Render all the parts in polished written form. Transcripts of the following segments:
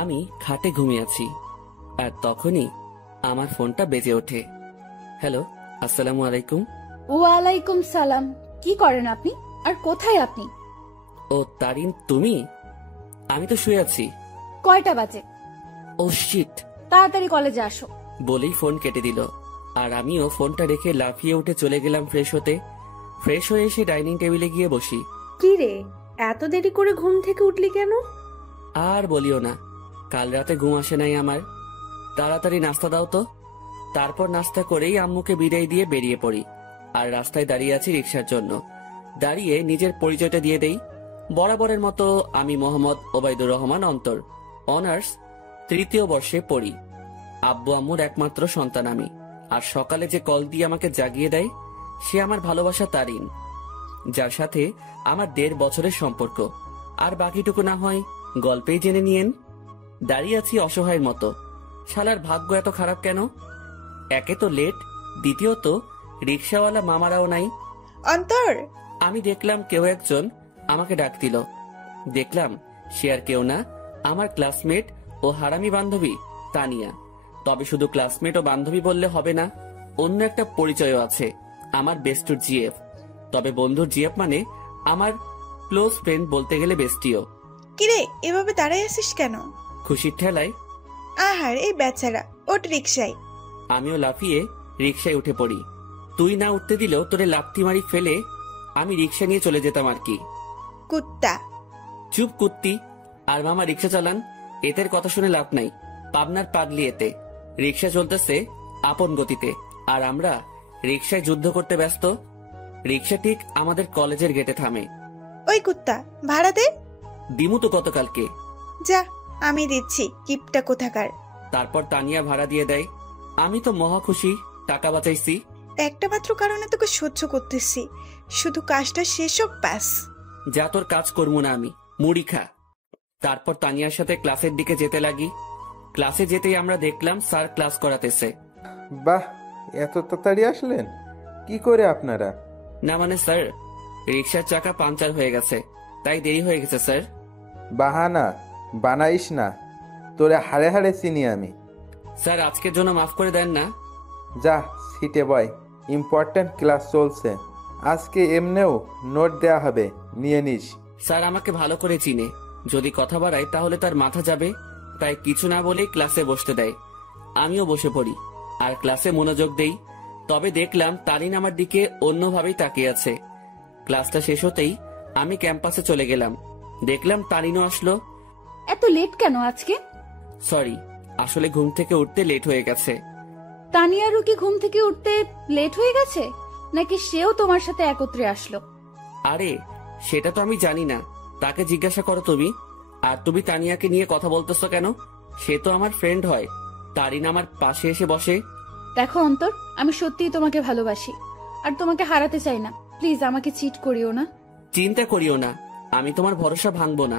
আমি খাটে ঘুমিয়ে আছি, আর তখনই আমার ফোনটা বেজে ওঠে। হ্যালো, আসসালামু আলাইকুম। ওয়ালাইকুম সালাম। কি করেন আপনি, আর কোথায় আপনি? ও তারিন, তুমি? আমি তো শুয়ে আছি। কয়টা বাজে? ও শিট। তাড়াতাড়ি কলেজে আসো। বলেই ফোন কেটে দিল, আর আমিও ফোনটা রেখে লাফিয়ে উঠে চলে গেলাম ফ্রেশ হতে। ফ্রেশ হয়ে এসে ডাইনিং টেবিলে গিয়ে বসি। কি রে, এত দেরি করে ঘুম থেকে উঠলি কেন? আর বলিও না, কাল রাতে ঘুম আসে নাই আমার। তাড়াতাড়ি নাস্তা দাও তো। তারপর নাস্তা করেই আম্মুকে বিদায় দিয়ে বেরিয়ে পড়ি, আর রাস্তায় দাঁড়িয়ে আছি রিক্সার জন্য। দাঁড়িয়ে নিজের পরিচয়টা দিয়ে দেই। বরাবরের মতো আমি মোহাম্মদ ওবায়দুর রহমান অন্তর, অনার্স 3য় বর্ষে পড়ি। আব্বু আম্মুর একমাত্র সন্তান আমি। আর সকালে যে কল দিয়ে আমাকে জাগিয়ে দেয় সে আমার ভালোবাসা তারিন, যার সাথে আমার 1.5 বছরের সম্পর্ক। আর বাকিটুকু না হয় গল্পেই জেনে নিয়েন। দাঁড়িয়ে আছি অসহায়ের মতো। শালার ভাগ্য এত খারাপ কেন? একে তো লেট, দ্বিতীয়ত রিক্সাওয়ালা মামারাও নাই। অন্তর, আমি দেখলাম কেউ একজন আমাকে ডাক দিল। দেখলাম সে আর কেউ না, আমার ক্লাসমেট ও হারামি বান্ধবী তানিয়া। তবে শুধু ক্লাসমেট ও বান্ধবী বললে হবে না, অন্য একটা পরিচয়ও আছে, আমার বেস্টুর জিএফ। তবে বন্ধুর জিএফ মানে আমার ক্লোজ ফ্রেন্ড, বলতে গেলে বেস্টিও। কিরে এভাবে দাঁড়ায় আছিস কেন? খুশির ঠেলায়। আহার, এই বেচারা, ওঠ রিক্সায়। আমিও লাফিয়ে রিক্সায় উঠে পড়ি। তুই না উঠতে দিলেও তোরে লাথি মারি ফেলে আমি রিক্সা নিয়ে চলে যেতাম আর কি। কুত্তা। চুপ কুত্তি। আর মামা রিক্সা চালান, এদের কথা শুনে লাভ নাই। পাবনার পাগলি এতে। রিক্সা চলতেছে আপন গতিতে, আর আমরা রিক্সায় যুদ্ধ করতে ব্যস্ত। রিক্সা ঠিক আমাদের কলেজের গেটে থামে। ওই কুত্তা, ভাড়া দে। দিমু তো গতকালকে। যা, আমি দিচ্ছি, কিপটা কোথাকার। তারপর তানিয়া ভাড়া দিয়ে দেয়। আমি তো মহা খুশি, টাকা বাঁচাইছি। একটা মাত্র কারণে তোকে সহ্য করতেছি, শুধু কাজটা শেষ হোক ব্যাস। যা, তোর কাজ করবো না আমি, মুড়ি খা। তারপর তানিয়ার সাথে ক্লাসের দিকে যেতে লাগি। ক্লাসে যেতেই আমরা দেখলাম স্যার ক্লাস করাতেছে। বাহ, এত তাড়াতাড়ি আসলেন? কি করে আপনারা? না মানে স্যার, রিক্সার চাকা পাঞ্চার হয়ে গেছে, তাই দেরি হয়ে গেছে স্যার। বাহানা বানাইস না, তোরে হাড়ে হাড়ে চিনি আমি। স্যার আজকের জন্য মাফ করে দেন না। যা সিটে বয়, ইম্পর্টেন্ট ক্লাস চলছে। আজকে এমনেও নোট দেয়া হবে, নিয়ে নিস। স্যার আমাকে ভালো করে চিনে, যদি কথা বাড়ায় তাহলে তার মাথা যাবে, তাই কিছু না বলেই ক্লাসে বসতে দেয়। আমিও বসে পড়ি আর ক্লাসে মনোযোগ দেই। তবে দেখলাম তারিন আমার দিকে অন্যভাবেই তাকিয়ে আছে। ক্লাসটা শেষ হতেই আমি ক্যাম্পাসে চলে গেলাম। দেখলাম তারিনও আসলো। এত লেট কেন আজকে? সরি, আসলে ঘুম থেকে উঠতে লেট হয়ে গেছে। তানিয়ারও কি ঘুম থেকে উঠতে লেট হয়ে গেছে, নাকি সেও তোমার সাথে একত্রে আসলো? আরে সেটা তো আমি জানি না, তাকে জিজ্ঞাসা করো তুমি। আর তুমি তানিয়াকে নিয়ে কথা বলতেছো কেন? সে তো আমার ফ্রেন্ড হয়। তারিন আমার পাশে এসে বসে। দেখো অন্তর, আমি সত্যিই তোমাকে ভালোবাসি, আর তোমাকে হারাতে চাই না। প্লিজ আমাকে চিট করিও না। চিন্তা করিও না, আমি তোমার ভরসা ভাঙবো না।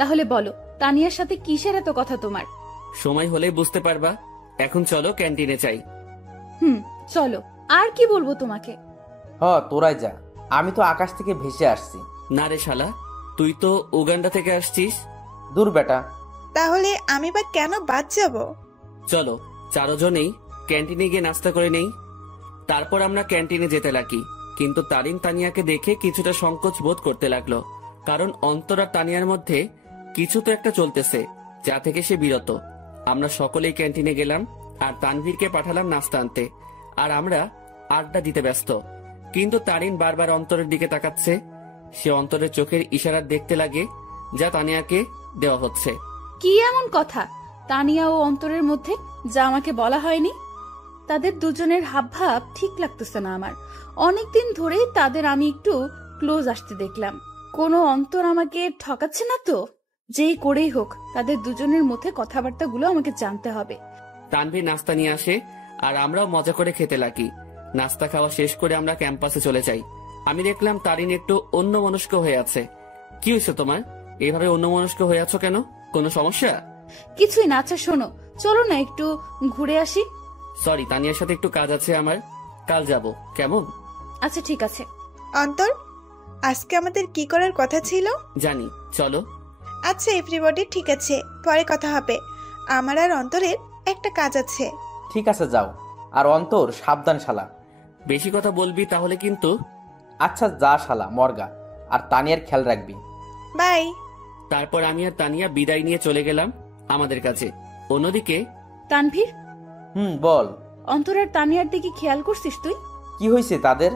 তাহলে বলো, তানিয়ার সাথে কিসের এত কথা তোমার? সময় হলেই বুঝতে পারবা। এখন চলো ক্যান্টিনে চাই। চলো। আর কি বলবো তোমাকে? তোরাই যা, আমি তো আকাশ থেকে ভেসে আসছি। না রে শালা, তুই তো উগান্ডা থেকে আসছিস। দূর বেটা। তাহলে আমি বা কেন বাদ যাব? চলো চারজনেই ক্যান্টিনে গিয়ে নাস্তা করে নেই। তারপর আমরা ক্যান্টিনে যেতে লাগি, কিন্তু তারিন তানিয়াকে দেখে কিছুটা সংকোচ বোধ করতে লাগলো, কারণ অন্তর আর তানিয়ার মধ্যে কিছু তো একটা চলতেছে, যা থেকে সে বিরত। আমরা সকলেই ক্যান্টিনে গেলাম, আর তানভীরকে পাঠালাম নাস্তা আনতে, আর আমরা আড্ডা দিতে ব্যস্ত। কিন্তু তারিন বারবার অন্তরের দিকে তাকাচ্ছে। সে অন্তরের চোখের ইশারা দেখতে লাগে, যা তানিয়াকে দেওয়া হচ্ছে। কি এমন কথা তানিয়া ও অন্তরের মধ্যে, যা আমাকে বলা হয়নি? তাদের দুজনের হাবভাব ঠিক লাগতেছে না আমার। অনেকদিন ধরেই তাদের আমি একটু ক্লোজ আসতে দেখলাম। কোনো অন্তর আমাকে ঠকাচ্ছে না তো? যেই করেই হোক, তাদের দুজনের মধ্যে কথাবার্তাগুলো আমাকে জানতে হবে। তানভীর নাস্তা নিয়ে আসে, আর আমরাও মজা করে খেতে লাগি। নাস্তা খাওয়া শেষ করে আমরা ক্যাম্পাসে চলে যাই। আমি দেখলাম তারিন একটু অন্যমনস্ক হয়ে আছে। কি হয়েছে তোমার? এইভাবে অন্যমনস্ক হয়ে আছো কেন? কোনো সমস্যা? কিছুই না। আচ্ছা শোনো, চলো না একটু ঘুরে আসি। সরি, তানিয়ার সাথে একটু কাজ আছে আমার, কাল যাব, কেমন? আচ্ছা ঠিক আছে। অন্তর, আজকে আমাদের কি করার কথা ছিল? জানি, চলো। আচ্ছা এভরিবডি, ঠিক আছে, পরে কথা হবে। আমার আর অন্তরের একটা কাজ আছে। ঠিক আছে যাও। আর অন্তর সাবধান শালা। বেশি কথা বলবি তাহলে কিন্তু। আচ্ছা যা শালা মর্গা, আর তানিয়ার খেয়াল রাখবি। বাই। তারপর আমি আর তানিয়া বিদায় নিয়ে চলে গেলাম আমাদের কাছে। অন্যদিকে তানভীর, বল। অন্তর আর তানিয়ার দিকে খেয়াল করছিস তুই? কি হয়েছে তাদের?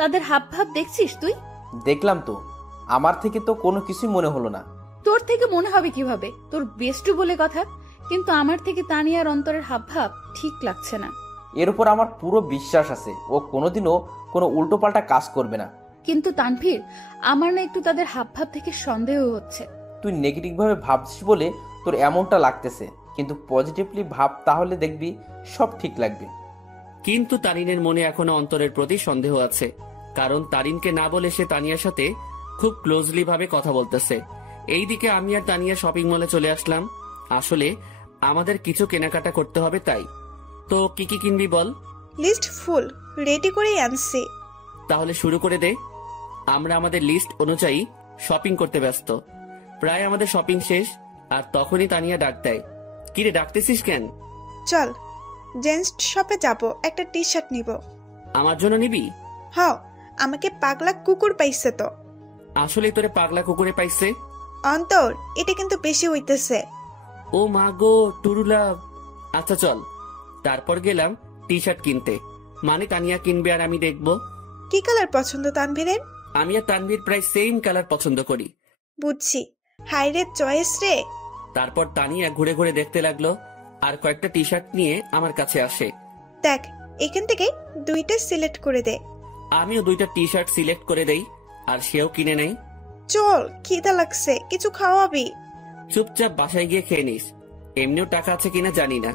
তাদের হাব ভাব দেখছিস তুই? দেখলাম তো, আমার থেকে তো কোনো কিছুই মনে হলো না। তোর থেকে মনে হবে কিভাবে? তোর বেস্টু বলে কথা, কিন্তু আমার থেকে তানিয়ার অন্তরের হাব ভাব ঠিক লাগছে না। এর উপর আমার পুরো বিশ্বাস আছে ও কোনোদিনও কোনো উল্টোপাল্টা কাজ করবে না। কিন্তু তানভীর, আমার না একটু তাদের হাব ভাব থেকে সন্দেহ হচ্ছে। তুই নেগেটিভ ভাবে ভাবছিস বলে তোর এমনটা লাগতেছে, কিন্তু পজিটিভলি ভাব, তাহলে দেখবি সব ঠিক লাগবে। কিন্তু তারিনের মনে এখনো অন্তরের প্রতি সন্দেহ আছে, কারণ তারিনকে না বলে সে তানিয়ার সাথে খুব ক্লোজলি ভাবে কথা বলতেছে। এইদিকে আমি আর তানিয়া শপিং মলে চলে আসলাম। আসলে আমাদের কিছু কেনাকাটা করতে হবে, তাই। তো কি কি কিনবি বল? লিস্ট ফুল রেডি করেই আনছি। তাহলে শুরু করে দে। আমরা আমাদের লিস্ট অনুযায়ী শপিং করতে ব্যস্ত। প্রায় আমাদের শপিং শেষ, আর তখনই তানিয়া ডাক দেয়। কিরে, ডাকতেছিস কেন? চল জেন্টস শপে যাব, একটা টি শার্ট নিব। আমার জন্য নিবি? হ, আমাকে পাগলা কুকুর পাইছে তো। আসলে তোরে পাগলা কুকুরে পাইছে? অন্তর, এটা কিন্তু বেশি হইতেছে। ও মা গো, টুরুলা। আচ্ছা চল। তারপর গেলাম টি শার্ট কিনতে, মানে তানিয়া কিনবে আর আমি দেখবো। কি কালার পছন্দ তানভীরের? আমি আর তানভীর প্রায় সেম কালার পছন্দ করি। বুঝছি, হাইরে চয়েস রে। তারপর তানিয়া ঘুরে ঘুরে দেখতে লাগলো, আর কয়েকটা টি শার্ট নিয়ে আমার কাছে আসে। দেখ, এখান থেকে দুইটা সিলেক্ট করে দে। আমিও দুইটা টি শার্ট সিলেক্ট করে দেই, আর সেও কিনে নেই। চল, খিদা লাগছে, কিছু খাওয়াবি? চুপচাপ বাসায় গিয়ে খেয়ে নিস, এমনিও টাকা আছে কিনা জানি না।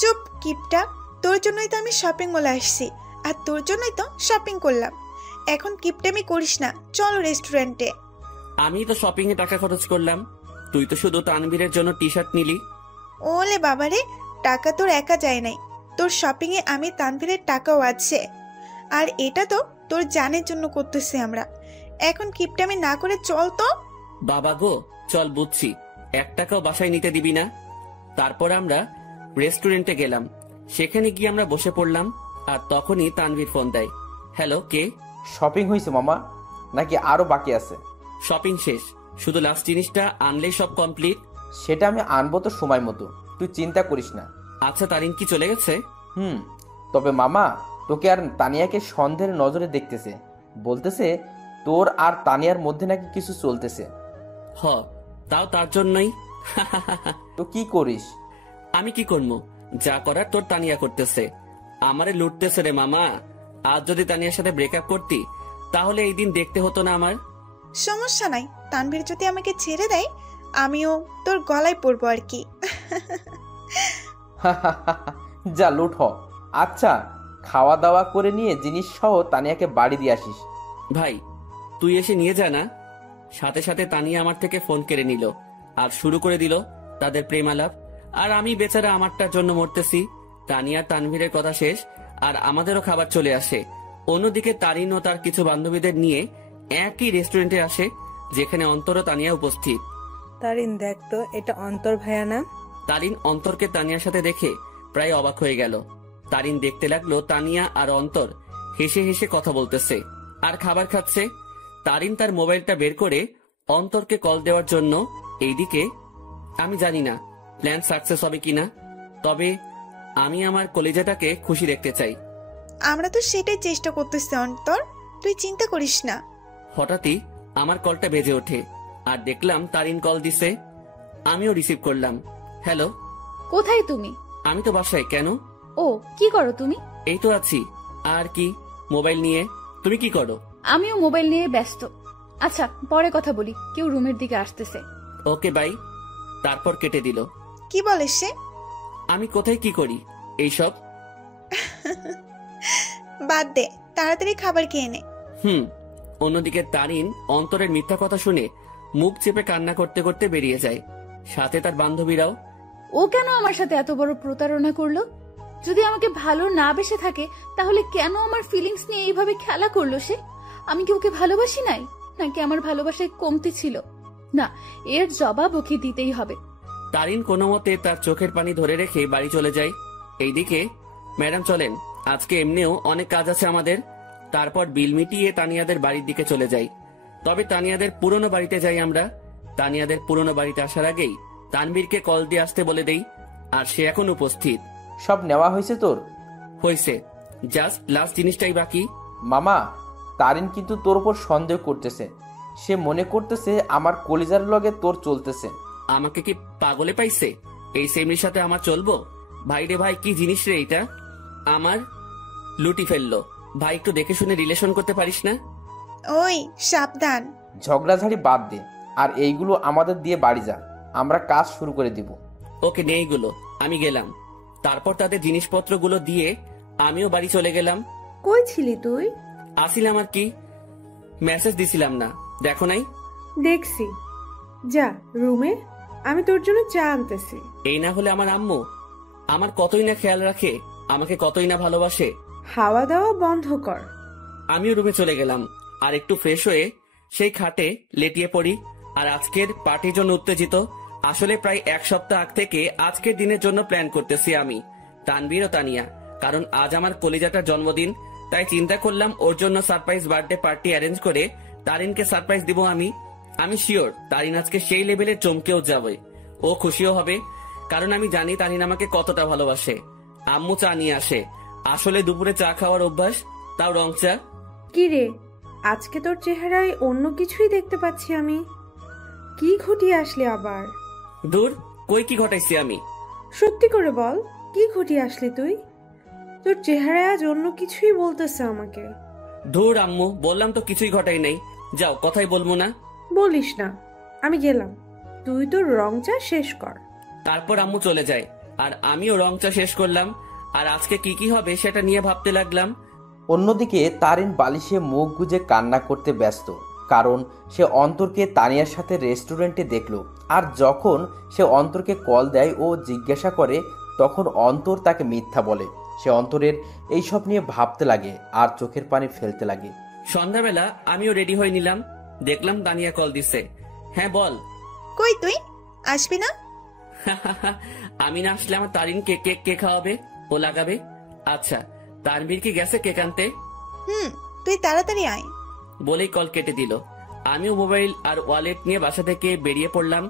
চুপ কিপটা, তোর জন্যই তো আমি শপিং মলে আসছি, আর তোর জন্যই তো শপিং করলাম। এখন কিপটামি করিস না, চল রেস্টুরেন্টে। আমি তো শপিং এ টাকা খরচ করলাম, তুই তো শুধু তানভীরের জন্য টি শার্ট নিলি। ওলে বাবারে, টাকা তোর একা যায় নাই, তোর শপিং এ আমি তানভীরের টাকাও আছে। আর এটা তো তোর জানের জন্য করতেছি আমরা। এখন কিপটামি না করে চল তো। বাবা গো, চল বুঝছি, 1 টাকাও বাসায় নিতে দিবি না। তারপর আমরা রেস্টুরেন্টে গেলাম। সেখানে গিয়ে আমরা বসে পড়লাম, আর তখনই তানভীর ফোন দেয়। হ্যালো, কে? শপিং হয়েছে মামা, নাকি আরো বাকি আছে? শপিং শেষ, শুধু লাস্ট জিনিসটা আনলেই সব কমপ্লিট। সেটা আমি আনবো তো সময় মতো, তুই চিন্তা করিস না। আচ্ছা, তারিন কি চলে গেছে? তবে মামা, তোকে আর তানিয়াকে সন্দেহের নজরে দেখতেছে, বলতেছে তোর আর তানিয়ার মধ্যে নাকি কিছু চলতেছে। হ, তাও তার জন্যই। তো কি করিস? আমি কি করবো? যা করার তোর তানিয়া করতেছে, আমারে লুটতেছে রে মামা। আজ যদি তানিয়ার সাথে ব্রেকআপ করতি, তাহলে এই দিন দেখতে হতো না আমার। সমস্যা নাই, তানভীর যদি আমাকে ছেড়ে দেয়, আমিও তোর গলায় পড়বো আর কি। যা লুট হ। আচ্ছা, খাওয়া দাওয়া করে নিয়ে জিনিস সহ তানিয়াকে বাড়ি দিয়ে আসিস। ভাই, তুই এসে নিয়ে যা না। সাথে সাথে তানিয়া আমার থেকে ফোন কেড়ে নিল, আর শুরু করে দিল তাদের প্রেম আলাপ। আর আমি বেচারা আমারটার জন্য মরতেছি। তানিয়া তানভীরের কথা শেষ, আর আমাদেরও খাবার চলে আসে। অন্যদিকে তারিন ও তার কিছু বান্ধবীদের নিয়ে একই রেস্টুরেন্টে আসে, যেখানে অন্তর ও তানিয়া উপস্থিত। তারিন, দেখ তো, এটা অন্তর ভাইয়া না? তারিন অন্তরকে তানিয়ার সাথে দেখে প্রায় অবাক হয়ে গেল। তারিন দেখতে লাগলো তানিয়া আর অন্তর হেসে হেসে কথা বলতেছে আর খাবার খাচ্ছে। তারিন তার মোবাইলটা বের করে অন্তরকে কল দেওয়ার জন্য। এইদিকে আমি জানি না প্ল্যান সাকসেস হবে কিনা, তবে আমি আমার কলিজাটাকে খুশি দেখতে চাই। আমরা তো সেটাই চেষ্টা করতেছি অন্তর, তুই চিন্তা করিস না। হঠাৎই আমার কলটা বেজে ওঠে, আর দেখলাম তারিন কল দিছে। আমিও রিসিভ করলাম। হ্যালো। কোথায় তুমি? আমি তো বাসায়। কেন? ও, কি করো তুমি? এই তো আছি। আর কি, মোবাইল নিয়ে। তুমি কি করো? আমিও মোবাইল নিয়ে ব্যস্ত। আচ্ছা, পরে কথা বলি, কেউ রুমের দিকে আসতেছে। Okay bye. তারপর কেটে দিল। কি বলে সে? আমি কোথায় কি করি এইসব? বাদ দে, তাড়াতাড়ি খাবার খেয়ে নে। অন্যদিকে তারিন অন্তরের মিথ্যা কথা শুনে মুখ চেপে কান্না করতে করতে বেরিয়ে যায়, সাথে তার বান্ধবীরাও। ও কেন আমার সাথে এত বড় প্রতারণা করলো? যদি আমাকে ভালো না বেসে থাকে, তাহলে কেন আমার ফিলিংস নিয়ে এইভাবে খেলা করলো সে? আমি কি ওকে ভালোবাসি নাই, নাকি আমার ভালোবাসায় কমতি ছিল? না, এর জবাব ওকে দিতেই হবে। তারিন কোনো মতে তার চোখের পানি ধরে রেখে বাড়ি চলে যায়। এইদিকে, ম্যাডাম চলেন, আজকে এমনিও অনেক কাজ আছে আমাদের। তারপর বিল মিটিয়ে তানিয়াদের বাড়ির দিকে চলে যাই। তবে তানিয়াদের পুরনো বাড়িতে যাই আমরা। তানিয়াদের পুরনো বাড়িতে আসার আগেই তানবীরকে কল দিয়ে আসতে বলে দেই, আর সে এখন উপস্থিত। সব নেওয়া হয়েছে তোর? হয়েছে, জাস্ট লাস্ট জিনিসটাই বাকি। মামা, তারিন কিন্তু তোর উপর সন্দেহ করতেছে। সে মনে করতেছে আমার কলিজার লগে তোর চলতেছে। আমাকে কি পাগলে পাইছে? এই সেমরির সাথে আমার চলবো? ভাই রে ভাই, কি জিনিস রে এইটা? আমার লুটি ফেললো। ভাই, একটু দেখে শুনে রিলেশন করতে পারিস না? ওই সাবধান। ঝগড়াঝাড়ি বাদ দে, আর এইগুলো আমাদের দিয়ে বাড়ি যা, আমরা কাজ শুরু করে দিব। ওকে, নে এইগুলো, আমি গেলাম। তারপর তাদের জিনিসপত্রগুলো দিয়ে আমিও বাড়ি চলে গেলাম। কই ছিলি তুই? আসিলাম আর কি, মেসেজ দিছিলাম না, দেখো নাই? দেখছি। যা রুমে, আমি তোর জন্য চা আনতেছি। এই না হলে আমার আম্মু আমার কতই না খেয়াল রাখে, আমাকে কতই না ভালোবাসে। হাওয়া দাওয়া বন্ধ কর। আমিও রুমে চলে গেলাম, আর একটু ফ্রেশ হয়ে সেই খাটে লেটিয়ে পড়ি। আর আজকের পার্টির জন্য উত্তেজিত। আসলে প্রায় এক সপ্তাহ আগ থেকে আজকের দিনের জন্য প্ল্যান করতেছি আমি, তানবীর ও তানিয়া। কারণ আজ আমার কলিজাটার জন্মদিন, তাই চিন্তা করলাম ওর জন্য সারপ্রাইজ বার্থডে পার্টি অ্যারেঞ্জ করে তারিনকে সারপ্রাইজ দিব আমি। আমি শিওর তারিন আজকে সেই লেভেলে চমকেও যাবে, ও খুশিও হবে। কারণ আমি জানি তারিন আমাকে কতটা ভালোবাসে। আম্মু চা নিয়ে আসে। আসলে দুপুরে চা খাওয়ার অভ্যাস, তাও রং চা। কি রে, আজকে তোর চেহারায় অন্য কিছুই দেখতে পাচ্ছি আমি। কি ঘটিয়ে আসলি আবার? দূর, কই কি ঘটাইছি আমি? সত্যি করে বল, কি ঘটিয়ে আসলি তুই? তোর চেহারায় আজ অন্য কিছুই বলতেছে আমাকে। ধুর আম্মু, বললাম তো কিছুই ঘটাই নাই। যাও, কথাই বলবো না। বলিস না, আমি গেলাম। তুই তোর রং চা শেষ কর। তারপর আম্মু চলে যায়, আর আমিও রং চা শেষ করলাম। আর আজকে কি কি হবে সেটা নিয়ে ভাবতে লাগলাম। অন্যদিকে তারিন বালিশে মুখ গুজে কান্না করতে ব্যস্ত, কারণ সে অন্তরকে তানিয়ার সাথে রেস্টুরেন্টে দেখল। আর যখন সে অন্তরকে কল দেয় ও জিজ্ঞাসা করে, তখন অন্তর তাকে মিথ্যা বলে। সে অন্তরের এইসব নিয়ে ভাবতে লাগে আর চোখের পানি ফেলতে লাগে। সন্ধ্যাবেলা আমিও রেডি হয়ে নিলাম, দেখলাম তানিয়া কল দিছে। হ্যাঁ বল। কই তুই আসবি না? আমি না আসলে আমার তারিনকে কেক কে খাওয়াবে, ও লাগাবে। আচ্ছা, তানবীর কি গেছে কেক আনতে? তুই তাড়াতাড়ি আয়। বলেই কল কেটে দিল। আমিও মোবাইল আর ওয়ালেট নিয়ে বাসা থেকে বেরিয়ে পড়লাম।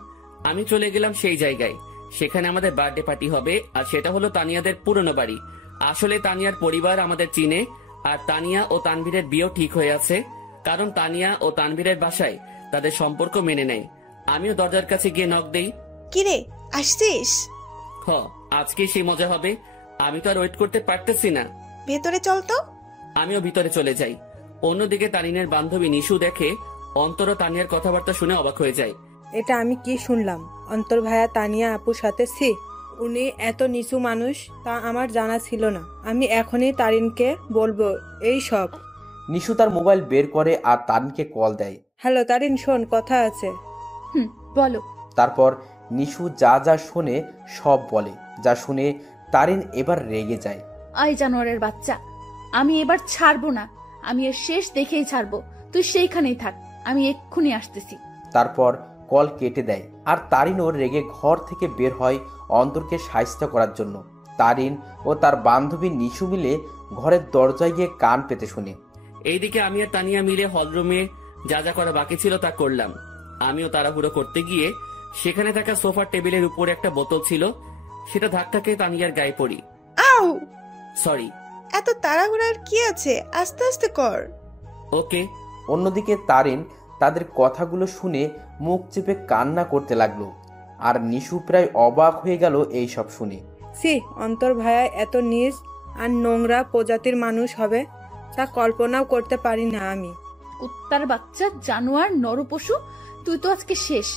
আমি চলে গেলাম সেই জায়গায়, সেখানে আমাদের বার্থডে পার্টি হবে। আর সেটা হলো তানিয়াদের পুরনো বাড়ি। আসলে তানিয়ার পরিবার আমাদের চিনে, আর তানিয়া ও তানভীরের বিয়েও ঠিক হয়ে আছে। কারণ তানিয়া ও তানভীরের বাসায় তাদের সম্পর্ক মেনে নেয়। আমিও দরজার কাছে গিয়ে নক দেই। কিরে, আসছিস? আজকে সেই মজা হবে। আমি তো আর ওয়েট করতে পারতেছি না। ভেতরে চল তো। আমিও ভিতরে চলে যাই। অন্যদিকে তারিনের বান্ধবী নিশু দেখে অন্তর ও তানিয়ার কথাবার্তা শুনে অবাক হয়ে যায়। এটা আমি কি শুনলাম? অন্তর ভাইয়া তানিয়া আপুর সাথে উনি এত নিচু মানুষ তা আমার জানা ছিল না। আমি এখনই তারিনকে বলবো এই সব। নিশু তার মোবাইল বের করে আর তারিনকে কল দেয়। হ্যালো তারিন, শোন, কথা আছে। বলো। তারপর নিশু যা যা শোনে সব বলে। যা শুনে তারিন এবার রেগে যায়। আই জানোয়ারের বাচ্চা, আমি এবার ছাড়বো না। আমি এর শেষ দেখেই ছাড়বো। তুই সেইখানেই থাক, আমি এক্ষুনি আসতেছি। তারপর কল কেটে দেয়। আর তারিনও রেগে ঘর থেকে বের হয় অন্তরকে সাহায্য করার জন্য। তারিন ও তার বান্ধবী নিশু মিলে ঘরের দরজায় গিয়ে কান পেতে শুনে। এইদিকে আমি আর তানিয়া মিলে হলরুমে যা যা করা বাকি ছিল তা করলাম। আমিও তাড়াহুড়ো করতে গিয়ে সেখানে থাকা সোফার টেবিলের উপরে একটা বোতল ছিল, সেটা ধাক্কা খেয়ে তানিয়ার গায়ে পড়ি। আউ! সরি। এত তাড়াহুড়ার কি আছে, আস্তে আস্তে কর। ওকে। অন্যদিকে তারিন তাদের কথাগুলো শুনে মুখ চেপে কান্না করতে লাগলো। আর নিশু প্রায় অবাক হয়ে গেল এই সব শুনে। অন্তর ভাইয়া এত নিজ আর নোংরা প্রজাতির মানুষ হবে তা কল্পনাও করতে পারি না আমি। কুত্তার বাচ্চা, জানোয়ার, নরপশু, তুই তো আজকে শেষ।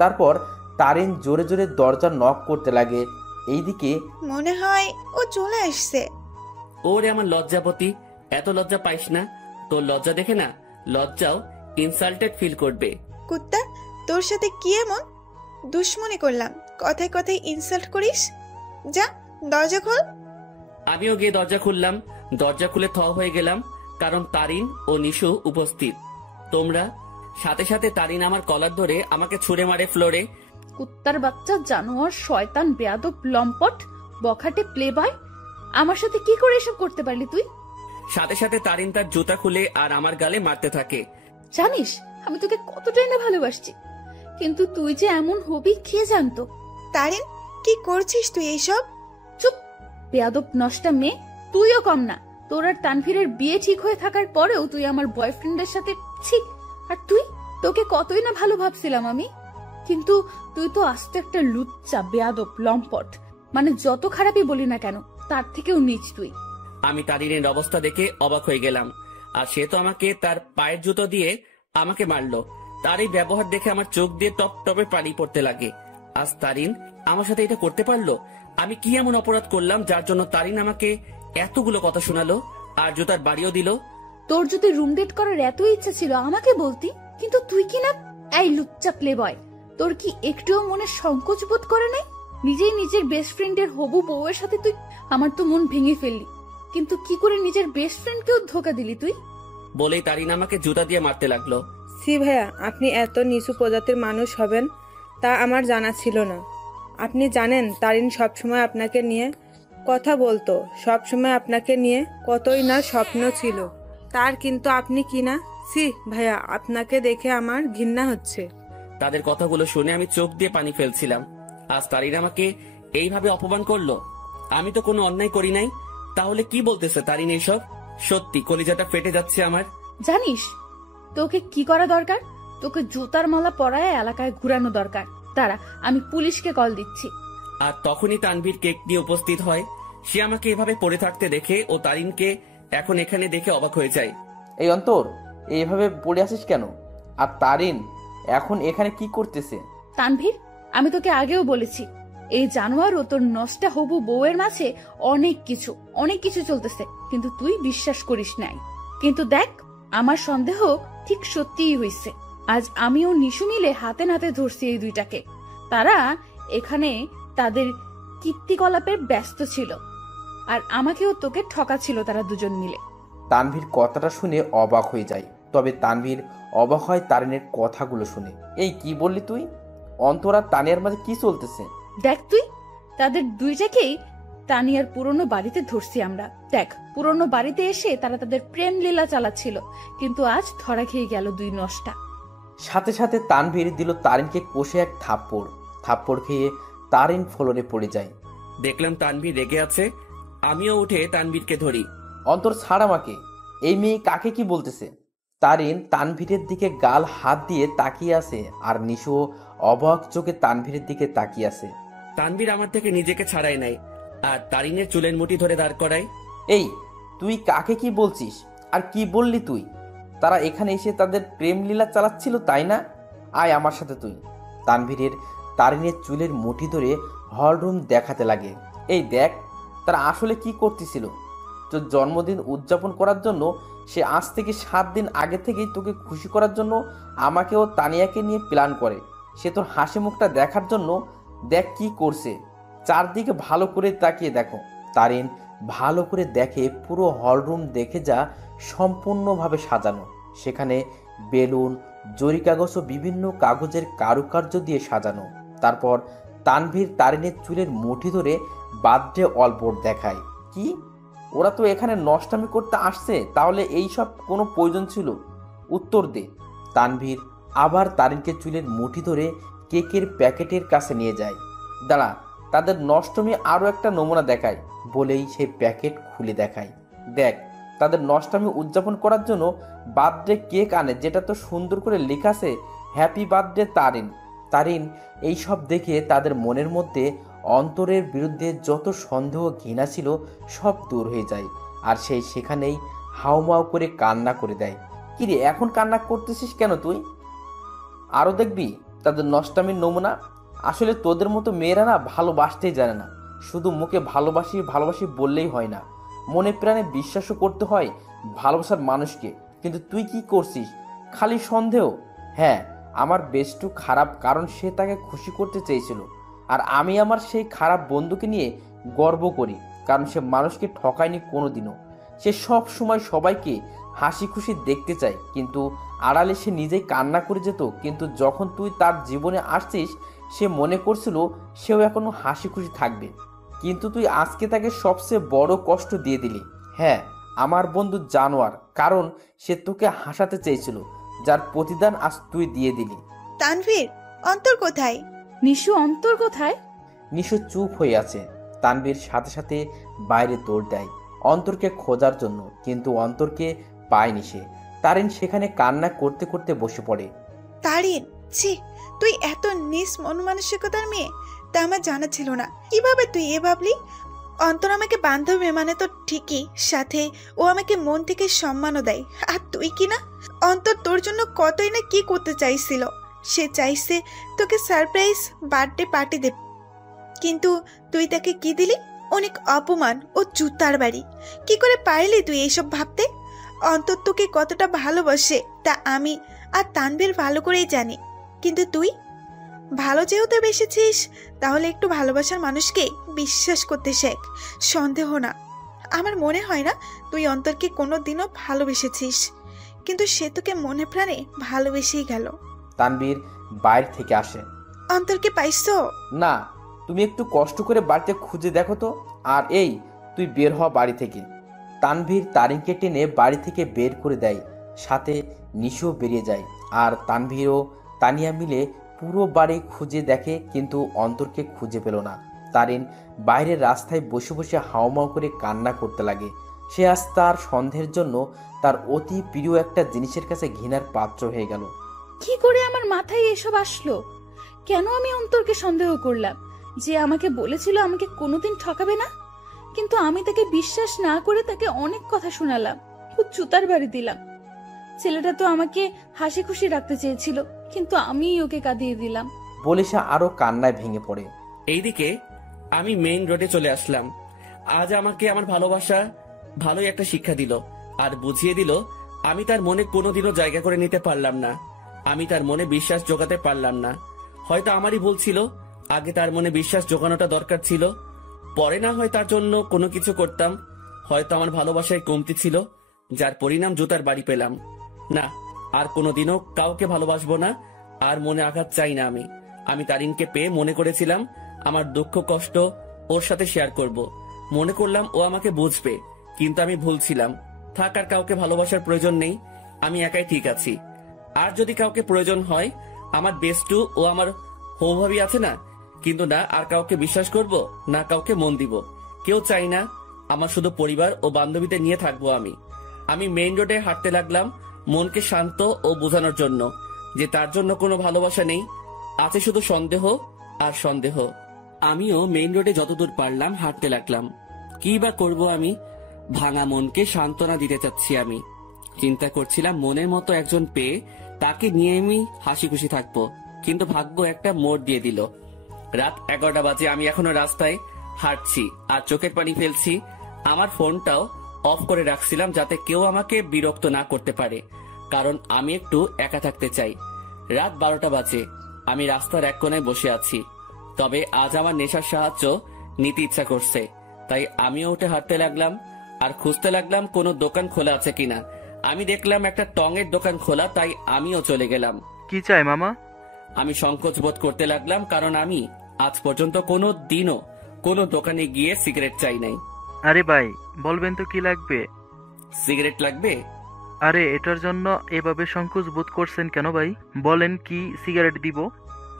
তারপর তারিন জোরে জোরে দরজা নক করতে লাগে। এইদিকে মনে হয় ও চলে আসছে। ওরে আমার লজ্জাপতি, এত লজ্জা পাইস না। তোর লজ্জা দেখে না লজ্জাও ইনসাল্টেড ফিল করবে। কুত্তা, তোর সাথে কি এমন দুশ্মনী করলাম, কথায় কথায় ইনসাল্ট করিস? যা দরজা খোল। আমিও গিয়ে দরজা খুললাম। দরজা খুলে থ হয়ে গেলাম, কারণ তারিন ও নিশু উপস্থিত। তোমরা সাথে সাথে তারিন আমার কলার ধরে আমাকে ছুঁড়ে মারে ফ্লোরে। কুত্তার বাচ্চা, জানোয়ার, শয়তান, বেয়াদব, লম্পট, বখাটে, প্লে বয়, আমার সাথে কি করে এসব করতে পারলি তুই? সাথে সাথে তারিন তার জুতা খুলে আর আমার গালে মারতে থাকে। জানিস আমি তোকে কতটাই না ভালোবাসছি, কিন্তু তুই যে এমন হবি কে জানতো? তারিন, কি করছিস তুই এইসব? চুপ, বেয়াদব নষ্টা মেয়ে। তুইও কম না। তোর আর তানভীরের বিয়ে ঠিক হয়ে থাকার পরেও তুই আমার বয়ফ্রেন্ডের সাথে ছি। আর তুই, তোকে কতই না ভালো ভাবছিলাম আমি, কিন্তু তুই তো আস্ত একটা লুচ্চা, বেয়াদব, লম্পট। মানে যত খারাপই বলি না কেন, তার থেকেও নিচ তুই। আমি তারিনের অবস্থা দেখে অবাক হয়ে গেলাম। আর সে তো আমাকে তার পায়ের জুতো দিয়ে আমাকে মারলো। তার এই ব্যবহার দেখে আমার চোখ দিয়ে টপ টপে পানি পড়তে লাগে। আজ তারিন আমার সাথে এটা করতে পারলো? আমি কি এমন অপরাধ করলাম যার জন্য তারিন আমাকে এতগুলো কথা শোনালো আর জুতার বাড়িও দিল? তোর যদি রুম ডেট করার এত ইচ্ছা ছিল আমাকে বলতি, কিন্তু তুই কি না। এই লুচ্চা প্লে বয়, তোর কি একটুও মনে সংকোচ বোধ করে নাই? নিজেই নিজের বেস্ট ফ্রেন্ডের হবু বউয়ের সাথে তুই। আমার তো মন ভেঙে ফেললি, কিন্তু কি করে নিজের বেস্ট ফ্রেন্ডকেও ধোকা দিলি তুই? বলেই তারিন আমাকে জুতা দিয়ে মারতে লাগলো। সি ভাইয়া, আপনি এত নিচু প্রজাতির মানুষ হবেন তা আমার জানা ছিল না। আপনি জানেন তারিন সবসময় আপনাকে নিয়ে কথা বলতো, সবসময় আপনাকে নিয়ে কতই না স্বপ্ন ছিল তার, কিন্তু আপনি কি না। সি ভাইয়া, আপনাকে দেখে আমার ঘৃণা হচ্ছে। তাদের কথাগুলো শুনে আমি চোখ দিয়ে পানি ফেলছিলাম। আজ তারিন আমাকে এইভাবে অপমান করলো। আমি তো কোনো অন্যায় করি নাই, তাহলে কি বলতেছে তারিন এইসব? সত্যি কলিজাটা ফেটে যাচ্ছে আমার। জানিস তোকে কি করা দরকার? তোকে জুতার মালা পরায় এলাকায় ঘুরানো দরকার। দাঁড়া, আমি পুলিশকে কল দিচ্ছি। আর তখনই তানভীর কেক নিয়ে উপস্থিত হয়। সে আমাকে এভাবে পড়ে থাকতে দেখে ও তারিনকে এখন এখানে দেখে অবাক হয়ে যায়। এই অন্তর, এইভাবে পড়ে আসিস কেন? আর তারিন এখন এখানে কি করতেছে? তানভীর, আমি তোকে আগেও বলেছি এই জানোয়ার ও তোর নষ্টা হবু বউয়ের মাঝে অনেক কিছু চলতেছে, কিন্তু তুই বিশ্বাস করিস নাই। কিন্তু দেখ, আমার সন্দেহ ঠিক সত্যিই হইছে। আজ আমিও নিশু মিলে হাতে নাতে ধরছি এই দুইটাকে। তারা এখানে তাদের কীর্তিকলাপে ব্যস্ত ছিল, আর আমাকেও তোকে ঠকাচ্ছিল তারা দুজন মিলে। তানভীর কথাটা শুনে অবাক হয়ে যায়, তবে তানভীর অবাক হয় তারিনের কথাগুলো শুনে। এই কি বললি তুই? অন্তর আর তানিয়ার মাঝে কি চলতেছে? দেখ তুই, তাদের দুইটাকেই তানিয়ার পুরনো বাড়িতে ধরছি আমরা। দেখ, পুরনো বাড়িতে এসে তারা তাদের প্রেম লীলা চালাচ্ছিল, কিন্তু আজ ধরা খেয়ে গেল দুই নষ্টা। সাথে সাথে তানভীর দিল তারিনকে কষে এক থাপ্পড় খেয়ে তারিন ফ্লোরে পড়ে যায়। দেখলাম তানভীর রেগে আছে। আমিও উঠে তানভীরকে ধরি। অন্তর, ছাড় আমাকে। এই মেয়ে কাকে কি বলতেছে? তারিন তানভীরের দিকে গাল হাত দিয়ে তাকিয়ে আছে, আর নিশু অবাক চোখে তানভীরের দিকে তাকিয়ে আছে। তানভীর আমার থেকে নিজেকে ছাড়াই নাই আর তারিনের চুলের মুঠি ধরে দাঁড় করাই। এই, তুই কাকে কি বলছিস? আর কি বললি তুই? তারা এখানে এসে তাদের প্রেম লীলা চালাচ্ছিল, তাই না? আয় আমার সাথে তুই। তারিনের চুলের মুঠি ধরে হলরুম দেখাতে লাগে। এই দেখ, তারা আসলে কি করতেছিল। তোর জন্মদিন উদযাপন করার জন্য সে আজ থেকে 7 দিন আগে থেকেই তোকে খুশি করার জন্য আমাকে ও তানিয়াকে নিয়ে প্ল্যান করে। সে তোর হাসি মুখটা দেখার জন্য দেখ কি করছে। চারদিকে ভালো করে তাকিয়ে দেখো। তারিন ভালো করে দেখে পুরো হলরুম দেখে যা সম্পূর্ণভাবে সাজানো। সেখানে বেলুন, জরি কাগজ ও বিভিন্ন কাগজের কারুকার্য দিয়ে সাজানো। তারপর তানভীর তারিনের চুলের মুঠি ধরে বার্থডে অলবোর্ড দেখায়। কি, ওরা তো এখানে নষ্টামি করতে আসছে, তাহলে এই সব কোনো প্রয়োজন ছিল? উত্তর দে। তানভীর আবার তারিনকে চুলের মুঠি ধরে কেকের প্যাকেটের কাছে নিয়ে যায়। দাঁড়া, তাদের নষ্টমী আরও একটা নমুনা দেখায় বলেই সেই প্যাকেট খুলে দেখায়। দেখ, তাদের নষ্টামি উদযাপন করার জন্য বার্থডে কেক আনে, যেটা তো সুন্দর করে লেখা আছে হ্যাপি বার্থডে তারিন। তারিন এই সব দেখে তাদের মনের মধ্যে অন্তরের বিরুদ্ধে যত সন্দেহ ঘৃণা ছিল সব দূর হয়ে যায়, আর সেই সেখানেই হাউমাউ করে কান্না করে দেয়। কিরে, এখন কান্না করতেছিস কেন তুই? আরও দেখবি তাদের নষ্টামির নমুনা। আসলে তোদের মতো মেয়েরা না ভালোবাসতেই জানে না। শুধু মুখে ভালোবাসি ভালোবাসি বললেই হয় না, মনে প্রাণে বিশ্বাসও করতে হয় ভালোবাসার মানুষকে। কিন্তু তুই কি করছিস? খালি সন্দেহ। হ্যাঁ, আমার বেস্টু খারাপ, কারণ সে তাকে খুশি করতে চেয়েছিল, আর আমি আমার সেই খারাপ বন্ধুকে নিয়ে গর্ব করি, কারণ সে মানুষকে ঠকায়নি কোনোদিনও। সে সব সময় সবাইকে হাসি খুশি দেখতে চায়, কিন্তু আড়ালে সে নিজেই কান্না করে যেত। কিন্তু যখন তুই তার জীবনে আসছিস, সে মনে করছিল সেও এখনো হাসি খুশি থাকবে, কিন্তু তুই আজকে তাকে সবচেয়ে বড় কষ্ট দিয়ে দিলি। হ্যাঁ, আমার বন্ধু জানোয়ার, কারণ সে তোকে হাসাতে চেয়েছিল, যার প্রতিদান আজ তুই দিয়ে দিলি। তানভীর, অন্তর কোথায়? নিশু, অন্তর কোথায়? নিশু চুপ হয়ে আছে। তানভীর সাথে সাথে বাইরে দৌড় দেয় অন্তরকে খোঁজার জন্য, কিন্তু অন্তরকে পায়নি সে। তারিন সেখানে কান্না করতে করতে বসে পড়ে। তারিন, ছি, তুই এত নিস মন মানসিকতার মেয়ে, তা আমার জানা ছিল না। কিভাবে তুই এ ভাবলি? অন্তর আমাকে বান্ধবী মানে তো ঠিকই, সাথে ও আমাকে মন থেকে সম্মানও দেয়। আর তুই কি না, অন্তর তোর জন্য কতই না কি করতে চাইছিল। সে চাইছে তোকে সারপ্রাইজ বার্থডে পার্টি দেবে, কিন্তু তুই তাকে কি দিলি? অনেক অপমান ও জুতার বাড়ি। কি করে পারলি তুই এইসব ভাবতে? অন্তর তোকে কতটা ভালোবাসে তা আমি আর তানভীর ভালো করেই জানি, কিন্তু তুই ভালো যেহেতু বেসেছিস, তাহলে একটু ভালোবাসার মানুষকে বিশ্বাস করতে শেখ, সন্দেহ না। আমার মনে হয় না তুই অন্তরকে কোনোদিনও ভালোবেসেছিস, কিন্তু সে তোকে মনে প্রাণে ভালোবেসেই গেল। তানভীর বাইরে থেকে আসে। অন্তরকে পাইছো? না, তুমি একটু কষ্ট করে বাড়িতে খুঁজে দেখো তো। আর এই, তুই বের হ বাড়ি থেকে। তানভীর তারিনকে টেনে বাড়ি থেকে বের করে দেয়, সাথে নিশিও বেরিয়ে যায়। আর তানভীর ও তানিয়া মিলে পুরো বাড়ি খুঁজে দেখে, কিন্তু অন্তরকে খুঁজে পেল না। তারিন বাইরের রাস্তায় বসে বসে হাওমাও করে কান্না করতে লাগে। সে আজ তার সন্দেহের জন্য তার অতি প্রিয় একটা জিনিসের কাছে ঘৃণার পাত্র হয়ে গেল। কি করে আমার মাথায় এসব আসলো? কেন আমি অন্তরকে সন্দেহ করলাম? যে আমাকে বলেছিল আমাকে কোনোদিন ঠকাবে না, কিন্তু আমি তাকে বিশ্বাস না করে তাকে অনেক কথা শোনালাম, খুব জুতার বাড়ি দিলাম। ছেলেটা তো আমাকে হাসি খুশি রাখতে চেয়েছিল, কিন্তু আমি ওকে কাঁদিয়ে দিলাম। বলে সে আরো কান্নায় ভেঙে পড়ে। এইদিকে আমি মেইন রোডে চলে আসলাম। আজ আমাকে আমার ভালোবাসা ভালোই একটা শিক্ষা দিল, আর বুঝিয়ে দিল আমি তার মনে কোনোদিনও জায়গা করে নিতে পারলাম না। আমি তার মনে বিশ্বাস জোগাতে পারলাম না। হয়তো আমারই ভুল ছিল, আগে তার মনে বিশ্বাস জোগানোটা দরকার ছিল। পরে না হয় তার জন্য কোনো কিছু করতাম। হয়তো আমার ভালোবাসায় কমতি ছিল, যার পরিণাম জুতার বাড়ি পেলাম। না, আর কোনোদিনও কাউকে ভালোবাসবো না, আর মনে আঘাত চাই না। আমি তারিনকে পেয়ে মনে করেছিলাম আমার দুঃখ কষ্ট ওর সাথে শেয়ার করব। মনে করলাম ও আমাকে বুঝবে, কিন্তু আমি ভুল ছিলাম। থাক, আর কাউকে ভালোবাসার প্রয়োজন নেই, আমি একাই ঠিক আছি। আর যদি কাউকে প্রয়োজন হয়, আমার বেস্টু ও আমার হৌভাবি আছে না, কিন্তু না আর কাউকে বিশ্বাস করব, না কাউকে মন দিব। কেউ চাই না, আমার শুধু পরিবার ও বান্ধবীদের নিয়ে থাকবো আমি মেইন রোডে হাঁটতে লাগলাম, মনকে শান্ত ও বোঝানোর জন্য যে তার জন্য কোনো ভালোবাসা নেই, আছে শুধু সন্দেহ আর সন্দেহ। আমিও মেইন রোডে যতদূর পারলাম হাঁটতে লাগলাম। কি বা করব আমি? ভাঙা মনকে সান্ত্বনা দিতে চাচ্ছি। আমি চিন্তা করছিলাম মনের মতো একজন পেয়ে তাকে নিয়ে আমি হাসি খুশি থাকবো, কিন্তু ভাগ্য একটা মোড় দিয়ে দিল। রাত 11টা বাজে, আমি এখনো রাস্তায় হাঁটছি আর চোখের পানি ফেলছি। আমার ফোনটাও অফ করে রাখছিলাম যাতে কেউ আমাকে বিরক্ত না করতে পারে, কারণ আমি একটু একা থাকতে চাই। রাত 12টা বাজে, আমি রাস্তার এক কোণায় বসে আছি। তবে আজ আমার নেশার সাহায্য নিতে ইচ্ছা করছে, তাই আমিও উঠে হাঁটতে লাগলাম আর খুঁজতে লাগলাম কোনো দোকান খোলা আছে কিনা। আমি দেখলাম একটা টঙের দোকান খোলা, তাই আমিও চলে গেলাম। কি চাই মামা? আমি সংকোচ বোধ করতে লাগলাম, কারণ আমি আজ পর্যন্ত কোনো দিনও কোনো দোকানে গিয়ে সিগারেট চাই নাই। আরে ভাই, বলবেন তো কি লাগবে? সিগারেট লাগবে? আরে এটার জন্য এভাবে সংকোচ বোধ করছেন কেন ভাই? বলেন কি সিগারেট দিব?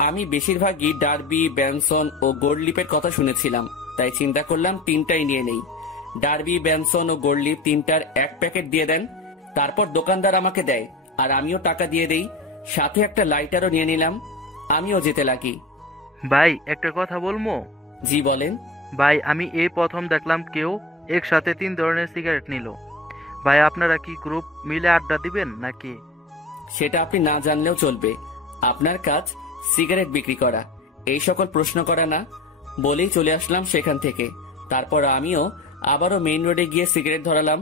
আমি বেশিরভাগই ডার্বি, ব্যানসন ও গোল্ডলিপের কথা শুনেছিলাম, তাই চিন্তা করলাম তিনটাই নিয়ে নেই। ডার্বি, ব্যানসন ও গোল্ডলিপ তিনটার এক প্যাকেট দিয়ে দেন। তারপর দোকানদার আমাকে দেয় আর আমিও টাকা দিয়ে দেই, সাথে একটা লাইটারও নিয়ে নিলাম। আমিও যেতে লাগি। ভাই একটা কথা বলবো? জি বলেন। ভাই আমি এই প্রথম দেখলাম কেউ একসাথে 3 ধরনের সিগারেট নিল। ভাই আপনারা কি গ্রুপ মিলে আড্ডা দিবেন নাকি? সেটা আপনি না জানলেও চলবে, আপনার কাজ সিগারেট বিক্রি করা, এই সকল প্রশ্ন করা না। বলেই চলে আসলাম সেখান থেকে। তারপর আমিও আবারও মেইন রোডে গিয়ে সিগারেট ধরালাম।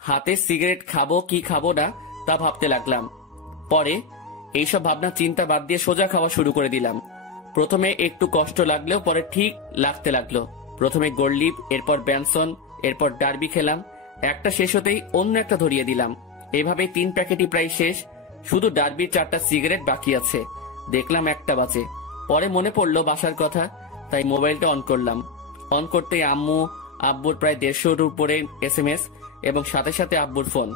হাতে সিগারেট খাবো কি খাবো না তা ভাবতে লাগলাম। পরে এইসব ভাবনা চিন্তা বাদ দিয়ে সোজা খাওয়া শুরু করে দিলাম। প্রথমে একটু কষ্ট লাগলেও পরে ঠিক লাগতে লাগলো। প্রথমে গোল্ডলিপ, এরপর ব্যানসন, এরপর ডার্বি খেলাম। একটা শেষ হতেই অন্য একটা ধরিয়ে দিলাম। এভাবে 3 প্যাকেটই প্রায় শেষ, শুধু ডার্বির 4টা সিগারেট বাকি আছে। দেখলাম 1টা বাজে। পরে মনে পড়লো বাসার কথা, তাই মোবাইলটা অন করলাম। অন করতে আম্মু আব্বুর প্রায় 150-র উপরে SMS এবং সাথে সাথে আব্বুর ফোন।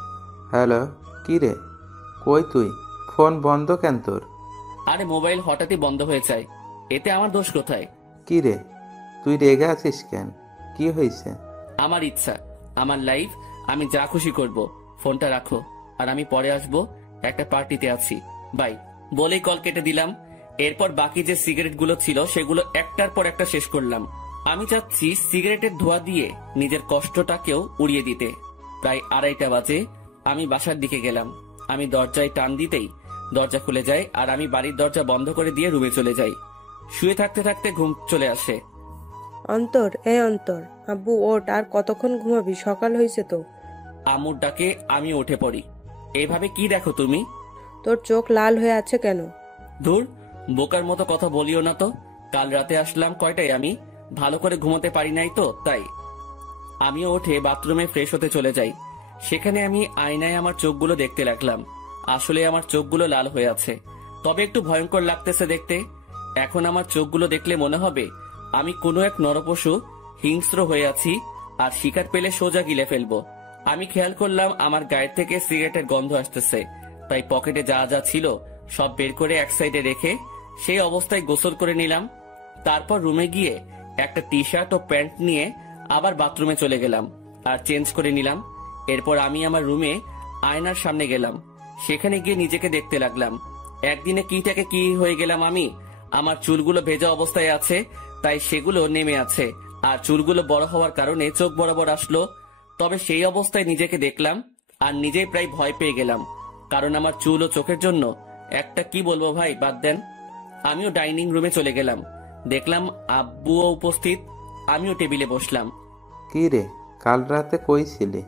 হ্যালো, কি রে? কই তুই? ফোন বন্ধ কেন তোর? আরে মোবাইল হঠাৎই বন্ধ হয়ে যায়, এতে আমার দোষ কোথায়? কি রে, তুই রেগে আছিস কেন? কি হয়েছে? আমার ইচ্ছা, আমার লাইফ, আমি যা খুশি করব। ফোনটা রাখো, আর আমি পরে আসবো, একটা পার্টিতে আছি, বাই বলেই কল কেটে দিলাম। এরপর বাকি যে সিগারেটগুলো ছিল সেগুলো একটার পর একটা শেষ করলাম। আমি চাচ্ছি সিগারেটের ধোঁয়া দিয়ে নিজের কষ্টটাকেও উড়িয়ে দিতে। প্রায় 2:30 বাজে আমি বাসার দিকে গেলাম। আমি দরজায় টান দিতেই দরজা খুলে যায়, আর আমি বাড়ির দরজা বন্ধ করে দিয়ে রুমে চলে যাই। শুয়ে থাকতে থাকতে ঘুম চলে আসে। অন্তর, অন্তর, আব্বু ওঠ, আর কতক্ষণ ঘুমাবি? সকাল হয়েছে তো। আম্মুর ডাকে আমি উঠে পড়ি। এভাবে কি দেখো তুমি? তোর চোখ লাল হয়ে আছে কেন? ধুর, বোকার মতো কথা বলিও না তো। কাল রাতে আসলাম কয়টায়, আমি ভালো করে ঘুমোতে পারি নাই তো, তাই। আমিও উঠে বাথরুমে ফ্রেশ হতে চলে যাই। সেখানে আমি আয়নায় আমার চোখগুলো দেখতে লাগলাম। আসলে আমার চোখগুলো লাল হয়ে আছে, তবে একটু ভয়ঙ্কর লাগতেছে দেখতে। এখন আমার চোখগুলো দেখলে মনে হবে আমি কোনো এক নরপশু হিংস্র হয়ে আছি, আর শিকার পেলে সোজা গিলে ফেলবো। আমি খেয়াল করলাম আমার গায়ের থেকে সিগারেটের গন্ধ আসতেছে, তাই পকেটে যা যা ছিল সব বের করে এক সাইডে রেখে সেই অবস্থায় গোসল করে নিলাম। তারপর রুমে গিয়ে একটা টি শার্ট ও প্যান্ট নিয়ে আবার বাথরুমে চলে গেলাম আর চেঞ্জ করে নিলাম। এরপর আমি আমার রুমে আয়নার সামনে গেলাম। সেখানে গিয়ে নিজেকে দেখতে লাগলাম। একদিনে কি থেকে কি হয়ে গেলাম আমি। আমার চুলগুলো ভেজা অবস্থায় আছে, তাই সেগুলো নেমে আছে, আর চুলগুলো বড় হওয়ার কারণে চোখ বরাবর আসলো। তবে সেই অবস্থায় নিজেকে দেখলাম আর নিজেই প্রায় ভয় পেয়ে গেলাম, কারণ আমার চুল ও চোখের জন্য একটা কি বলবো ভাই, বাদ দেন। আমিও ডাইনিং রুমে চলে গেলাম। দেখলাম আব্বুও উপস্থিত। আমিও টেবিলে বসলাম। কি রে, কাল রাতে কই ছিলি?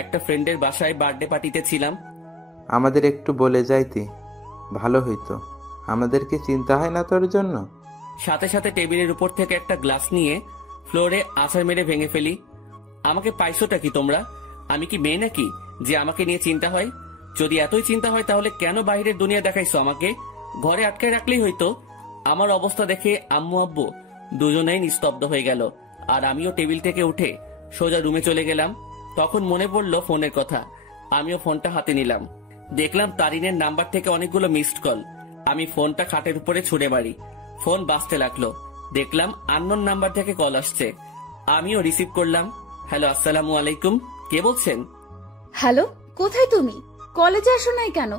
একটা ফ্রেন্ডের বাসায় বার্থডে পার্টিতে ছিলাম। আমাদের একটু বলে যাইতি, ভালো হইতো। আমাদের কি চিন্তা হয় না তোর জন্য? সাথে সাথে টেবিলের উপর থেকে একটা গ্লাস নিয়ে ফ্লোরে আছাড় মেরে ভেঙে ফেলি। আমাকে পাইছোটা কি তোমরা? আমি কি মেয়ে নাকি যে আমাকে নিয়ে চিন্তা হয়? যদি এতই চিন্তা হয় তাহলে কেন বাইরের দুনিয়া দেখাইছো আমাকে? ঘরে আটকায় রাখলেই হইতো। আমার অবস্থা দেখে আম্মু আব্বু দুজনেই নিস্তব্ধ হয়ে গেল, আর আমিও টেবিল থেকে উঠে সোজা রুমে চলে গেলাম। তখন মনে পড়লো ফোনের কথা। আমিও ফোনটা হাতে নিলাম। দেখলাম তারিনের নাম্বার থেকে অনেকগুলো মিসড কল। আমি ফোনটা খাটের উপরে ছুঁড়ে মারি। ফোন বাজতে লাগলো। দেখলাম আননোন নাম্বার থেকে কল আসছে। আমিও রিসিভ করলাম। হ্যালো, আসসালামু আলাইকুম, কে বলছেন? হ্যালো, কোথায় তুমি? কলেজে আসো নাই কেন?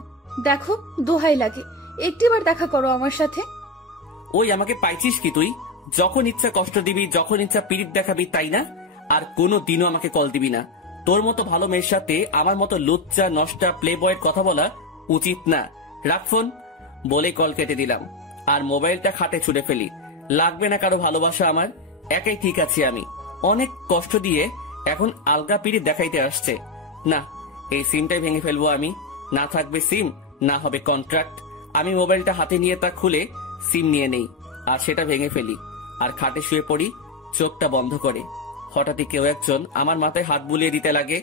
দেখো, দোহাই লাগে, একটিবার দেখা করো আমার সাথে। ওই আমাকে পাইছিস কি তুই? যখন ইচ্ছা কষ্ট দিবি, যখন ইচ্ছা পিরিত দেখাবি, তাই না? আর কোনো দিনও আমাকে কল দিবি না। তোর মতো ভালো মেয়ের সাথে আমার মতো লুচ্চা নষ্টা প্লে বয়ের কথা বলা উচিত না। রাখ ফোন বলে কল কেটে দিলাম আর মোবাইলটা খাটে ছুড়ে ফেলি। লাগবে না কারো ভালোবাসা আমার, একাই ঠিক আছি আমি। অনেক কষ্ট দিয়ে এখন আলগা পিরিত দেখাইতে আসছে। না, এই সিমটাই ভেঙে ফেলবো আমি। না থাকবে সিম, না হবে কন্ট্রাক্ট। আমি মোবাইলটা হাতে নিয়ে তা খুলে সিম নিয়ে নেই আর সেটা ভেঙে ফেলি, আর খাটে শুয়ে পড়ি চোখটা বন্ধ করে। হঠাৎই কেউ একজন আমার মাথায় হাত বুলিয়ে দিতে লাগে।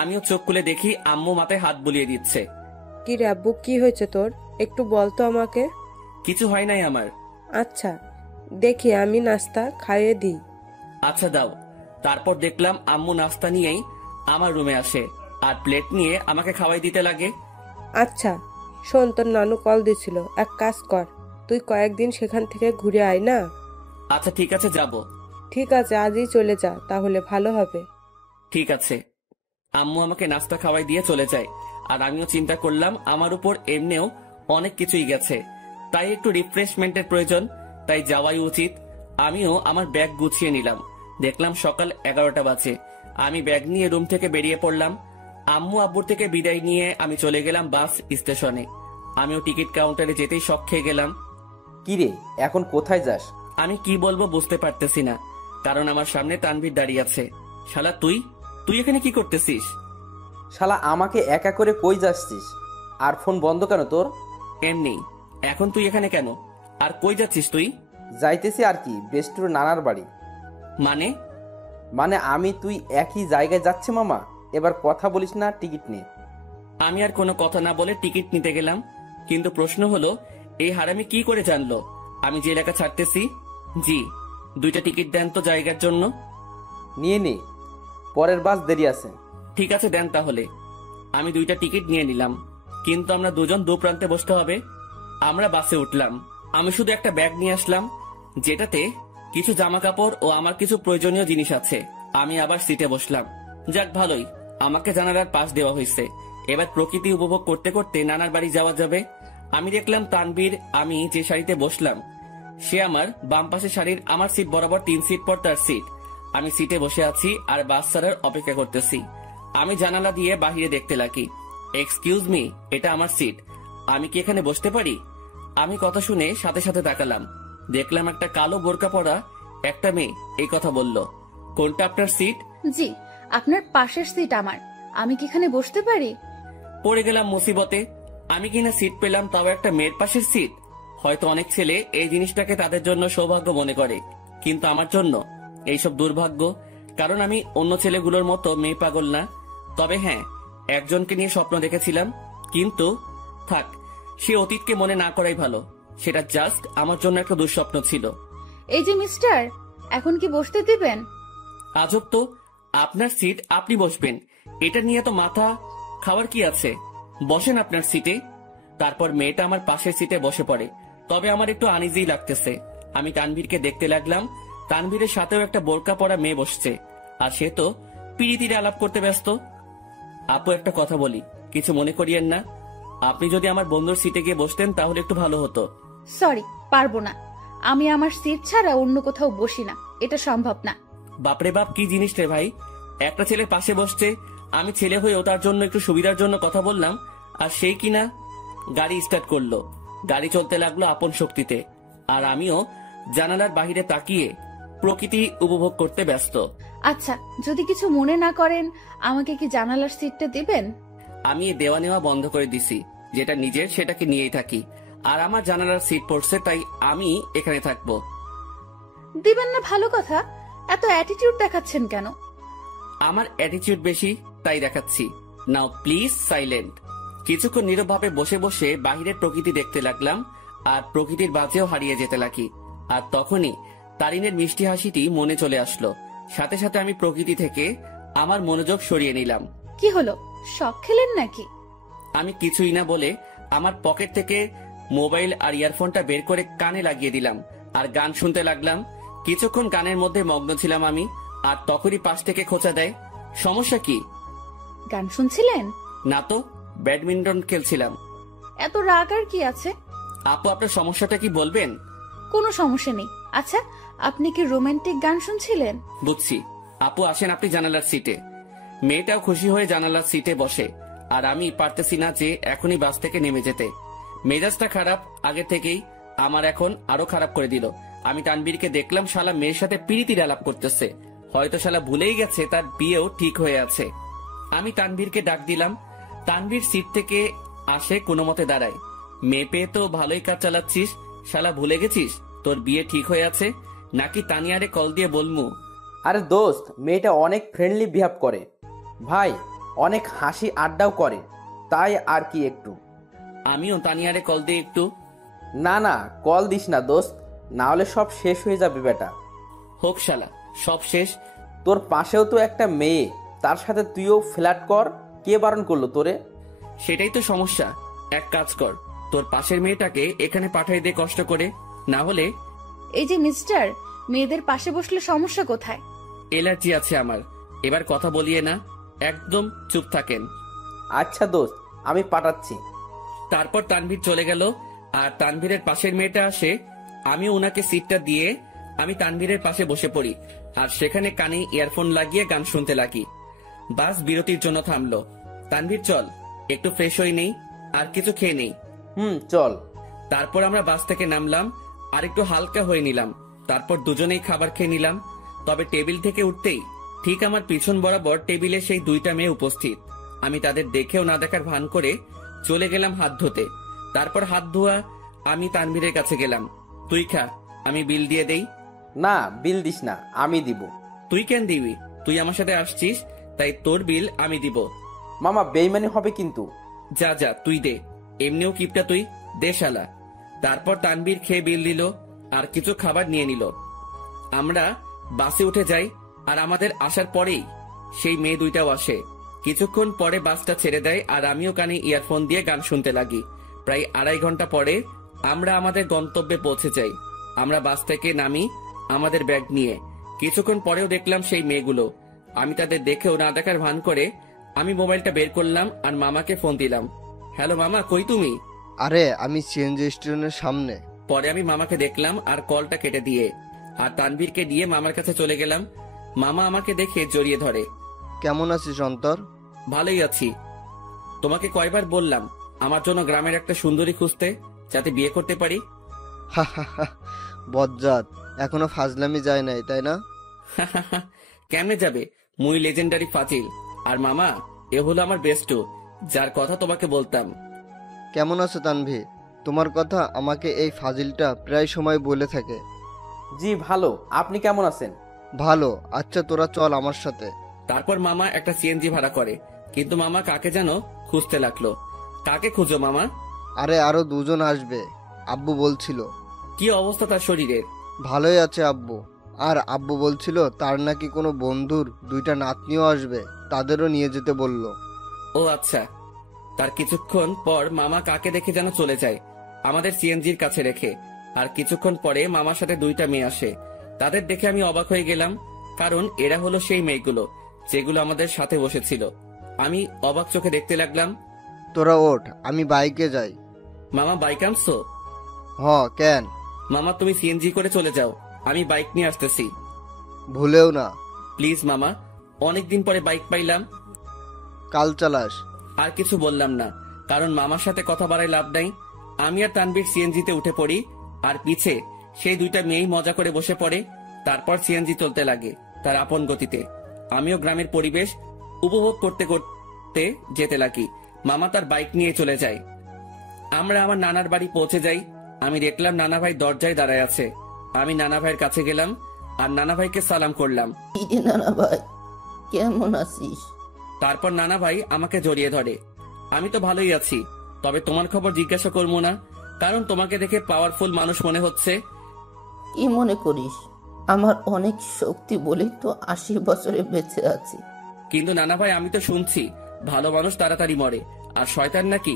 আমিও চোখ খুলে দেখি আম্মু মাথায় হাত বুলিয়ে দিচ্ছে। কি রে আব্বু, কি হয়েছে তোর? একটু বলতো আমাকে। কিছু হয় নাই আমার। আচ্ছা, দেখি আমি নাস্তা খাইয়ে দিই। আচ্ছা দাও। তারপর দেখলাম আম্মু নাস্তা নিয়েই আমার রুমে আসে আর প্লেট নিয়ে আমাকে খাওয়াই দিতে লাগে। আচ্ছা শোন, তোর নানু কল দিছিল, এক কাজ কর, তুই কয়েকদিন সেখান থেকে ঘুরে আয় না। আচ্ছা ঠিক আছে, যাব। ঠিক আছে, আজই চলে যা, তাহলে ভালো হবে। ঠিক আছে। আম্মু আমাকে নাস্তা খাওয়াই দিয়ে চলে যায়, আর আমিও চিন্তা করলাম আমার উপর এমনিও অনেক কিছুই গেছে, তাই একটু রিফ্রেশমেন্টের প্রয়োজন, তাই যাওয়াই উচিত। আমিও আমার ব্যাগ গুছিয়ে নিলাম। দেখলাম সকাল 11টা বাজে। আমি ব্যাগ নিয়ে রুম থেকে বেরিয়ে পড়লাম। আম্মু আব্বুর থেকে বিদায় নিয়ে আমি চলে গেলাম বাস স্টেশনে। আমিও টিকিট কাউন্টারে যেতেই শক খেয়ে গেলাম। কিরে, এখন কোথায় যাস? আমি কি বলবো বুঝতে পারতেছি না, কারণ আমার সামনে তানভীর দাঁড়িয়ে আছে। শালা তুই তুই এখানে কি করতেছিস? শালা আমাকে একা করে কই যাচ্ছিস? আর ফোন বন্ধ কেন তোর? এমনি। এখন তুই এখানে কেন? আর কই যাচ্ছিস তুই? যাইতেছি আর কি, বেস্টুর নানার বাড়ি। মানে আমি তুই একই জায়গায় যাচ্ছে মামা। এবার কথা বলিস না, টিকিট নে। আমি আর কোনো কথা না বলে টিকিট নিতে গেলাম, কিন্তু প্রশ্ন হলো এই হারামি কি করে জানলো আমি যে এলাকা ছাড়তেছি? জি, 2টা টিকিট দেন তো জায়গার জন্য। নিয়ে নি, পরের বাস দেরি আছে। ঠিক আছে দেন তাহলে। আমি 2টা টিকিট নিয়ে নিলাম, কিন্তু আমরা দুজন দু প্রান্তে বসতে হবে। আমরা বাসে উঠলাম। আমি শুধু একটা ব্যাগ নিয়ে আসলাম, যেটাতে কিছু জামা কাপড় ও আমার কিছু প্রয়োজনীয় জিনিস আছে। আমি আবার সিটে বসলাম। যাক ভালোই, আমাকে জানালার পাশ দেওয়া হয়েছে। এবার প্রকৃতি উপভোগ করতে করতে নানার বাড়ি যাওয়া যাবে। আমি দেখলাম তানভীর, আমি যে সারিতে বসলাম সে আমার বাম পাশে সারির আমার সিট বরাবর 3 সিট পর তার সিট। আমি সিটে বসে আছি আর বাস ছাড়ার অপেক্ষা করতেছি। আমি জানালা দিয়ে বাহিরে দেখতে লাগি। এক্সকিউজ মি, এটা আমার সিট, আমি কি এখানে বসতে পারি? আমি কথা শুনে সাথে সাথে তাকালাম। দেখলাম একটা কালো বোরকা পরা একটা মেয়ে এই কথা বলল। কোনটা আপনার সিট? জি, আপনার পাশের সিট আমার। আমি কি এখানে বসতে পারি? পড়ে গেলাম মুসিবতে। আমি কিনা সিট পেলাম, তাও একটা মেয়ের পাশের সিট। হয়তো অনেক ছেলে এই জিনিসটাকে তাদের জন্য সৌভাগ্য মনে করে, কিন্তু আমার জন্য এইসব দুর্ভাগ্য। কারণ আমি অন্য ছেলেগুলোর মতো মেয়ে পাগল না। তবে হ্যাঁ, একজনকে নিয়ে স্বপ্ন দেখেছিলাম, কিন্তু থাক, সে অতীতকে মনে না করাই ভালো। সেটা জাস্ট আমার জন্য একটা দুঃস্বপ্ন ছিল। এই যে মিস্টার, এখন কি বসতে দিবেন? আজব তো, আপনার সিট আপনি বসবেন, এটা নিয়ে তো মাথা খাওয়ার কি আছে? বসেন আপনার সিটে। তারপর মেয়েটা আমার পাশের সিটে বসে পড়ে। তবে আমার একটু আনইজি লাগতেছে। আমি তানভীরকে দেখতে লাগলাম। তানভীরের সাথেও একটা বোরকা পরা মেয়ে বসছে, আর সে তো পিড়িতিরে আলাপ করতে ব্যস্ত। আপু, একটা কথা বলি, কিছু মনে করিয়েন না। আপনি যদি আমার বন্ধুর সিটে গিয়ে বসতেন তাহলে একটু ভালো হতো। সরি, পারবো না। আমি আমার সিট ছাড়া অন্য কোথাও বসি না, এটা সম্ভব না। বাপরে বাপ, কি জিনিস রে ভাই! একটা ছেলের পাশে বসছে, আমি ছেলে হয়েও তার জন্য একটু সুবিধার জন্য কথা বললাম, আর সেই কিনা গাড়ি স্টার্ট করলো। গাড়ি চলতে লাগলো আপন শক্তিতে, আর আমিও জানালার বাহিরে তাকিয়ে প্রকৃতি উপভোগ করতে ব্যস্ত। আচ্ছা, যদি কিছু মনে না করেন, আমাকে কি জানালার সিটটা দিবেন? আমি দেওয়া নেওয়া বন্ধ করে দিছি। যেটা নিজের সেটাকে নিয়েই থাকি, আর আমার জানালার সিট পড়ছে, তাই আমি এখানে থাকবো। দিবেন না ভালো কথা, এত অ্যাটিটিউড দেখাচ্ছেন কেন? আমার অ্যাটিটিউড বেশি, তাই দেখাচ্ছি। নাও প্লিজ সাইলেন্ট। কিছুক্ষণ নীরবভাবে বসে বসে বাহিরের প্রকৃতি দেখতে লাগলাম, আর প্রকৃতির বাজেও হারিয়ে যেতে লাগি। আর তখনই তারিনের মিষ্টি হাসিটি মনে চলে আসলো। সাথে সাথে আমি প্রকৃতি থেকে আমার মনোযোগ সরিয়ে নিলাম। কি হলো, শখ খেলেন নাকি? আমি কিছুই না বলে আমার পকেট থেকে মোবাইল আর ইয়ারফোনটা বের করে কানে লাগিয়ে দিলাম, আর গান শুনতে লাগলাম। কিছুক্ষণ গানের মধ্যে মগ্ন ছিলাম আমি, আর তখনই পাশ থেকে খোঁচা দেয়। সমস্যা কি? গান শুনছিলেন? না তো, ব্যাডমিন্টন খেলছিলাম। এত রাগ আর কি আছে? আপু, আপনার সমস্যাটা কি বলবেন? কোনো সমস্যা নেই। আচ্ছা, আপনি কি রোমান্টিক গান শুনছিলেন? বুঝছি। আপু আসেন আপনি জানালার সিটে। মেয়েটাও খুশি হয়ে জানালার সিটে বসে, আর আমি পারতেছি না যে এখনই বাস থেকে নেমে যেতে। মেজাজটা খারাপ আগে থেকেই, আমার এখন আরো খারাপ করে দিল। আমি তানবীরকে দেখলাম শালা মেয়ের সাথে পিরিতির আলাপ করতেছে। হয়তো শালা ভুলেই গেছে তার বিয়েও ঠিক হয়ে আছে। আমি তানবীরকে ডাক দিলাম। তানবীর সিট থেকে আসে, কোনো মতে দাঁড়ায়। মেয়ে পেয়ে তো ভালোই কাজ চালাচ্ছিস, শালা ভুলে গেছিস তোর বিয়ে ঠিক হয়ে আছে? নাকি তানিয়ারে কল দিয়ে বলমু? আরে দোস্ত, মেয়েটা অনেক ফ্রেন্ডলি বিহেভ করে ভাই, অনেক হাসি আড্ডাও করে, তাই আর কি একটু। আমিও তানিয়ারে কল দিয়ে একটু। না না, কল দিস না দোস্ত, না হলে সব শেষ হয়ে যাবে বেটা। হোক শালা, সব শেষ। তোর পাশেও তো একটা মেয়ে, তার সাথে তুইও ফ্ল্যাট কর, কে বারণ করলো তোরে? সেটাই তো সমস্যা। এক কাজ কর, তোর পাশের মেয়েটাকে এখানে পাঠাই দে কষ্ট করে, না হলে। এই যে মিস্টার, মেয়েদের পাশে বসলে সমস্যা কোথায়? এলার্জি আছে আমার। এবার কথা বলিয়ে না, একদম চুপ থাকেন। আচ্ছা দোস্ত, আমি পাঠাচ্ছি। তারপর তানভীর চলে গেল, আর তানভীরের পাশের মেয়েটা আসে। আমি ওনাকে সিটটা দিয়ে আমি তানভীরের পাশে বসে পড়ি, আর সেখানে কানে ইয়ারফোন লাগিয়ে গান শুনতে লাগি। বাস বিরতির জন্য থামলো। তানভীর চল, একটু ফ্রেশ হয়ে নেই, আর কিছু খেয়ে নেই। চল। তারপর আমরা বাস থেকে নামলাম, আর একটু হালকা হয়ে নিলাম। তারপর দুজনেই খাবার খেয়ে নিলাম। তবে টেবিল থেকে উঠতেই ঠিক আমার পিছন বরাবর টেবিলে সেই 2টা মেয়ে উপস্থিত। আমি তাদের দেখেও না দেখার ভান করে চলে গেলাম হাত ধুতে। তারপর হাত ধোয়া আমি তানভীরের কাছে গেলাম। তুই খা, আমি বিল দিয়ে দেই। না, বিল দিস না, আমি দিব। তুই কেন দিবি? তুই আমার সাথে আসছিস, তাই তোর বিল আমি দিব। মামা বেইমানি হবে কিন্তু। যা যা তুই দে, এমনিও কিপটা তুই, দে শালা। তারপর তানভীর খেয়ে বিল দিল আর কিছু খাবার নিয়ে নিল। আমরা বাসে উঠে যাই আর আমাদের আসার পরেই সেই মেয়ে দুইটাও আসে। কিছুক্ষণ পরে বাসটা ছেড়ে দেয় আর আমিও কানে ইয়ারফোন দিয়ে গান শুনতে লাগি। প্রায় 2.5 ঘন্টা পরে আমরা আমাদের গন্তব্যে পৌঁছে যাই। আমরা বাস থেকে নামি আমাদের ব্যাগ নিয়ে। কিছুক্ষণ পরেও দেখলাম সেই মেয়েগুলো। আমি তাদের দেখেও না দেখার ভান করে আমি মোবাইলটা বের করলাম আর মামাকে ফোন দিলাম। হ্যালো মামা, কই তুমি? আরে আমি সিএনজি স্টেশনের সামনে। পরে আমি মামাকে দেখলাম আর কলটা কেটে দিয়ে আর তানভীরকে দিয়ে মামার কাছে চলে গেলাম। মামা আমাকে দেখে জড়িয়ে ধরে। কেমন আছিস অন্তর? ভালোই আছি। তোমাকে কয়বার বললাম আমার জন্য গ্রামের একটা সুন্দরী খুঁজতে, যাতে বিয়ে করতে পারি। বজ্জাত, এখনো ফাজলামি যায় নাই তাই না? কেমনে যাবে, মুই লেজেন্ডারি ফাজিল। আর মামা, এ হলো আমার বেস্টু, যার কথা তোমাকে বলতাম। কেমন আছো তানভি? তোমার কথা আমাকে এই ফাজিলটা প্রায় সময় বলে থাকে। জি ভালো, আপনি কেমন আছেন? ভালো। আচ্ছা তোরা চল আমার সাথে। তারপর মামা একটা সিএনজি ভাড়া করে, কিন্তু মামা কাকে যেন খুঁজতে লাগলো। কাকে খুঁজো মামা? আরে আরো 2 জন আসবে, আব্বু বলছিল। কি অবস্থা তার শরীরের? ভালোই আছে আব্বু। আর আব্বু বলছিল তার নাকি কোনো বন্ধুর 2টা নাতনিও আসবে, তাদেরও নিয়ে যেতে বলল। ও আচ্ছা। তার কিছুক্ষণ পর মামা কাকে দেখে যেন চলে যায় আমাদের সিএনজির কাছে রেখে। আর কিছুক্ষণ পরে মামার সাথে 2টা মেয়ে আসে। তাদের দেখে আমি অবাক হয়ে গেলাম, কারণ এরা হলো সেই মেয়েগুলো যেগুলো আমাদের সাথে বসেছিল। আমি অবাক চোখে দেখতে লাগলাম। তোরা ওঠ, আমি বাইকে যাই। মামা বাইক আনছো? কেন? মামা তুমি সিএনজি করে চলে যাও, আমি বাইক নিয়ে আসতেছি। ভুলেও না। প্লিজ মামা, অনেকদিন পরে বাইক পাইলাম। কাল চালাস। আর কিছু বললাম না, কারণ মামার সাথে কথা বাড়ায় লাভ নাই। আমি আর তানভীর সিএনজিতে উঠে পড়ি আর পিছে সেই 2টা মেয়েই মজা করে বসে পড়ে। তারপর সিএনজি চলতে লাগে তার আপন গতিতে। আমিও গ্রামের পরিবেশ উপভোগ করতে করতে যেতে লাগি। মামা তার বাইক নিয়ে চলে যায়। আমরা আমার নানার বাড়ি পৌঁছে যাই। আমি দেখলাম নানা ভাই দরজায় দাঁড়ায় আছে। আমি নানা ভাইয়ের কাছে গেলাম আর নানা ভাইকে সালাম করলাম। নানা ভাই, কেমন আছিস? তারপর নানা ভাই আমাকে জড়িয়ে ধরে। আমি তো ভালোই আছি, তবে তোমার খবর জিজ্ঞাসা করবো না, কারণ তোমাকে দেখে পাওয়ারফুল মানুষ মনে হচ্ছে। কি মনে করিস? আমার অনেক শক্তি বলেই তো 80 বছরে বেঁচে আছি। কিন্তু নানা ভাই, আমি তো শুনছি ভালো মানুষ তাড়াতাড়ি মরে আর শয়তান নাকি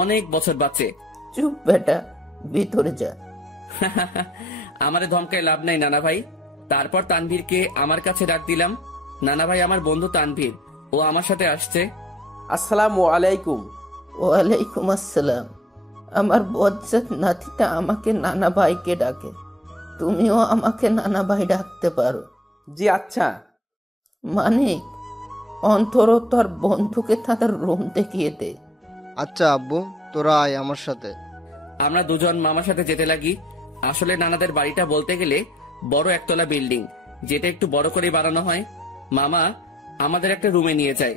অনেক বছর বাঁচে। চুপ বেটা, ভিতরে যা। আমারে ধমকায় লাভ নাই নানা ভাই। তারপর তানভীরকে আমার কাছে ডাক দিলাম। নানা ভাই, আমার বন্ধু তানভীর, ও আমার সাথে আসছে। আসসালামু আলাইকুম। ওয়ালাইকুম আসসালাম। আমার বজ্জাত নাতিটা আমাকে নানা ভাইকে ডাকে, তুমিও আমাকে নানা ভাই ডাকতে পারো। জি আচ্ছা। মানিক, অন্তর তোর বন্ধুকে তাদের রুম দেখিয়ে দে। আচ্ছা আব্বু, তোরা আয় আমার সাথে। আমরা 2 জন মামার সাথে যেতে লাগি। আসলে নানাদের বাড়িটা বলতে গেলে বড় একতলা বিল্ডিং, যেটা একটু বড় করে বানানো হয়। মামা আমাদের একটা রুমে নিয়ে যায়।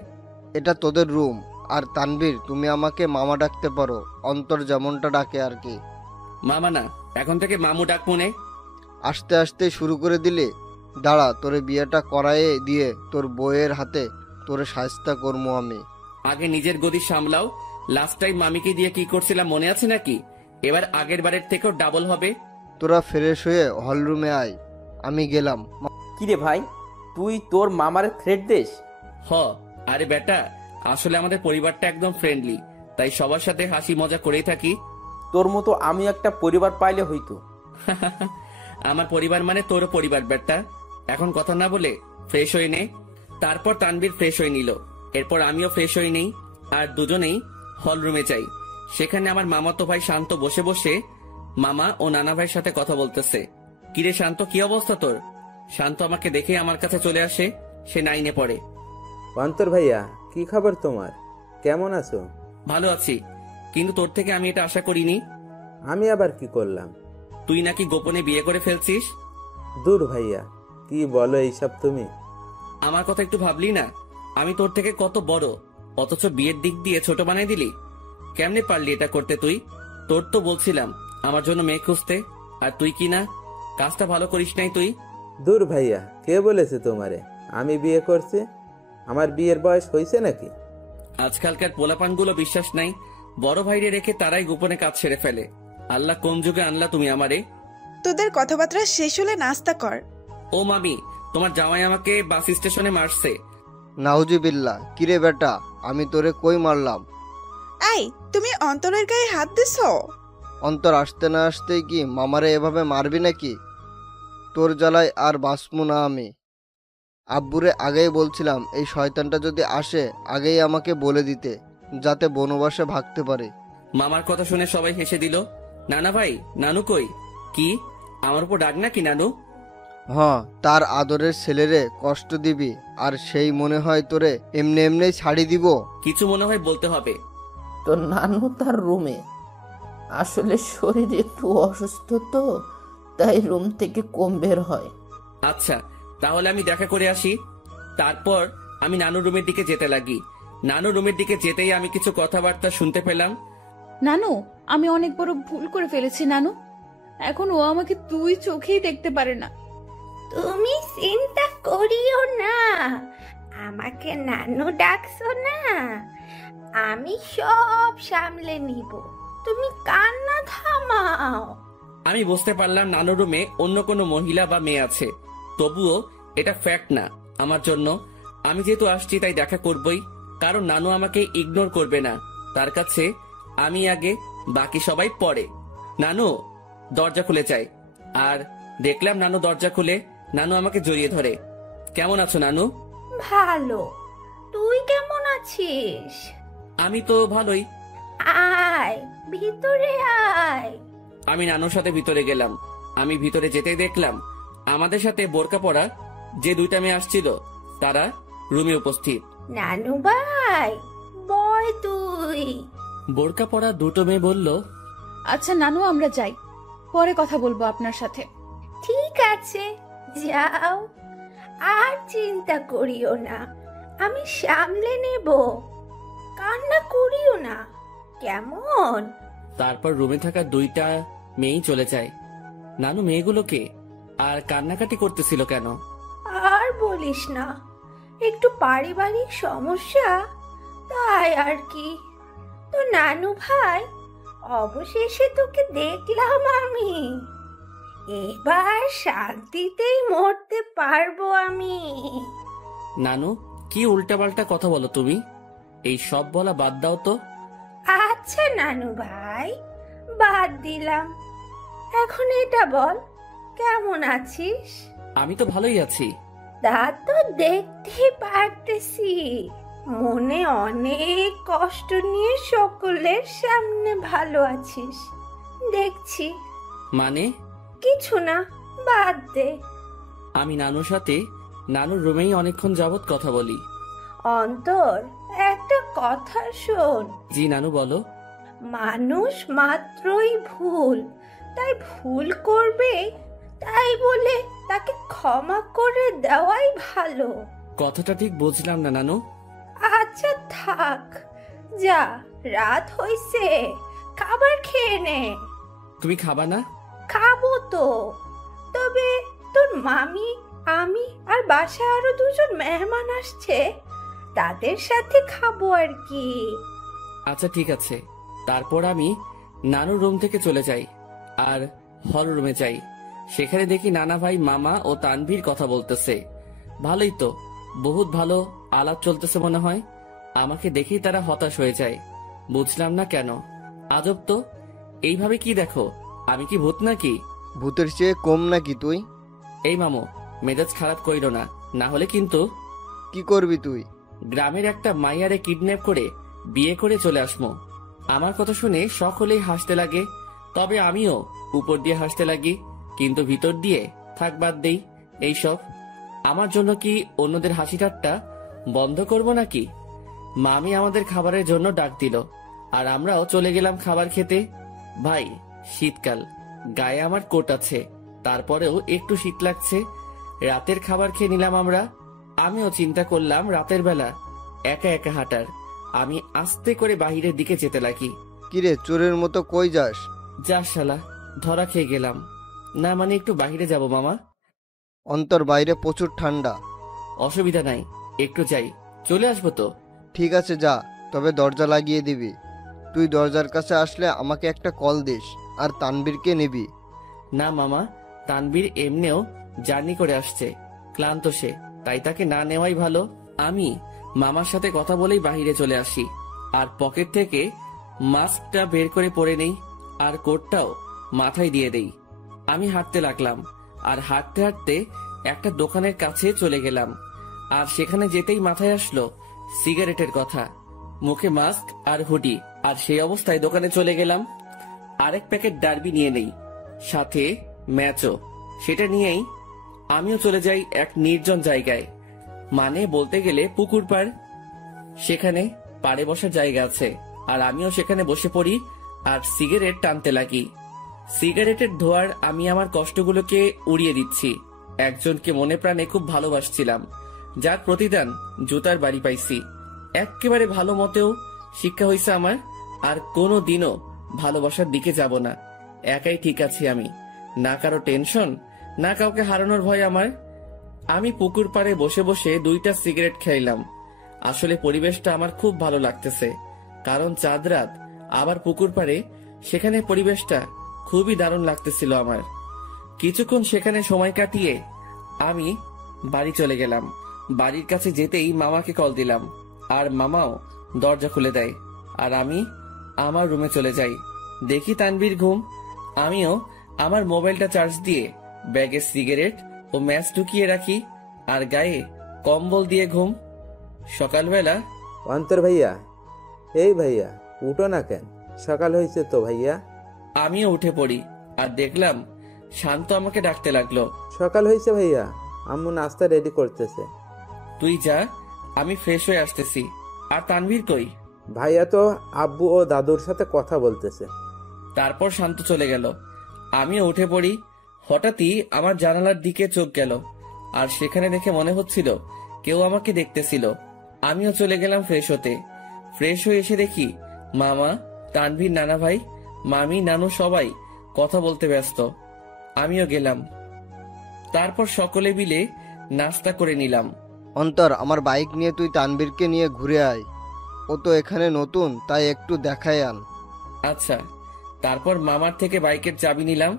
এটা তোদের রুম। আর তানভীর, তুমি আমাকে মামা ডাকতে পারো, অন্তর যেমনটা ডাকে আর কি। মামা না, এখন থেকে মামু ডাক মনে। আস্তে আস্তে শুরু করে দিলে। দাঁড়া, তোরে বিয়েটা করায়ে দিয়ে তোর বউয়ের হাতে তোরে শায়েস্তা করবো আমি। আগে নিজের গদি সামলাও। লাস্ট টাইম মামিকে দিয়ে কি করছিলাম মনে আছে নাকি? এবার আগের বারের থেকেও ডাবল হবে। তোরা ফ্রেশ হয়ে হল রুমে আয়, আমি গেলাম। কিরে ভাই, তুই তোর মামার থ্রেট দেশ? আরে বেটা, আসলে আমাদের পরিবারটা একদম ফ্রেন্ডলি, তাই সবার সাথে হাসি মজা করেই থাকি। তোর মতো আমি একটা পরিবার পাইলে হইতো। আমার পরিবার মানে তোর পরিবার বেটা। এখন কথা না বলে ফ্রেশ হয়ে নে। তারপর তানভীর ফ্রেশ হয়ে নিল। এরপর আমিও ফ্রেশ হয়ে নেই আর দুজনেই হল রুমে যাই। সেখানে আমার মামাতো ভাই শান্ত বসে বসে মামা ও নানা ভাইয়ের সাথে কথা বলতেছে। কিরে শান্ত, কি অবস্থা তোর? শান্ত আমাকে দেখে আমার কাছে চলে আসে। সে 9-এ পড়ে। অন্তর ভাইয়া, কি খবর তোমার? কেমন আছো? ভালো আছি, কিন্তু তোর থেকে আমি এটা আশা করিনি। আমি আবার কি করলাম? তুই নাকি গোপনে বিয়ে করে ফেলছিস। দূর ভাইয়া, কি বলো এইসব তুমি? আমার কথা একটু ভাবলি না? আমি তোর থেকে কত বড়, অথচ বিয়ের দিক দিয়ে ছোট বানাই দিলি। কেমনে পারলি এটা করতে তুই? তোর তো বলছিলাম আমার জন্য মেয়ে খুঁজতে, আর তুই কি না, কাজটা ভালো করিস নাই তুই। দূর ভাইয়া, কে বলেছে তোমারে আমি বিয়ে করছি? আমার বিয়ের বয়স হয়েছে নাকি? আজকালকার পোলাপানগুলো বিশ্বাস নাই, বড় ভাইরে রেখে তারাই গোপনে কাজ সেরে ফেলে। আল্লাহ কোন যুগে আনলা তুমি আমারে? তোদের কথাবার্তা শেষ হলে নাস্তা কর। ও মামি, তোমার জামাই আমাকে বাস স্টেশনে মারছে। নাউজুবিল্লাহ, কিরে বেটা, আমি তোরে কই মারলাম? আই, তুমি অন্তরের গায়ে হাত দিছো? অন্তর আসতে না আসতেই কি মামারে এভাবে মারবি নাকি? তোর জ্বালায় আর বাঁচমু না আমি। আব্বুরে আগেই বলছিলাম এই শয়তানটা যদি আসে আগেই আমাকে বলে দিতে, যাতে বনবাসে ভাগতে পারে। মামার কথা শুনে সবাই হেসে দিল। নানা ভাই, নানু কই? কি আমার উপর ডাক নাকি নানু? হ্যাঁ, তার আদরের ছেলেরে কষ্ট দিবি আর সেই মনে হয় তোরে এমনি এমনি ছাড়ি দিব? কিছু মনে হয় বলতে হবে। তো নানু তার রুমে, আসলে শরীর একটু অসুস্থ তো, তাই রুম থেকে কম বের হয়। আচ্ছা, তাহলে আমি দেখা করে আসি। তারপর আমি নানু রুমের দিকে যেতে লাগি। নানু রুমের দিকে যেতেই আমি কিছু কথাবার্তা শুনতে পেলাম। নানু, আমি অনেক বড় ভুল করে ফেলেছি নানু। এখন ও আমাকে দুই চোখেই দেখতে পারে না। তুমি চিন্তা করিও না, আমাকে নানু ডাকছো না, আমি সব সামলে নিব, তুমি কান্না থামাও। আমি বুঝতে পারলাম নানু রুমে অন্য কোনো মহিলা বা মেয়ে আছে, তবুও এটা ফ্যাক্ট না আমার জন্য। আমি যেহেতু আসছি তাই দেখা করবই, কারণ নানু আমাকে ইগনোর করবে না। তার কাছে আমি আগে, বাকি সবাই পরে। নানু, দরজা খুলে যায়। আর দেখলাম নানু দরজা খুলে নানু আমাকে জড়িয়ে ধরে। কেমন আছো নানু? ভালো, তুই কেমন আছিস? আমি তো ভালোই। আয় ভিতরে আয়। আমি নানুর সাথে ভিতরে গেলাম। আমি ভিতরে যেতেই দেখলাম আমাদের সাথে বোরকা পরা যে দুইটা মেয়ে আসছিল তারা রুমে উপস্থিত। নানু ভাই, বয় তুই। বোরকা পরা দুটো মেয়ে বলল, আচ্ছা নানু, আমরা যাই, পরে কথা বলবো আপনার সাথে। ঠিক আছে, যাও, আর চিন্তা করিও না, আমি সামলে নেব, কান্না করিও না, কেমন? তারপর রুমে থাকা দুইটা মেয়েই চলে যায়। নানু মেয়েগুলোকে আর কান্নাকাটি করতেছিল কেন? আর বলিস না, একটু পারিবারিক সমস্যা, তাই আর কি। তো নানু ভাই, অবশেষে তোকে দেখলাম আমি, এবার শান্তিতেই মরতে পারবো আমি। নানু, কি উল্টাপাল্টা কথা বলো তুমি? এই সব বলা বাদ দাও তো। আচ্ছা নানু ভাই, বাদ দিলাম, এখন এটা বল, কেমন আছিস? আমি তো ভালোই আছি। তা তো দেখতেই পারতেছি, মনে অনেক কষ্ট নিয়ে সকলের সামনে ভালো আছিস দেখছি। মানে? কিছু না, বাদ দে। আমি নানুর সাথে নানুর রুমেই অনেকক্ষণ যাবত কথা বলি। অন্তর, একটা কথা শোন। জি নানু, বলো। মানুষ মাত্রই ভুল, তাই ভুল করবে, তাই বলে তাকে ক্ষমা করে দেওয়াই ভালো। কথাটা ঠিক বুঝলাম না নানু। আচ্ছা থাক, যা, রাত হইছে, খাবার খেয়ে নে। তুমি খাবা না? খাবো তো, তবে তোর মামি, আমি আর বাসায় আরো দুজন মেহমান আসছে, তাদের সাথে খাবো আর কি। আচ্ছা ঠিক আছে। তারপর আমি নানুর রুম থেকে চলে যাই আর হল রুমে যাই। সেখানে দেখি নানা ভাই, মামা ও তানভীর কথা বলতেছে। ভালোই তো, বহুত ভালো আলাপ চলতেছে মনে হয়। আমাকে দেখেই তারা হতাশ হয়ে যায়, বুঝলাম না কেন। আজব তো, এইভাবে কি দেখো? আমি কি ভূত নাকি? ভূতের চেয়ে কম নাকি তুই? এই মামু, মেজাজ খারাপ কইরো না, না হলে কিন্তু। কি করবি তুই? গ্রামের একটা মাইয়ারে কিডন্যাপ করে বিয়ে করে চলে আসমো। আমার কথা শুনে সকলেই হাসতে লাগে, তবে আমিও উপর দিয়ে হাসতে লাগি, কিন্তু ভিতর দিয়ে থাক বাদ দেই এইসব। আমার জন্য কি অন্যদের হাসি ঠাট্টা বন্ধ করব নাকি? মামি আমাদের খাবারের জন্য ডাক দিল আর আমরাও চলে গেলাম খাবার খেতে। ভাই, শীতকাল, গায়ে আমার কোট আছে, তারপরেও একটু শীত লাগছে। রাতের খাবার খেয়ে নিলাম আমরা। আমিও চিন্তা করলাম রাতের বেলা একা একা হাঁটার। আমি আস্তে করে বাহিরের দিকে যেতে লাগি। কিরে, চোরের মতো কই যাস? যা শালা, ধরা খেয়ে গেলাম। না মানে একটু বাহিরে যাব মামা। অন্তর, বাইরে প্রচুর ঠান্ডা। অসুবিধা নাই, একটু যাই, চলে আসবো তো। ঠিক আছে, যা, তবে দরজা লাগিয়ে দিবি। তুই দরজার কাছে আসলে আমাকে একটা কল দিস, আর তানবীরকে নিবি। না মামা, তানবীর এমনিও জার্নি করে আসছে, ক্লান্ত সে, তাই তাকে না নেওয়াই ভালো। আমি মামার সাথে কথা বলেই বাহিরে চলে আসি আর পকেট থেকে মাস্কটা বের করে পরে নেই আর কোটটাও মাথায় দিয়ে দেই। আমি হাঁটতে লাগলাম আর হাঁটতে হাঁটতে একটা দোকানের কাছে চলে গেলাম। আর সেখানে যেতেই মাথায় আসলো সিগারেটের কথা, মুখে মাস্ক আর হুডি, আর সেই অবস্থায় দোকানে চলে গেলাম। আরেক প্যাকেট ডার্বি নিয়ে নেই, সাথে ম্যাচও। সেটা নিয়েই আমিও চলে যাই এক নির্জন জায়গায়, মানে বলতে গেলে পুকুর পাড়। সেখানে পাড়ে বসার জায়গা আছে আর আমিও সেখানে বসে পড়ি আর সিগারেট টানতে লাগি। সিগারেটের ধোঁয়ার আমি আমার কষ্টগুলোকে উড়িয়ে দিচ্ছি। একজনকে মনে প্রাণে খুব ভালোবাসছিলাম, যার প্রতিদান জুতার বাড়ি পাইছি। একেবারে ভালো মতেও শিক্ষা হয়েছে আমার, আর কোনো দিনও ভালোবাসার দিকে যাব না। একাই ঠিক আছি আমি, না কারো টেনশন, না কাউকে হারানোর ভয় আমার। আমি পুকুর পাড়ে বসে বসে 2টা সিগারেট খাইলাম। আসলে পরিবেশটা আমার খুব ভালো লাগতেছে, কারণ চাঁদ রাত, আবার পুকুর পাড়ে, সেখানে পরিবেশটা খুবই দারুণ লাগতেছিল আমার। কিছুক্ষণ সেখানে সময় কাটিয়ে আমি বাড়ি চলে গেলাম। বাড়ির কাছে যেতেই মামাকে কল দিলাম আর মামাও দরজা খুলে দেয় আর আমি আমার রুমে চলে যাই। দেখি তানবীর ঘুম। আমিও আমার মোবাইলটা চার্জ দিয়ে ব্যাগে সিগারেট ও ম্যাচ ঢুকিয়ে রাখি আর গায়ে কম্বল দিয়ে ঘুম। সকালবেলা অন্তর ভাইয়া, এই ভাইয়া উঠো না কেন, সকাল হয়েছে তো ভাইয়া। আমিও উঠে পড়ি আর দেখলাম শান্ত আমাকে ডাকতে লাগলো। সকাল হয়েছে ভাইয়া, আম্মু নাস্তা রেডি করতেছে। তুই যা, আমি ফ্রেশ হয়ে আসতেছি। আর তানভীর কই? ভাইয়া তো আব্বু ও দাদুর সাথে কথা বলতেছে। তারপর শান্ত চলে গেল। আমিও উঠে পড়ি। হঠাৎই আমার জানালার দিকে চোখ গেল আর সেখানে দেখে মনে হচ্ছিল কেউ আমাকে দেখতেছিল। আমিও চলে গেলাম ফ্রেশ হতে। ফ্রেশ হয়ে এসে দেখি মামা, তানভীর, নানা ভাই, মামি, নানু সবাই কথা বলতে ব্যস্ত। আমিও গেলাম। তারপর সকলে মিলে নাস্তা করে নিলাম। অন্তর, আমার বাইক নিয়ে তুই তানবীরকে নিয়ে ঘুরে আয়। ও তো এখানে নতুন, তাই একটু দেখায় আন। আচ্ছা। তারপর মামার থেকে বাইকের চাবি নিলাম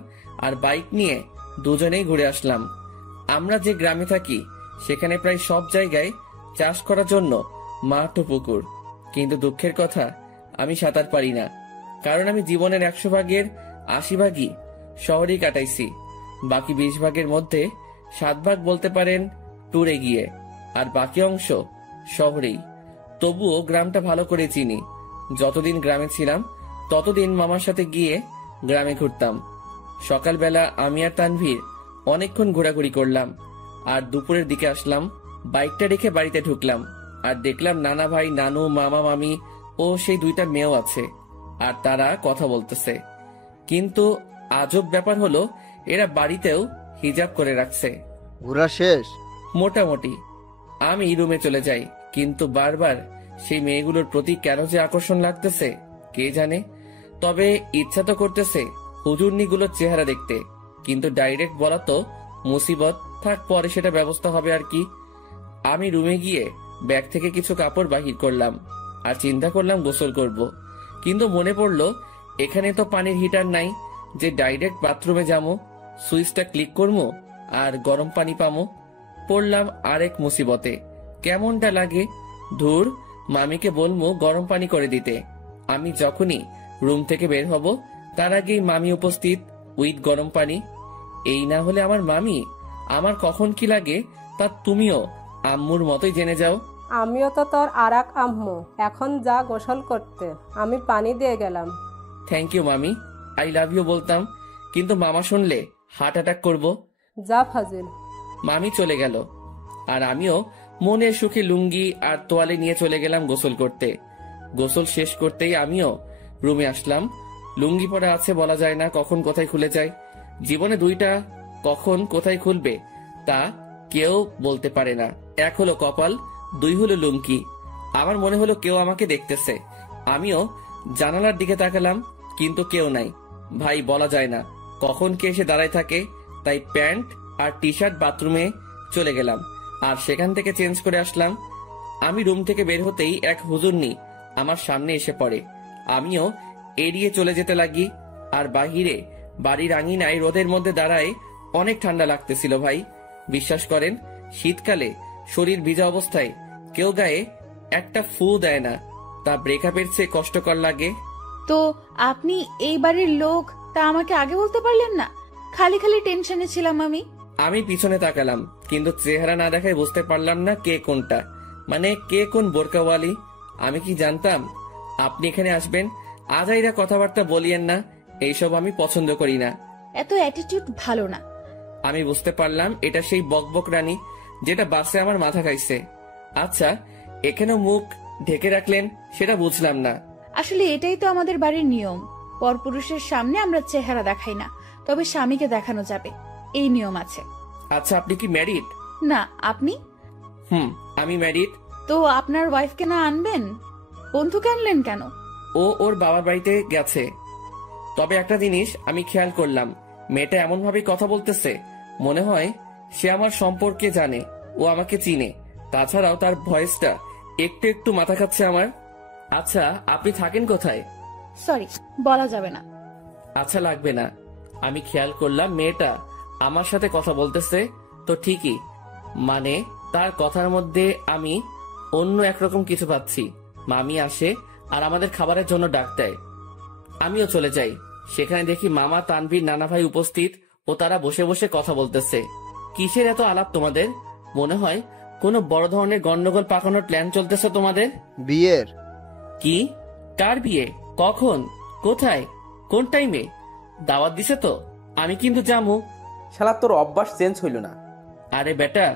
আর বাইক নিয়ে দুজনেই ঘুরে আসলাম। আমরা যে গ্রামে থাকি সেখানে প্রায় সব জায়গায় চাষ করার জন্য মাঠ ও পুকুর, কিন্তু দুঃখের কথা আমি সাঁতার পারি না, কারণ আমি জীবনের 100 ভাগের 80 ভাগই শহরেই কাটাইছি। বাকি 20 ভাগের মধ্যে 7 ভাগ বলতে পারেন ট্যুরে গিয়ে, আর বাকি অংশ শহরেই। তবুও গ্রামটা ভালো করে চিনি। যতদিন গ্রামে ছিলাম ততদিন মামার সাথে গিয়ে গ্রামে ঘুরতাম। সকালবেলা আমি আর তানভীর অনেকক্ষণ ঘোরাঘুরি করলাম আর দুপুরের দিকে আসলাম। বাইকটা রেখে বাড়িতে ঢুকলাম আর দেখলাম নানা ভাই, নানু, মামা, মামি ও সেই 2টা মেয়েও আছে আর তারা কথা বলতেছে। কিন্তু আজব ব্যাপার হলো এরা বাড়িতেও হিজাব করে রাখছে। ঘোরা শেষ? মোটামুটি। আমি রুমে চলে যাই, কিন্তু বারবার সেই মেয়েগুলোর প্রতি কেন যে আকর্ষণ লাগতেছে কে জানে। তবে ইচ্ছা তো করতেছে হুজুরনিগুলোর চেহারা দেখতে, কিন্তু ডাইরেক্ট বলা তো মুসিবত, থাক পরে সেটা ব্যবস্থা হবে আর কি। আমি রুমে গিয়ে ব্যাগ থেকে কিছু কাপড় বাহির করলাম আর চিন্তা করলাম গোসল করব, কিন্তু মনে পড়লো এখানে তো পানির হিটার নাই যে ডাইরেক্ট বাথরুমে যাবো, সুইচটা ক্লিক করবো আর গরম পানি পামো। পড়লাম আরেক মুসিবতে। কেমনটা লাগে, ধুর, মামিকে বলবো গরম পানি করে দিতে। আমি যখনই রুম থেকে বের হব তার আগেই মামি উপস্থিত উইথ গরম পানি। এই না হলে আমার মামি আমার কখন কি লাগে তা তুমিও আম্মুর মতোই জেনে যাও। আমিও তো তোর আরাক আম্মু, এখন যা গোসল করতে, আমি পানি দিয়ে গেলাম। থ্যাংক ইউ মামি, আই লাভ ইউ বলতাম, কিন্তু মামা শুনলে হার্ট অ্যাটাক করবো। যা ফাজিল। মামি চলে গেল আর আমিও মনের সুখে লুঙ্গি আর তোয়ালে নিয়ে চলে গেলাম গোসল করতে। গোসল শেষ করতেই আমিও রুমে আসলাম। লুঙ্গি পরা আছে, বলা যায় না কখন কোথায় খুলে যায়। জীবনে 2টা কখন কোথায় খুলবে তা কেউ বলতে পারে না। 1 হলো কপাল, 2 হলো লুঙ্গি। আমার মনে হলো কেউ আমাকে দেখতেছে। আমিও জানালার দিকে তাকালাম, কিন্তু কেউ নাই। ভাই, বলা যায় না কখন কে এসে দাঁড়ায় থাকে, তাই প্যান্ট আর টি শার্ট বাথরুমে চলে গেলাম আর সেখান থেকে চেঞ্জ করে আসলাম। আমি রুম থেকে বের হতেই এক হুজুরনি আমার সামনে এসে পড়ে। আমিও এড়িয়ে চলে যেতে লাগি। আর বাহিরে বাড়ির আঙিনায় রোদের মধ্যে দাঁড়ায় অনেক ঠান্ডা লাগতেছিল ভাই। বিশ্বাস করেন, শীতকালে শরীর ভিজা অবস্থায় কেউ গায়ে একটা ফু দেয় না, তা ব্রেকআপের চেয়ে কষ্টকর লাগে। তো আপনি এই বাড়ির লোক, তা আমাকে আগে বলতে পারলেন না? খালি খালি টেনশনে ছিলাম আমি। আমি পিছনে তাকালাম, কিন্তু চেহারা না দেখায় বুঝতে পারলাম না কে কোনটা, মানে কে কোন বোরকাওয়ালি। আমি কি জানতাম আপনি এখানে আসবেন? আজাইরা কথাবার্তা বলিয়েন না, এইসব আমি পছন্দ করি না। এত অ্যাটিটিউড ভালো না। আমি বুঝতে পারলাম এটা সেই বকবক রানী যেটা বাসে আমার মাথা খাইছে। আচ্ছা, এখানেও মুখ ঢেকে রাখলেন সেটা বুঝলাম না। আসলে এটাই তো আমাদের বাড়ির নিয়ম। পরপুরুষের সামনে আমরা চেহারা দেখাই না, তবে স্বামীকে দেখানো যাবে, এই নিয়ম আছে। আচ্ছা, আপনি কি ম্যারিড? না, আপনি? আমি ম্যারিড। তো আপনার ওয়াইফকে না আনবেন? বন্ধুকে আনলেন কেন? ও ওর বাবার বাড়িতে গেছে। তবে একটা জিনিস আমি খেয়াল করলাম, মেয়েটা এমন ভাবে কথা বলতেছে মনে হয় সে আমার সম্পর্কে জানে, ও আমাকে চিনে। তাছাড়াও তার ভয়েসটা একটু একটু মাথা খাচ্ছে আমার। আচ্ছা, আপনি থাকেন কোথায়? সরি, বলা যাবে না। আচ্ছা, লাগবে না। আমি খেয়াল করলাম মেয়েটা আমার সাথে কথা বলতেছে তো ঠিকই, মানে তার কথার মধ্যে আমি অন্য একরকম কিছু পাচ্ছি। মামি আসে আর আমাদের খাবারের জন্য ডাক দেয়। আমিও চলে যাই। সেখানে দেখি মামা, তানভীর, নানা ভাই উপস্থিত ও তারা বসে বসে কথা বলতেছে। কিসের এত আলাপ তোমাদের? মনে হয় কোনো বড় ধরনের গন্ডগোল পাকানোর প্ল্যান চলতেছে তোমাদের। বিয়ের? কি? কার বিয়ে? কখন? কোথায়? কোন টাইমে? দাওয়াত দিছে তো? আমি কিন্তু যাবো। শালা তোর অভ্যাস চেঞ্জ হইল না। আরে বেটা,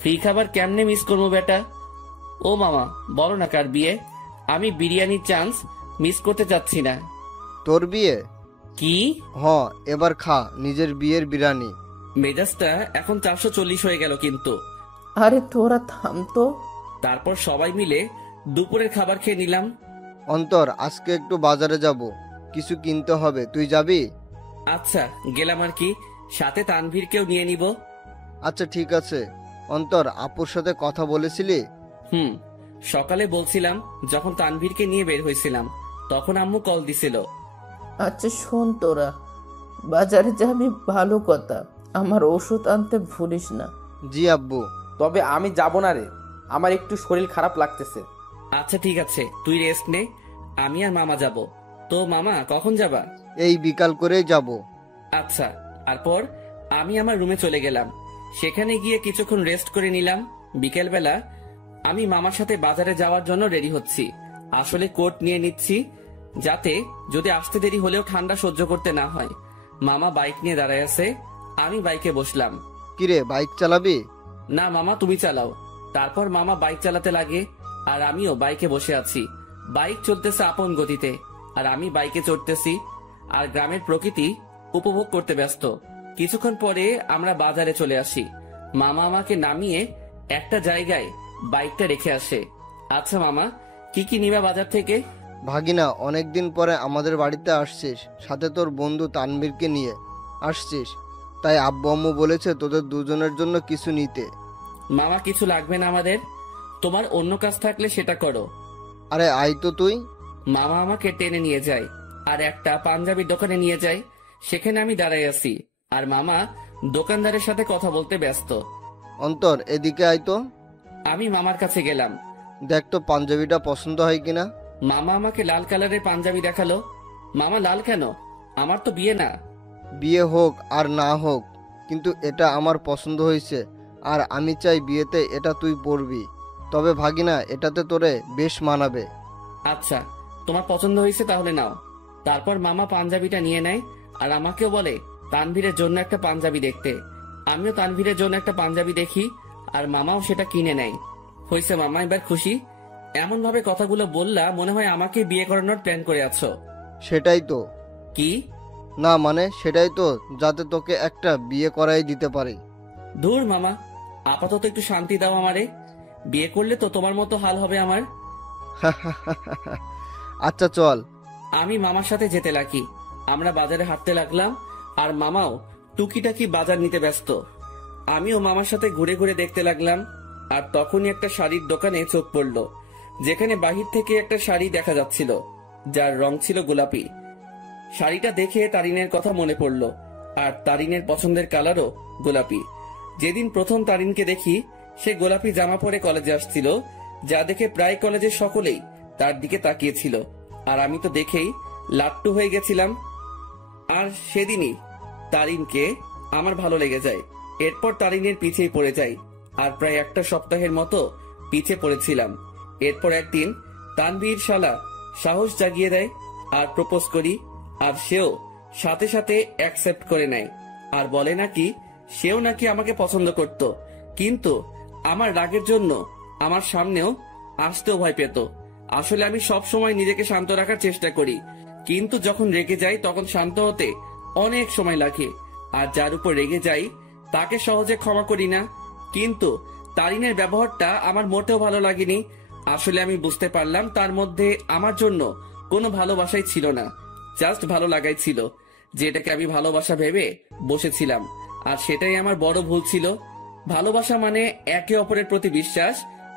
ফ্রি খাবার কেমনে মিস করবো বেটা? ও মামা, বলো না কার বিয়ে? আমি বিরিয়ানির চান্স মিস করতে চাচ্ছি না। তোর বিয়ে? কি? এবার খা নিজের বিয়ের বিরিয়ানি। মেজাজটা এখন 440 হয়ে গেল কিন্তু। আরে তোরা থাম তো। তারপর সবাই মিলে দুপুরের খাবার খেয়ে নিলাম। অন্তর, আজকে একটু বাজারে যাব, কিছু কিনতে হবে, তুই যাবি? আচ্ছা, গেলাম আর কি, সাথে তানভীরকেও নিয়ে নিব। আচ্ছা ঠিক আছে। অন্তর, আপুর সাথে কথা বলেছিলি? সকালে বলছিলাম, যখন তানভীরকে নিয়ে বের হয়েছিলাম তখন আম্মু কল দিছিল। আচ্ছা শোন, তোরা বাজারে যাবি ভালো কথা, আমার ওষুধ আনতে ভুলিস না। জি আব্বু। তবে আমি যাব না রে, আমার একটু শরীর খারাপ লাগতেছে। আচ্ছা ঠিক আছে, তুই রেস্ট নে, আমি আর মামা যাব। তো মামা, কখন যাবা? এই বিকাল করেই যাব। আচ্ছা। তারপর আমি আমার রুমে চলে গেলাম। সেখানে গিয়ে কিছুক্ষণ রেস্ট করে নিলাম। বিকেলবেলা আমি মামার সাথে বাজারে যাওয়ার জন্য রেডি হচ্ছি। আসলে কোট নিয়ে নিচ্ছি, যাতে যদি আসতে দেরি হলেও ঠান্ডা সহ্য করতে না হয়। মামা বাইক নিয়ে দাঁড়ায় আছে, আমি বাইকে বসলাম। কিরে, বাইক চালাবি? না মামা, তুমি চালাও। তারপর মামা বাইক চালাতে লাগে আর আমিও বাইকে বসে আছি। বাইক চলতেছে আপন গতিতে আর আমি বাইকে চড়তেছি আর গ্রামের প্রকৃতি উপভোগ করতে ব্যস্ত। কিছুক্ষণ পরে আমরা বাজারে চলে আসি। মামা আমাকে নামিয়ে একটা জায়গায় বাইকটা রেখে আসে। আচ্ছা মামা, কি কি নিবা বাজার থেকে? ভাগিনা, অনেকদিন পরে আমাদের বাড়িতে আসছিস, সাথে তোর বন্ধু তানভীরকে নিয়ে আসছিস, তাই আব্বু আম্মু বলেছে তোদের দুজনের জন্য কিছু নিতে। মামা, কিছু লাগবে না আমাদের, তোমার অন্য কাজ থাকলে সেটা করো। আরে আই তো তুই। মামা আমাকে টেনে নিয়ে যায় আর একটা পাঞ্জাবির দোকানে নিয়ে যায়। সেখানে আমি দাঁড়াই আছি আর মামা দোকানদারের সাথে কথা বলতে ব্যস্ত। অন্তর, এদিকে আই তো। আমি মামার কাছে গেলাম। দেখ তো পাঞ্জাবিটা পছন্দ হয় কিনা। মামা আমাকে লাল কালারের পাঞ্জাবি দেখালো। মামা, লাল কেন? আমার তো বিয়ে না। বিয়ে হোক আর না হোক, কিন্তু এটা আমার পছন্দ হয়েছে আর আমি চাই বিয়েতে এটা তুই পরবি। তবে ভাগিনা, এটাতে তোরে বেশ মানাবে। আচ্ছা, তোমার পছন্দ হয়েছে তাহলে নাও। তারপর মামা পাঞ্জাবিটা নিয়ে নেয় আর আমাকেও বলে তানভীরের জন্য একটা পাঞ্জাবি দেখতে। আমিও তানভীরের জন্য একটা পাঞ্জাবি দেখি আর মামাও সেটা কিনে নেয়। হয়েছে মামা, এবার খুশি? এমন ভাবে কথাগুলো বললা মনে হয় আমাকে বিয়ে করানোর প্ল্যান করে আছো। সেটাই তো। কি? না মানে সেটাই তো, যাতে তোকে একটা বিয়ে করাই দিতে পারি। ধুর মামা, আপাতত একটু শান্তি দাও আমারে। বিয়ে করলে তো তোমার মতো হাল হবে আমার। আচ্ছা চল। আমি মামার সাথে যেতে লাগি। আমরা বাজারে হাঁটতে লাগলাম আর মামাও টুকিটাকি বাজার নিতে ব্যস্ত। আমিও মামার সাথে ঘুরে ঘুরে দেখতে লাগলাম আর তখনই একটা শাড়ির দোকানে চোখ পড়লো। যেখানে বাহির থেকে একটা শাড়ি দেখা যাচ্ছিল, যার রং ছিল গোলাপি। শাড়িটা দেখে তারিনের কথা মনে পড়ল, আর তারিনের পছন্দের কালারও গোলাপি। যেদিন প্রথম তারিনকে দেখি, সে গোলাপি জামা পরে কলেজে আসছিল, যা দেখে প্রায় কলেজের সকলেই তার দিকে তাকিয়েছিল, আর আমি তো দেখেই লাট্টু হয়ে গেছিলাম। আর সেদিনই তারিনকে আমার ভালো লেগে যায়। এরপর তারিনের পিছেই পড়ে যাই, আর প্রায় একটা সপ্তাহের মতো পিছে পড়েছিলাম। এরপর একদিন তানভীর শালা সাহস জাগিয়ে দেয় আর প্রপোজ করি, আর সেও সাথে সাথে অ্যাকসেপ্ট করে নেয়, আর বলে নাকি সেও নাকি আমাকে পছন্দ করত, কিন্তু আমার রাগের জন্য আমার সামনেও আসতেও ভয় পেত। আসলে আমি সব সময় নিজেকে শান্ত রাখার চেষ্টা করি, কিন্তু যখন রেগে যাই তখন শান্ত হতে অনেক সময় লাগে। আর যার উপর রেগে যাই তাকে সহজে ক্ষমা করি না। কিন্তু তারিনের ব্যবহারটা আমার মোটেও ভালো লাগেনি। আসলে আমি বুঝতে পারলাম তার মধ্যে আমার জন্য কোনো ভালোবাসাই ছিল না, জাস্ট ভালো লাগাই ছিল, যেটাকে আমি ভালোবাসা ভেবে বসেছিলাম। আর সেটাই আমার বড় ভুল ছিল। ভালোবাসা মানে একে অপরের প্রতি বিশ্বাস,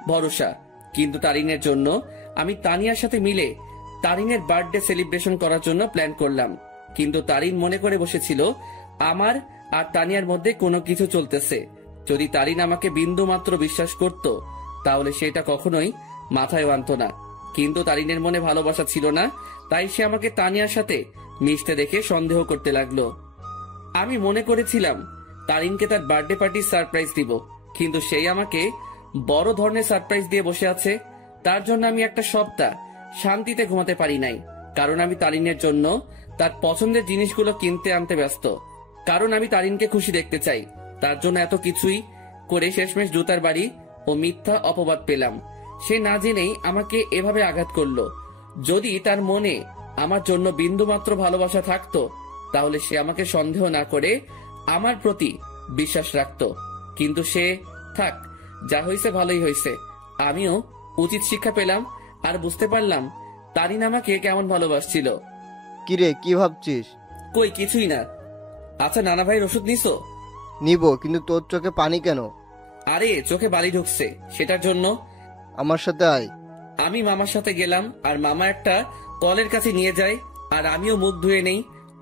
ভরসা। কিন্তু তারিনের জন্য আমি তানিয়ার সাথে মিলে তারিনের বার্থডে সেলিব্রেশন করার জন্য প্ল্যান করলাম, কিন্তু তারিন মনে করে বসেছিল আমার আর তানিয়ার মধ্যে কোনো কিছু চলতেছে। যদি তারিন আমাকে বিন্দু মাত্র বিশ্বাস করত, তাহলে সেটা কখনোই মাথায় আনত না। কিন্তু তারিনের মনে ভালোবাসা ছিল না, তাই সে আমাকে তানিয়ার সাথে মিশতে দেখে সন্দেহ করতে লাগলো। আমি মনে করেছিলাম তারিনকে তার বার্থডে পার্টির সারপ্রাইজ দিব, কিন্তু সেই আমাকে বড় ধরনের সারপ্রাইজ দিয়ে বসে আছে। তার জন্য আমি একটা সপ্তাহ শান্তিতে ঘুমাতে পারি নাই, কারণ আমি তারিনের জন্য তার পছন্দের জিনিসগুলো কিনতে আনতে ব্যস্ত। কারণ আমি তারিনকে খুশি দেখতে চাই। তার জন্য এত কিছুই করে শেষমেশ জুতার বাড়ি ও মিথ্যা অপবাদ পেলাম। সে না জেনেই আমাকে এভাবে আঘাত করলো। যদি তার মনে আমার জন্য বিন্দুমাত্র ভালোবাসা থাকতো, তাহলে সে আমাকে সন্দেহ না করে আমার প্রতি বিশ্বাস রাখতো। কিন্তু সে থাক, যা হয়েছে ভালোই হয়েছে। আমিও উচিত শিক্ষা পেলাম, আর বুঝতে পারলাম তারিন আমাকে কেমন ভালোবাসছিল। কিরে, কি ভাবছিস? কই কিছুই না। আচ্ছা, নানা ভাইয়ের ওষুধ নিছো? নিব, কিন্তু তোর চোখে পানি কেন? আরে চোখে বালি ঢুকছে, সেটার জন্য। আমার সাথে আয়। আমি মামার সাথে গেলাম, আর মামা একটা কলের কাছে নিয়ে যায়, আর আমিও মুখ ধুয়ে নেই।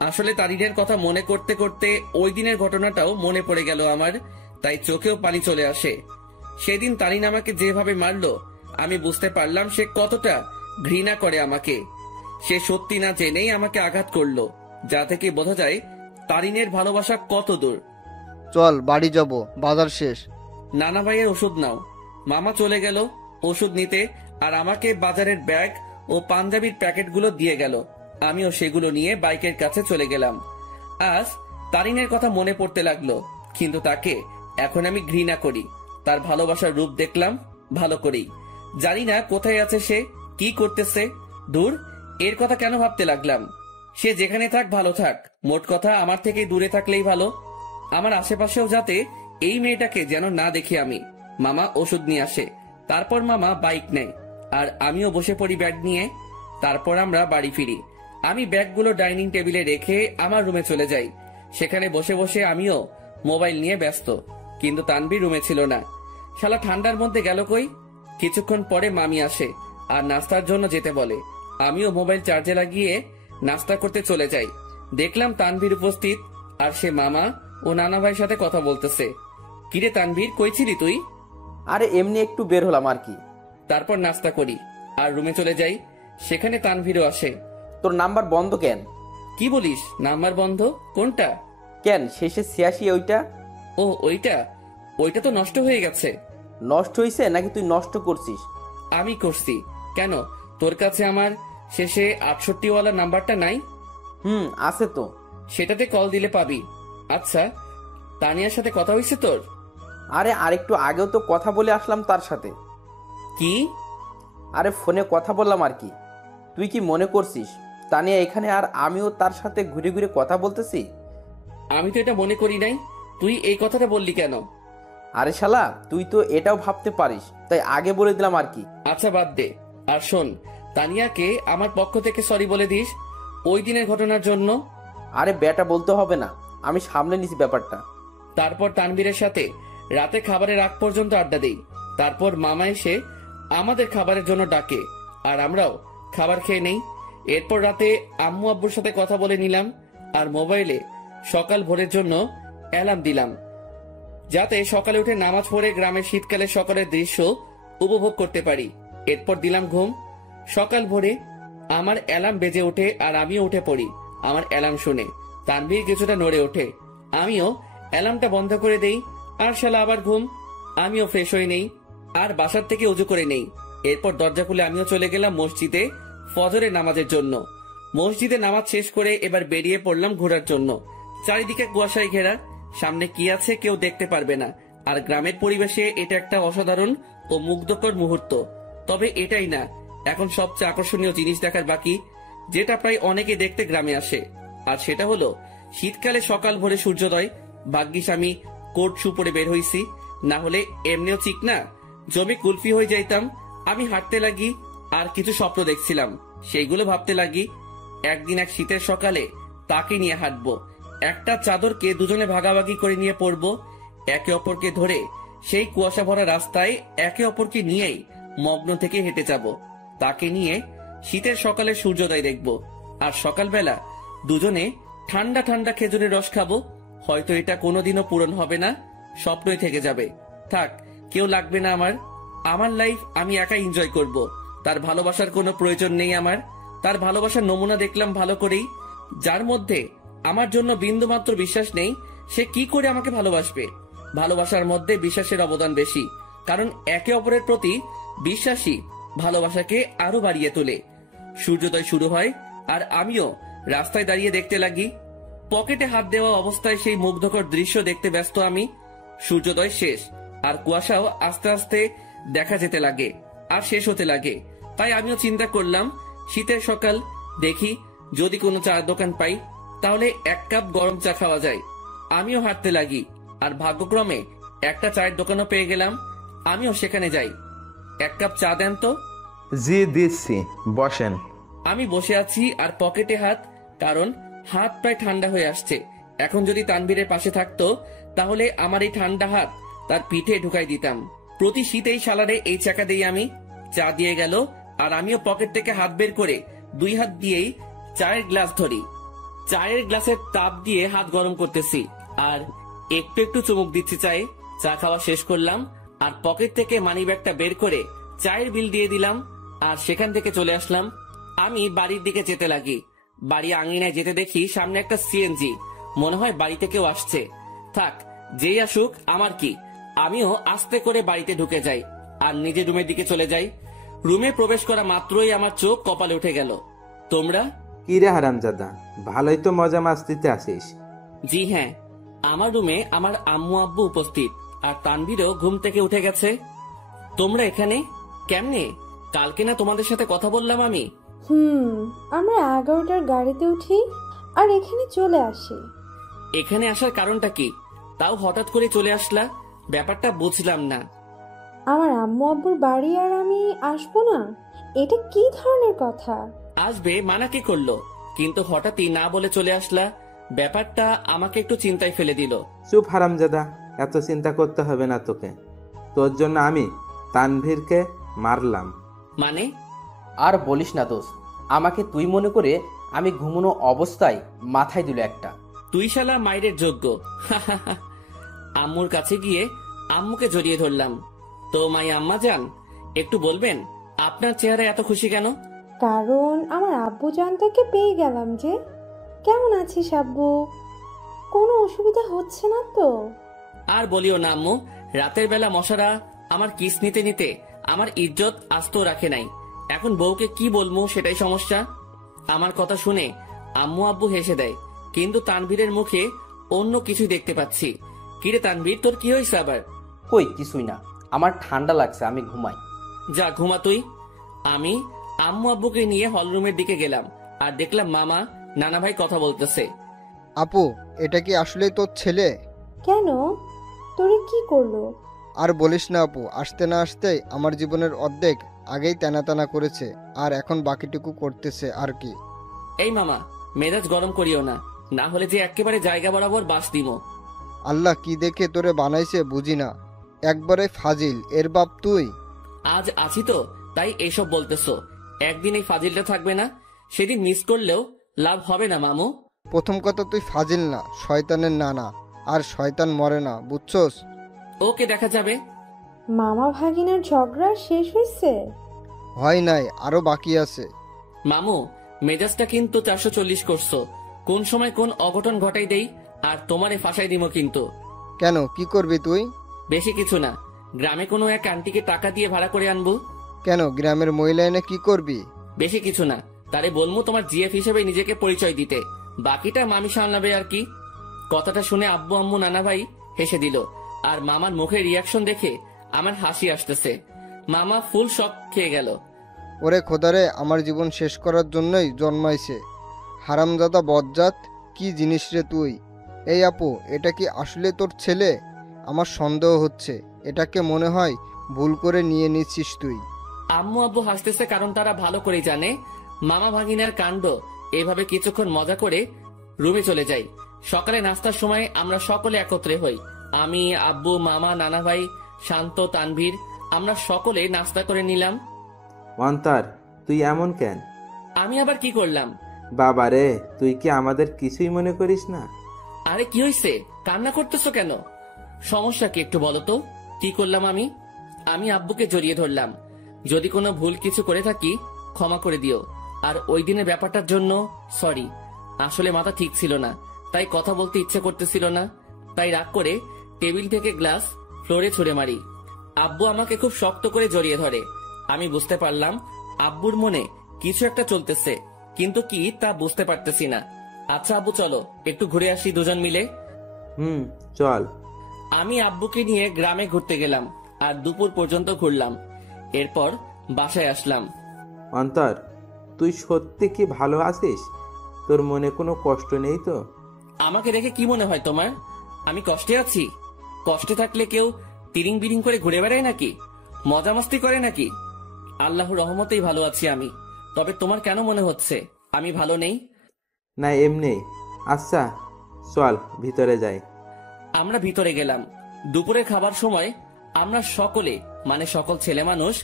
আসলে তারিনের কথা মনে করতে করতে ওই দিনের ঘটনাটাও মনে পড়ে গেল আমার, তাই চোখেও পানি চলে আসে। সেদিন তারিন আমাকে যেভাবে মারলো, আমি বুঝতে পারলাম সে কতটা ঘৃণা করে আমাকে। সে সত্যি না জেনেই আমাকে আঘাত করলো, যা থেকে বোঝা যায় তারিনের ভালোবাসা কত দূর। চল বাড়ি যাব, বাজার শেষ। নানা ভাইয়ের ওষুধ নাও। মামা চলে গেল ওষুধ নিতে, আর আমাকে বাজারের ব্যাগ ও পাঞ্জাবির প্যাকেটগুলো দিয়ে গেল। আমিও সেগুলো নিয়ে বাইকের কাছে চলে গেলাম। আজ তারিনের কথা মনে পড়তে লাগলো, কিন্তু তাকে এখন আমি ঘৃণা করি। তার ভালোবাসার রূপ দেখলাম ভালো করেই। জানি না কোথায় আছে সে, কি করতেছে। দূর, এর কথা কেন ভাবতে লাগলাম? সে যেখানে থাক ভালো থাক, মোট কথা আমার থেকে দূরে থাকলেই ভালো। আমার আশেপাশেও যাতে এই মেয়েটাকে যেন না দেখি আমি। মামা ওষুধ নিয়ে আসে, তারপর মামা বাইক নেয়, আর আমিও বসে পড়ি ব্যাগ নিয়ে। তারপর আমরা বাড়ি ফিরি। আমি ব্যাগগুলো ডাইনিং টেবিলে রেখে আমার রুমে চলে যাই। সেখানে বসে বসে আমিও মোবাইল নিয়ে ব্যস্ত, কিন্তু তানভীর রুমে ছিল না। শালা ঠান্ডার মধ্যে গেল কই? কিছুক্ষণ পরে মামি আসে আর নাস্তার জন্য যেতে বলে। আমিও মোবাইল চার্জে লাগিয়ে নাস্তা করতে চলে যাই। দেখলাম তানভীর উপস্থিত, আর সে মামা ও নানা ভাইয়ের সাথে কথা বলতেছে। কিরে তানভীর, কই ছিলি তুই? আরে এমনি একটু বের হলাম আর কি। তারপর নাস্তা করি আর রুমে চলে যাই। সেখানে তানভীরও আসে। তোর নাম্বার বন্ধ কেন? কি বলিস? নাম্বার বন্ধ? কোনটা? কেন, শেষে 86 ওইটা? ও ওইটা? ওইটা তো নষ্ট হয়ে গেছে। নষ্ট হয়েছে নাকি তুই নষ্ট করছিস? আমি করছি। কেন, তোর কাছে আমার শেষে 68 ওয়ালা নাম্বারটা নাই? আছে তো। সেটাতে কল দিলে পাবি। আচ্ছা, তানিয়ার সাথে কথা হয়েছে তোর? আরে আরেকটু আগেও তো কথা বলে আসলাম তার সাথে। কি? আরে ফোনে কথা বললাম আর কি। তুই কি মনে করছিস তানিয়া এখানে আর আমিও তার সাথে ঘুরে ঘুরে কথা বলতেছি? আমি তো এটা মনে করি নাই। তুই এই কথাটা বললি কেন? আরে শালা, তুই তো এটাও ভাবতে পারিস, তাই আগে বলে দিলাম আর কি। আচ্ছা বাদ দে। আর শোন, তানিয়াকে আমার পক্ষ থেকে সরি বলে দিস ওই দিনের ঘটনার জন্য। আরে বেটা বলতে হবে না, আমি সামলে নিছি ব্যাপারটা। তারপর তানভীরের সাথে রাতে খাবারের আগ পর্যন্ত আড্ডা দেই। তারপর মামা এসে আমাদের খাবারের জন্য ডাকে আর আমরাও খাবার খেয়ে নেই। এরপর রাতে আম্মু আব্বুর সাথে কথা বলে নিলাম আর মোবাইলে সকাল ভোরের জন্য অ্যালার্ম দিলাম, যাতে সকালে উঠে নামাজ পড়ে গ্রামের শীতকালে সকালের দৃশ্য উপভোগ করতে পারি। এরপর দিলাম ঘুম। সকাল ভোরে আমার অ্যালার্ম বেজে ওঠে আর আমিও উঠে পড়ি। আমার অ্যালার্ম শুনে তানভীর কিছুটা নড়ে ওঠে, আমিও অ্যালার্মটা বন্ধ করে দেই আর শালা আবার ঘুম। আমিও ফ্রেশ হয়ে নেই আর বাসার থেকে উজু করে নেই। এরপর দরজা খুলে আমিও চলে গেলাম মসজিদে ফজরের নামাজের জন্য। মসজিদে নামাজ শেষ করে এবার বেরিয়ে পড়লাম ঘোরার জন্য। চারিদিকে কুয়াশায় ঘেরা, সামনে কি আছে কেউ দেখতে পারবে না। আর গ্রামের পরিবেশে এটা একটা অসাধারণ ও মুগ্ধকর মুহূর্ত। তবে এটাই না, এখন সবচেয়ে আকর্ষণীয় জিনিস দেখার বাকি, যেটা প্রায় অনেকে দেখতে গ্রামে আসে। আর সেটা হলো শীতকালে সকাল ভোরে সূর্যোদয়। ভাগ্যিস আমি কোট শু পরে বের হইছি, না হলে এমনিও ঠিক না জমে কুলফি হয়ে যাইতাম। আমি হাঁটতে লাগি আর কিছু স্বপ্ন দেখছিলাম, সেইগুলো ভাবতে লাগি। একদিন এক শীতের সকালে তাকে নিয়ে হাঁটবো, একটা চাদরকে দুজনে ভাগাভাগি করে নিয়ে পড়বো, একে অপরকে ধরে সেই কুয়াশা ভরা রাস্তায় একে অপরকে নিয়েই মগ্ন থেকে হেঁটে যাব। তাকে নিয়ে শীতের সকালে সূর্যোদয় দেখব আর সকালবেলা দুজনে ঠান্ডা ঠান্ডা খেজুরের রস খাবো। হয়তো এটা কোনোদিনও পূরণ হবে না, স্বপ্নই থেকে যাবে। থাক, কেউ লাগবে না আমার। আমার লাইফ আমি একাই এনজয় করব। তার ভালোবাসার কোনো প্রয়োজন নেই আমার। তার ভালোবাসার নমুনা দেখলাম ভালো করেই, যার মধ্যে আমার জন্য বিন্দুমাত্র বিশ্বাস নেই, সে কি করে আমাকে ভালোবাসবে? ভালোবাসার মধ্যে বিশ্বাসের অবদান বেশি, কারণ একে অপরের প্রতি বিশ্বাসী ভালোবাসাকে আরো বাড়িয়ে তোলে। সূর্যোদয় শুরু হয় আর আমিও রাস্তায় দাঁড়িয়ে দেখতে লাগি। পকেটে হাত দেওয়া অবস্থায় সেই মুগ্ধকর দৃশ্য দেখতে ব্যস্ত আমি। সূর্যোদয় শেষ আর কুয়াশাও আস্তে আস্তে দেখা যেতে লাগে আর শেষ হতে লাগে। তাই আমিও চিন্তা করলাম, শীতের সকাল, দেখি যদি কোনো চায়ের দোকান পাই তাহলে এক কাপ গরম চা খাওয়া যায়। আমিও হাঁটতে লাগি আর ভাগ্যক্রমে একটা চায়ের দোকানও পেয়ে গেলাম। আমিও সেখানে যাই। এক কাপ চা দেন তো। জি দিচ্ছি, বসেন। আমি বসে আছি আর পকেটে হাত, কারণ হাত প্রায় ঠান্ডা হয়ে আসছে। এখন যদি তানভীরের পাশে থাকতো তাহলে আমার এই ঠান্ডা হাত তার পিঠে ঢুকাই দিতাম। প্রতি শীতেই শালারে এই চাকা দিয়ে আমি। চা দিয়ে গেল আর আমিও পকেট থেকে হাত বের করে দুই হাত দিয়েই চায়ের গ্লাস ধরি। চায়ের গ্লাসের তাপ দিয়ে হাত গরম করতেছি আর একটু একটু চুমুক দিচ্ছি চায়ে। চা খাওয়া শেষ করলাম আর পকেট থেকে মানি ব্যাগটা বের করে চায়ের বিল দিয়ে দিলাম আর সেখান থেকে চলে আসলাম। আমি বাড়ির দিকে যেতে লাগি। বাড়ি আঙিনায় যেতে দেখি সামনে একটা সিএনজি। মনে হয় বাড়িতে কেউ আসছে। থাক, যেই আসুক আমার কি। আমিও আস্তে করে বাড়িতে ঢুকে যাই আর নিজের রুমের দিকে চলে যাই। রুমে প্রবেশ করা মাত্রই আমার চোখ কপালে উঠে গেল। তোমরা? কি রে হারামজাদা, ভালোই তো মজা মাস্তিতে আসিস। জি হ্যাঁ, আমার রুমে আমার আম্মু আব্বু উপস্থিত আর তানভীরও ঘুম থেকে উঠে গেছে। তোমরা এখানে কেমনে? কালকে না তোমাদের সাথে কথা বললাম আমি? আমরা 11টার গাড়িতে উঠি আর এখানে চলে আসি। এখানে আসার কারণটা কি? তাও হঠাৎ করে চলে আসলা, ব্যাপারটা বুঝলাম না। আমার আম্মু আব্বুর বাড়ি আর আমি আসবো না, এটা কি ধরনের কথা? আসবে মানা কি করলো, কিন্তু হঠাৎই না বলে চলে আসলা, ব্যাপারটা আমাকে একটু চিন্তায় ফেলে দিল। চুপ হারামজাদা, এত চিন্তা করতে হবে না তোকে। তোর জন্য আমি তানভীরকে মারলাম। মানে? আর বলিস না দোস্ত, আমাকে তুই মনে করে আমি ঘুমানো অবস্থায় মাথায় দিল একটা। তুই শালা মাইরের যোগ্য। আম্মুর কাছে গিয়ে আম্মুকে জড়িয়ে ধরলাম। তো মাই আম্মা জান, একটু বলবেন আপনার চেহারা এত খুশি কেন? কারণ আমার আব্বু জানটাকে পেয়ে গেলাম। যে কেমন আছিস আব্বু? কোনো অসুবিধা হচ্ছে না তো? আর বলিও না আম্মু, রাতের বেলা মশারা আমার কিস নিতে নিতে আমার ইজ্জত আস্ত রাখে নাই। এখন বউকে কি বলবো সেটাই সমস্যা। আমার কথা শুনে আম্মু আব্বু হেসে দেয়, কিন্তু তানভীরের মুখে অন্য কিছু দেখতে পাচ্ছি। কিরে তানভীর, তোর কি হয়েছে আবার? কই কিছুই না, আমার ঠান্ডা লাগছে, আমি ঘুমাই। যা ঘুমা তুই। আমি আম্মু আব্বুকে নিয়ে হলরুমের দিকে গেলাম আর দেখলাম মামা নানা ভাই কথা বলতেছে। আপু, এটা কি আসলেই তোর ছেলে? কেন, তোরে কি করলো? আর বলিস না আপু, আসতে না আসতেই আমার জীবনের অর্ধেক আগেই টানা টানা করেছে আর এখন বাকিটুকু করতেছে আর কি। এই মামা, মেজাজ গরম করিও না, না হলে যে একেবারে জায়গা বরাবর বাস দিমো। আল্লাহ কি দেখে তোরে বানাইছে বুঝি না, একবারে ফাজিল, এর বাপ তুই। আজ আছি তো তাই এসব বলতেছো। একদিন এই ফাজিলটা থাকবে না, সেদিন মিস করলেও লাভ হবে না মামু। প্রথম কথা, তুই ফাজিল না, শয়তানের নানা, আর শয়তান মরে না, বুঝছস? ওকে, দেখা যাবে। মামা ভাগিনার ঝগড়া শেষ হয়েছে? হয় নাই, আরো বাকি আছে। মামু, মেজাজটা কিন্তু 440 করছো। কোন সময় কোন অঘটন ঘটাই দেই আর তোমারে ফাঁসাই দিব কিন্তু। কেন, কি করবি তুই? বেশি কিছু না, গ্রামে কোনো এক আন্টিকে টাকা দিয়ে ভাড়া করে আনবো। কেন, গ্রামের মহিলা এনে কি করবি? বেশি কিছু না, তারে বলবো তোমার জিএফ হিসেবে নিজেকে পরিচয় দিতে, বাকিটা মামি সামলাবে আর কি। কথাটা শুনে আব্বু আম্মু নানা ভাই হেসে দিল, আর মামার মুখের রিয়াকশন দেখে আমার হাসি আসতেছে। মামা ফুল শক খেয়ে গেল। ওরে খোদারে, আমার জীবন শেষ করার জন্যই জন্মাইছে হারামজাদা বজ্জাত, কি জিনিস রে তুই? এই আপু, এটা কি আসলে তোর ছেলে? আমার সন্দেহ হচ্ছে, এটাকে মনে হয় ভুল করে নিয়ে নিচ্ছিস তুই। আম্মু আব্বু হাসতেছে কারণ তারা ভালো করে জানে মামা ভাগিনার কাণ্ড। এভাবে কিছুক্ষণ মজা করে রুমে চলে যাই। সকালে নাস্তার সময় আমরা সকলে একত্রে হই। আমি, আব্বু, মামা, নানা ভাই, শান্ত, তানভীর, আমরা সকলে নাস্তা করে নিলাম। অন্তর, তুই এমন কেন? আমি আবার কি করলাম? বাবারে, তুই কি আমাদের কিছুই মনে করিস না? আরে কি হয়েছে, কান্না করতেছো কেন? সমস্যা কি একটু বলো তো, কি করলাম আমি? আমি আব্বুকে জড়িয়ে ধরলাম। যদি কোনো ভুল কিছু করে থাকি ক্ষমা করে দিও। আর ওই দিনের ব্যাপারটার জন্য সরি। আসলে মাথা ঠিক ছিল না, তাই কথা বলতে ইচ্ছে করতেছিল না। তাই রাগ করে টেবিল থেকে গ্লাস ফ্লোরে ছুঁড়ে মারি। আব্বু আমাকে খুব শক্ত করে জড়িয়ে ধরে। আমি বুঝতে পারলাম আব্বুর মনে কিছু একটা চলতেছে, কিন্তু কি তা বুঝতে পারতেছি না। আচ্ছা আব্বু, চলো একটু ঘুরে আসি দুজন মিলে। চল। আমি আব্বুকে নিয়ে গ্রামে ঘুরতে গেলাম আর দুপুর পর্যন্ত ঘুরলাম। এরপর বাসায় আসলাম। অন্তর, তুই সত্যি কি ভালো আছিস? তোর মনে কোনো কষ্ট নেই তো? আমাকে দেখে কি মনে হয় তোমার আমি কষ্টে আছি? কষ্টে থাকলে কেউ তিরিং বিরিং করে ঘুরে বেড়ায় নাকি? মজা মস্তি করে নাকি? আল্লাহর রহমতেই ভালো আছি আমি। তবে তোমার কেন মনে হচ্ছে আমি ভালো নেই? না, এমনি। আচ্ছা চল ভিতরে যাই। আমরা ভিতরে গেলাম। দুপুরে খাবার সময় আমরা সকলে মানে সকল ছেলে মানুষ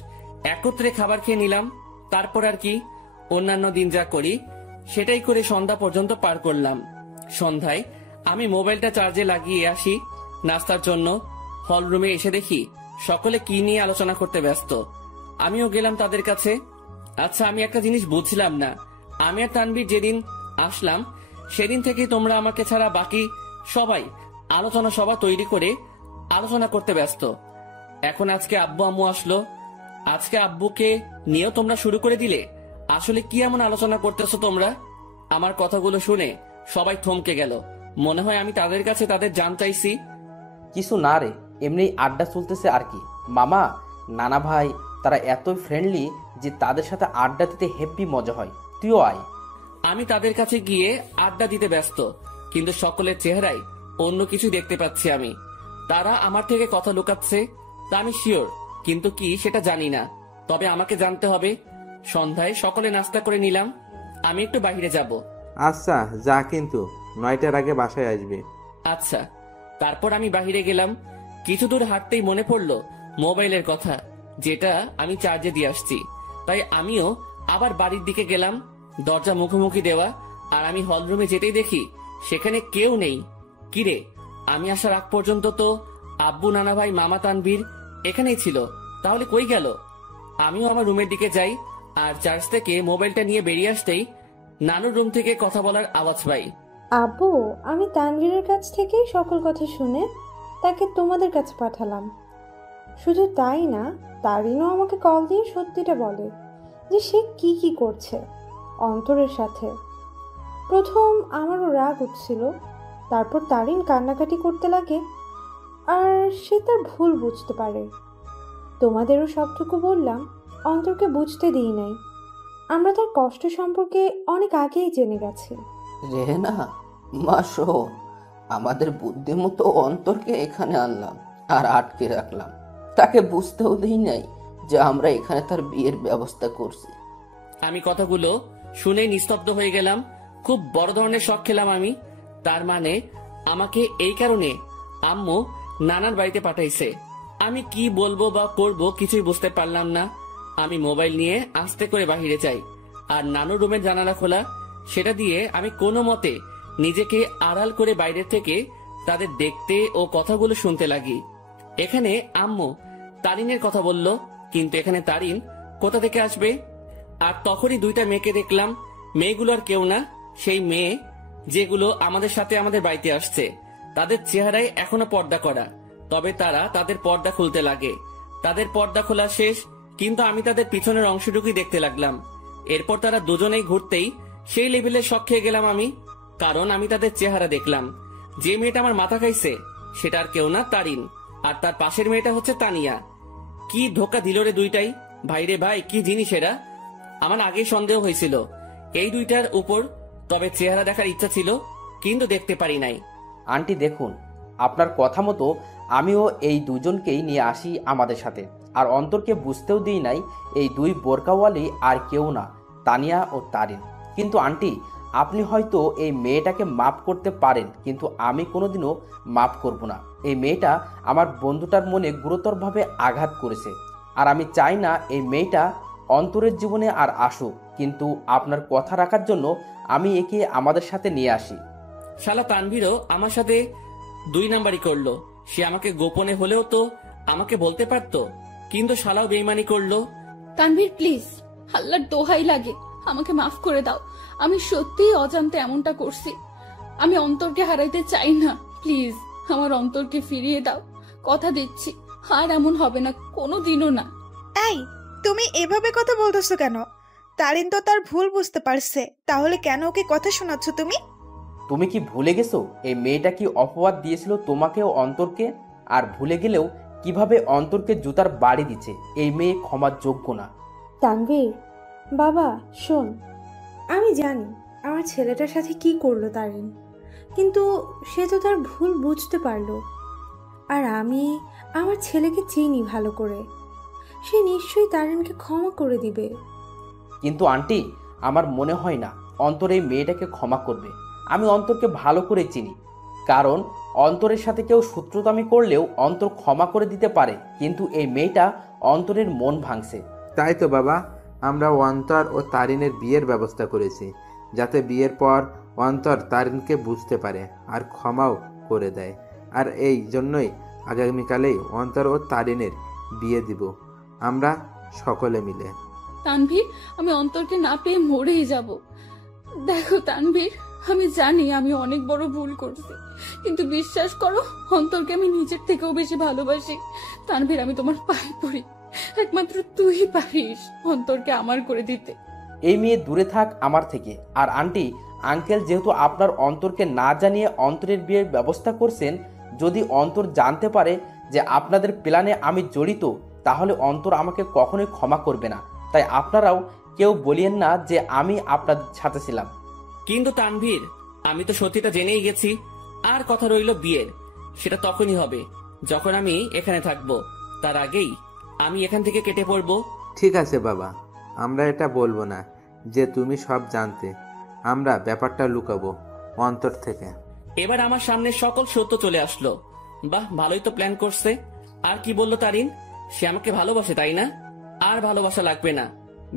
একত্রে খাবার খেয়ে নিলাম। তারপর আর কি, অন্যান্য দিন যা করি সেটাই করে সন্ধ্যা পর্যন্ত পার করলাম। সন্ধ্যায় আমি মোবাইলটা চার্জে লাগিয়ে আসি নাস্তার জন্য। হল রুমে এসে দেখি সকলে কি নিয়ে আলোচনা করতে ব্যস্ত। আমিও গেলাম তাদের কাছে। আচ্ছা, আমি একটা জিনিস বুঝলাম না। আমি আর তানভীর যেদিন আসলাম সেদিন থেকে তোমরা আমাকে ছাড়া বাকি সবাই আলোচনা সভা তৈরি করে আলোচনা করতে ব্যস্ত। এখন আজকে আব্বু আম্মু আসলো, আজকে আব্বুকে নিয়েও তোমরা শুরু করে দিলে। আসলে কি এমন আলোচনা করতেছো তোমরা? আমার কথাগুলো শুনে সবাই থমকে গেল। মনে হয় আমি তাদের কাছে তাদের জান চাইছি। কিছু না রে, এমনি আড্ডা চলতেছে আর কি। মামা, নানা ভাই তারা এতই ফ্রেন্ডলি যে তাদের সাথে আড্ডা দিতে হেব্বি মজা হয়। তুইও আয়। আমি তাদের কাছে গিয়ে আড্ডা দিতে ব্যস্ত, কিন্তু সকলের চেহারায় অন্য কিছু দেখতে পাচ্ছি আমি। তারা আমার থেকে কথা লুকাচ্ছে তা আমি শিওর, কিন্তু কি সেটা জানি না। তবে আমাকে জানতে হবে। সন্ধ্যায় সকলে নাস্তা করে নিলাম। আমি একটু বাইরে যাব। আচ্ছা যা, কিন্তু 9টার আগে বাসায় আসবি। আচ্ছা। তারপর আমি বাইরে গেলাম। কিছু দূর হাঁটতেই মনে পড়লো মোবাইলের কথা, যেটা আমি চার্জে দিয়ে আসছি। তাই আমিও আবার বাড়ির দিকে গেলাম। দরজা মুখোমুখি দেওয়া, আর আমি হলরুমে যেতেই দেখি সেখানে কেউ নেই। কিরে, আমি আসার আগ পর্যন্ত তো আব্বু, নানা ভাই, মামা, তানভীর এখানেই ছিল, তাহলে কই গেল? আমিও আমার রুমের দিকে যাই, আর চার্জ থেকে মোবাইলটা নিয়ে বেরিয়ে আসতেই নানুর রুম থেকে কথা বলার আওয়াজ পাই। আব্বু, আমি তানভীরের কাছ থেকেই সকল কথা শুনে তাকে তোমাদের কাছে পাঠালাম। শুধু তাই না, তারিনও আমাকে কল দিয়ে সত্যিটা বলে যে সে কি কি করছে অন্তরের সাথে। প্রথম আমারও রাগ উঠছিল, তারপর তারিন কান্নাকাটি করতে লাগে আর সে তার ভুল বুঝতে পারে। তোমাদেরও সবটুকু বললাম, অন্তরকে বুঝতে দিই নাই। আমরা তার কষ্ট সম্পর্কে অনেক আগেই জেনে গেছি। রেহেনা, মা শোন, আমাদের বুদ্ধিমতো অন্তরকে এখানে আনলাম আর আটকে রাখলাম। তাকে বুঝতেও দিই নাই যে আমরা এখানে তার বিয়ের ব্যবস্থা করছি। আমি কথাগুলো শুনে নিস্তব্ধ হয়ে গেলাম। খুব বড় ধরনের শখ খেলাম আমি। তার মানে আমাকে এই কারণে আম্মু নানার বাড়িতে পাঠাইছে। আমি কি বলবো বা করব কিছুই বুঝতে পারলাম না। আমি মোবাইল নিয়ে আস্তে করে বাহিরে যাই, আর নানুর রুমের জানালা খোলা, সেটা দিয়ে আমি কোনো মতে নিজেকে আড়াল করে বাইরে থেকে তাদের দেখতে ও কথাগুলো শুনতে লাগি। এখানে আম্মু তারিনের কথা বলল, কিন্তু এখানে তারিন কোথা থেকে আসবে? আর তখনই দুইটা মেয়েকে দেখলাম। মেয়েগুলো আর কেউ না, সেই মেয়ে যেগুলো আমাদের সাথে আমাদের বাড়িতে আসছে। তাদের চেহারায় এখনো পর্দা করা, তবে তারা তাদের পর্দা খুলতে লাগে। তাদের পর্দা খোলা শেষ, কিন্তু আমি তাদের পিছনের অংশটুকুই দেখতে লাগলাম। এরপর তারা দুজনেই ঘুরতেই সেই লেভেলে শক খেয়ে গেলাম আমি, কারণ আমি তাদের চেহারা দেখলাম। যে মেয়েটা আমার মাথা খাইছে সেটা আর কেউ না, তারিন। আর তার পাশের মেয়েটা হচ্ছে তানিয়া। কি ধোকা দিল রে দুইটাই, ভাইরে ভাই, কি জিনিস এরা! আমার আগে সন্দেহ হয়েছিল এই দুইটার উপর, তবে চেহারা দেখার ইচ্ছা ছিল, কিন্তু দেখতে পারি নাই। আন্টি দেখুন, আপনার কথা মতো আমিও এই দুজনকেই নিয়ে আসি আমাদের সাথে, আর অন্তরকে বুঝতেও দিই নাই এই দুই বোরকাওয়ালি আর কেউ না, তানিয়া ও তারিন। কিন্তু আন্টি, আপনি হয়তো এই মেয়েটাকে মাফ করতে পারেন, কিন্তু আমি কোনোদিনও মাফ করব না। এই মেয়েটা আমার বন্ধুটার মনে গুরুতরভাবে আঘাত করেছে, আর আমি চাই না এই মেয়েটা অন্তরের জীবনে আর আসুক। কিন্তু আপনার কথা রাখার জন্য আমি একে আমাদের সাথে নিয়ে আসি। শালা তানভীরও আমার সাথে 2 নাম্বারই করলো। সে আমাকে গোপনে হলেও তো আমাকে বলতে পারতো, কিন্তু শালাও বেইমানি করলো। তানভীর প্লিজ, আল্লাহর দোহাই লাগে, আমাকে মাফ করে দাও। আমি সত্যিই অজান্তে এমনটা করছি। আমি অন্তরকে হারাইতে চাই না, প্লিজ আমার অন্তরকে ফিরিয়ে দাও। কথা দিচ্ছি আর এমন হবে না, কোনোদিনও না। এই, তুমি এভাবে কথা বলতেছো কেন? তারিন তো তার ভুল বুঝতে পারছে, তাহলে কেন ওকে কথা শোনাচ্ছ তুমি? তুমি কি ভুলে গেছো এই মেয়েটা কি অপবাদ দিয়েছিল তোমাকে ও অন্তরকে? আর ভুলে গেলেও কিভাবে অন্তরকে জুতার বাড়ি দিচ্ছে। এই মেয়ে ক্ষমার যোগ্য না। তানভীর বাবা শোন, আমি জানি আমার ছেলেটার সাথে কি করলো তারিন, কিন্তু সে তো তার ভুল বুঝতে পারলো। আর আমি আমার ছেলেকে চিনি ভালো করে, সে নিশ্চয়ই তারিনকে ক্ষমা করে দিবে। কিন্তু আন্টি, আমার মনে হয় না অন্তর এই মেয়েটাকে ক্ষমা করবে। আমি অন্তরকে ভালো করে চিনি, কারণ অন্তরের সাথে কেউ শত্রুতামি করলেও অন্তর ক্ষমা করে দিতে পারে, কিন্তু এই মেয়েটা অন্তরের মন ভাঙছে। তাই তো বাবা, আমরা অন্তর ও তারিনের বিয়ের ব্যবস্থা করেছি, যাতে বিয়ের পর অন্তর তারিনকে বুঝতে পারে আর ক্ষমাও করে দেয়। আর এই জন্যই আগামীকালেই অন্তর ও তারিনের বিয়ে দিব আমরা সকলে মিলে। তানভীর, আমি অন্তরকে না পেয়ে মরেই যাব। দেখো তানভীর, আমি জানি আমি অনেক বড় ভুল করছি, কিন্তু বিশ্বাস করো অন্তরকে আমি নিজের থেকেও বেশি ভালোবাসি। তানভীর, আমি তোমার পায়ে পড়ি, একমাত্র তুই পারিস অন্তরকে আমার করে দিতে। এই মেয়ে দূরে থাক আমার থেকে। আর আন্টি আঙ্কেল যেহেতু আপনার অন্তরকে না জানিয়ে অন্তরের বিয়ের ব্যবস্থা করছেন, যদি অন্তর জানতে পারে যে আপনাদের প্ল্যানে আমি জড়িত, তাহলে অন্তর আমাকে কখনোই ক্ষমা করবে না। তাই আপনারাও কেউ বলিয়েন না যে আমি আপনাদের সাথে ছিলাম। কিন্তু তানভীর, আমি তো সত্যিটা জেনেই গেছি। আর কথা রইল বিয়ের, সেটা তখনই হবে যখন আমি এখানে থাকবো। তার আগেই আমি এখান থেকে কেটে পড়বো। ঠিক আছে বাবা, আমরা এটা বলবো না যে তুমি সব জানতে। আমরা ব্যাপারটা লুকাবো অন্তর থেকে। এবার আমার সামনে সকল সত্য চলে আসলো। বাহ, ভালোই তো প্ল্যান করছে। আর কি বললো তারিন? সে আমাকে ভালোবাসে, তাই না? আর ভালোবাসা লাগবে না,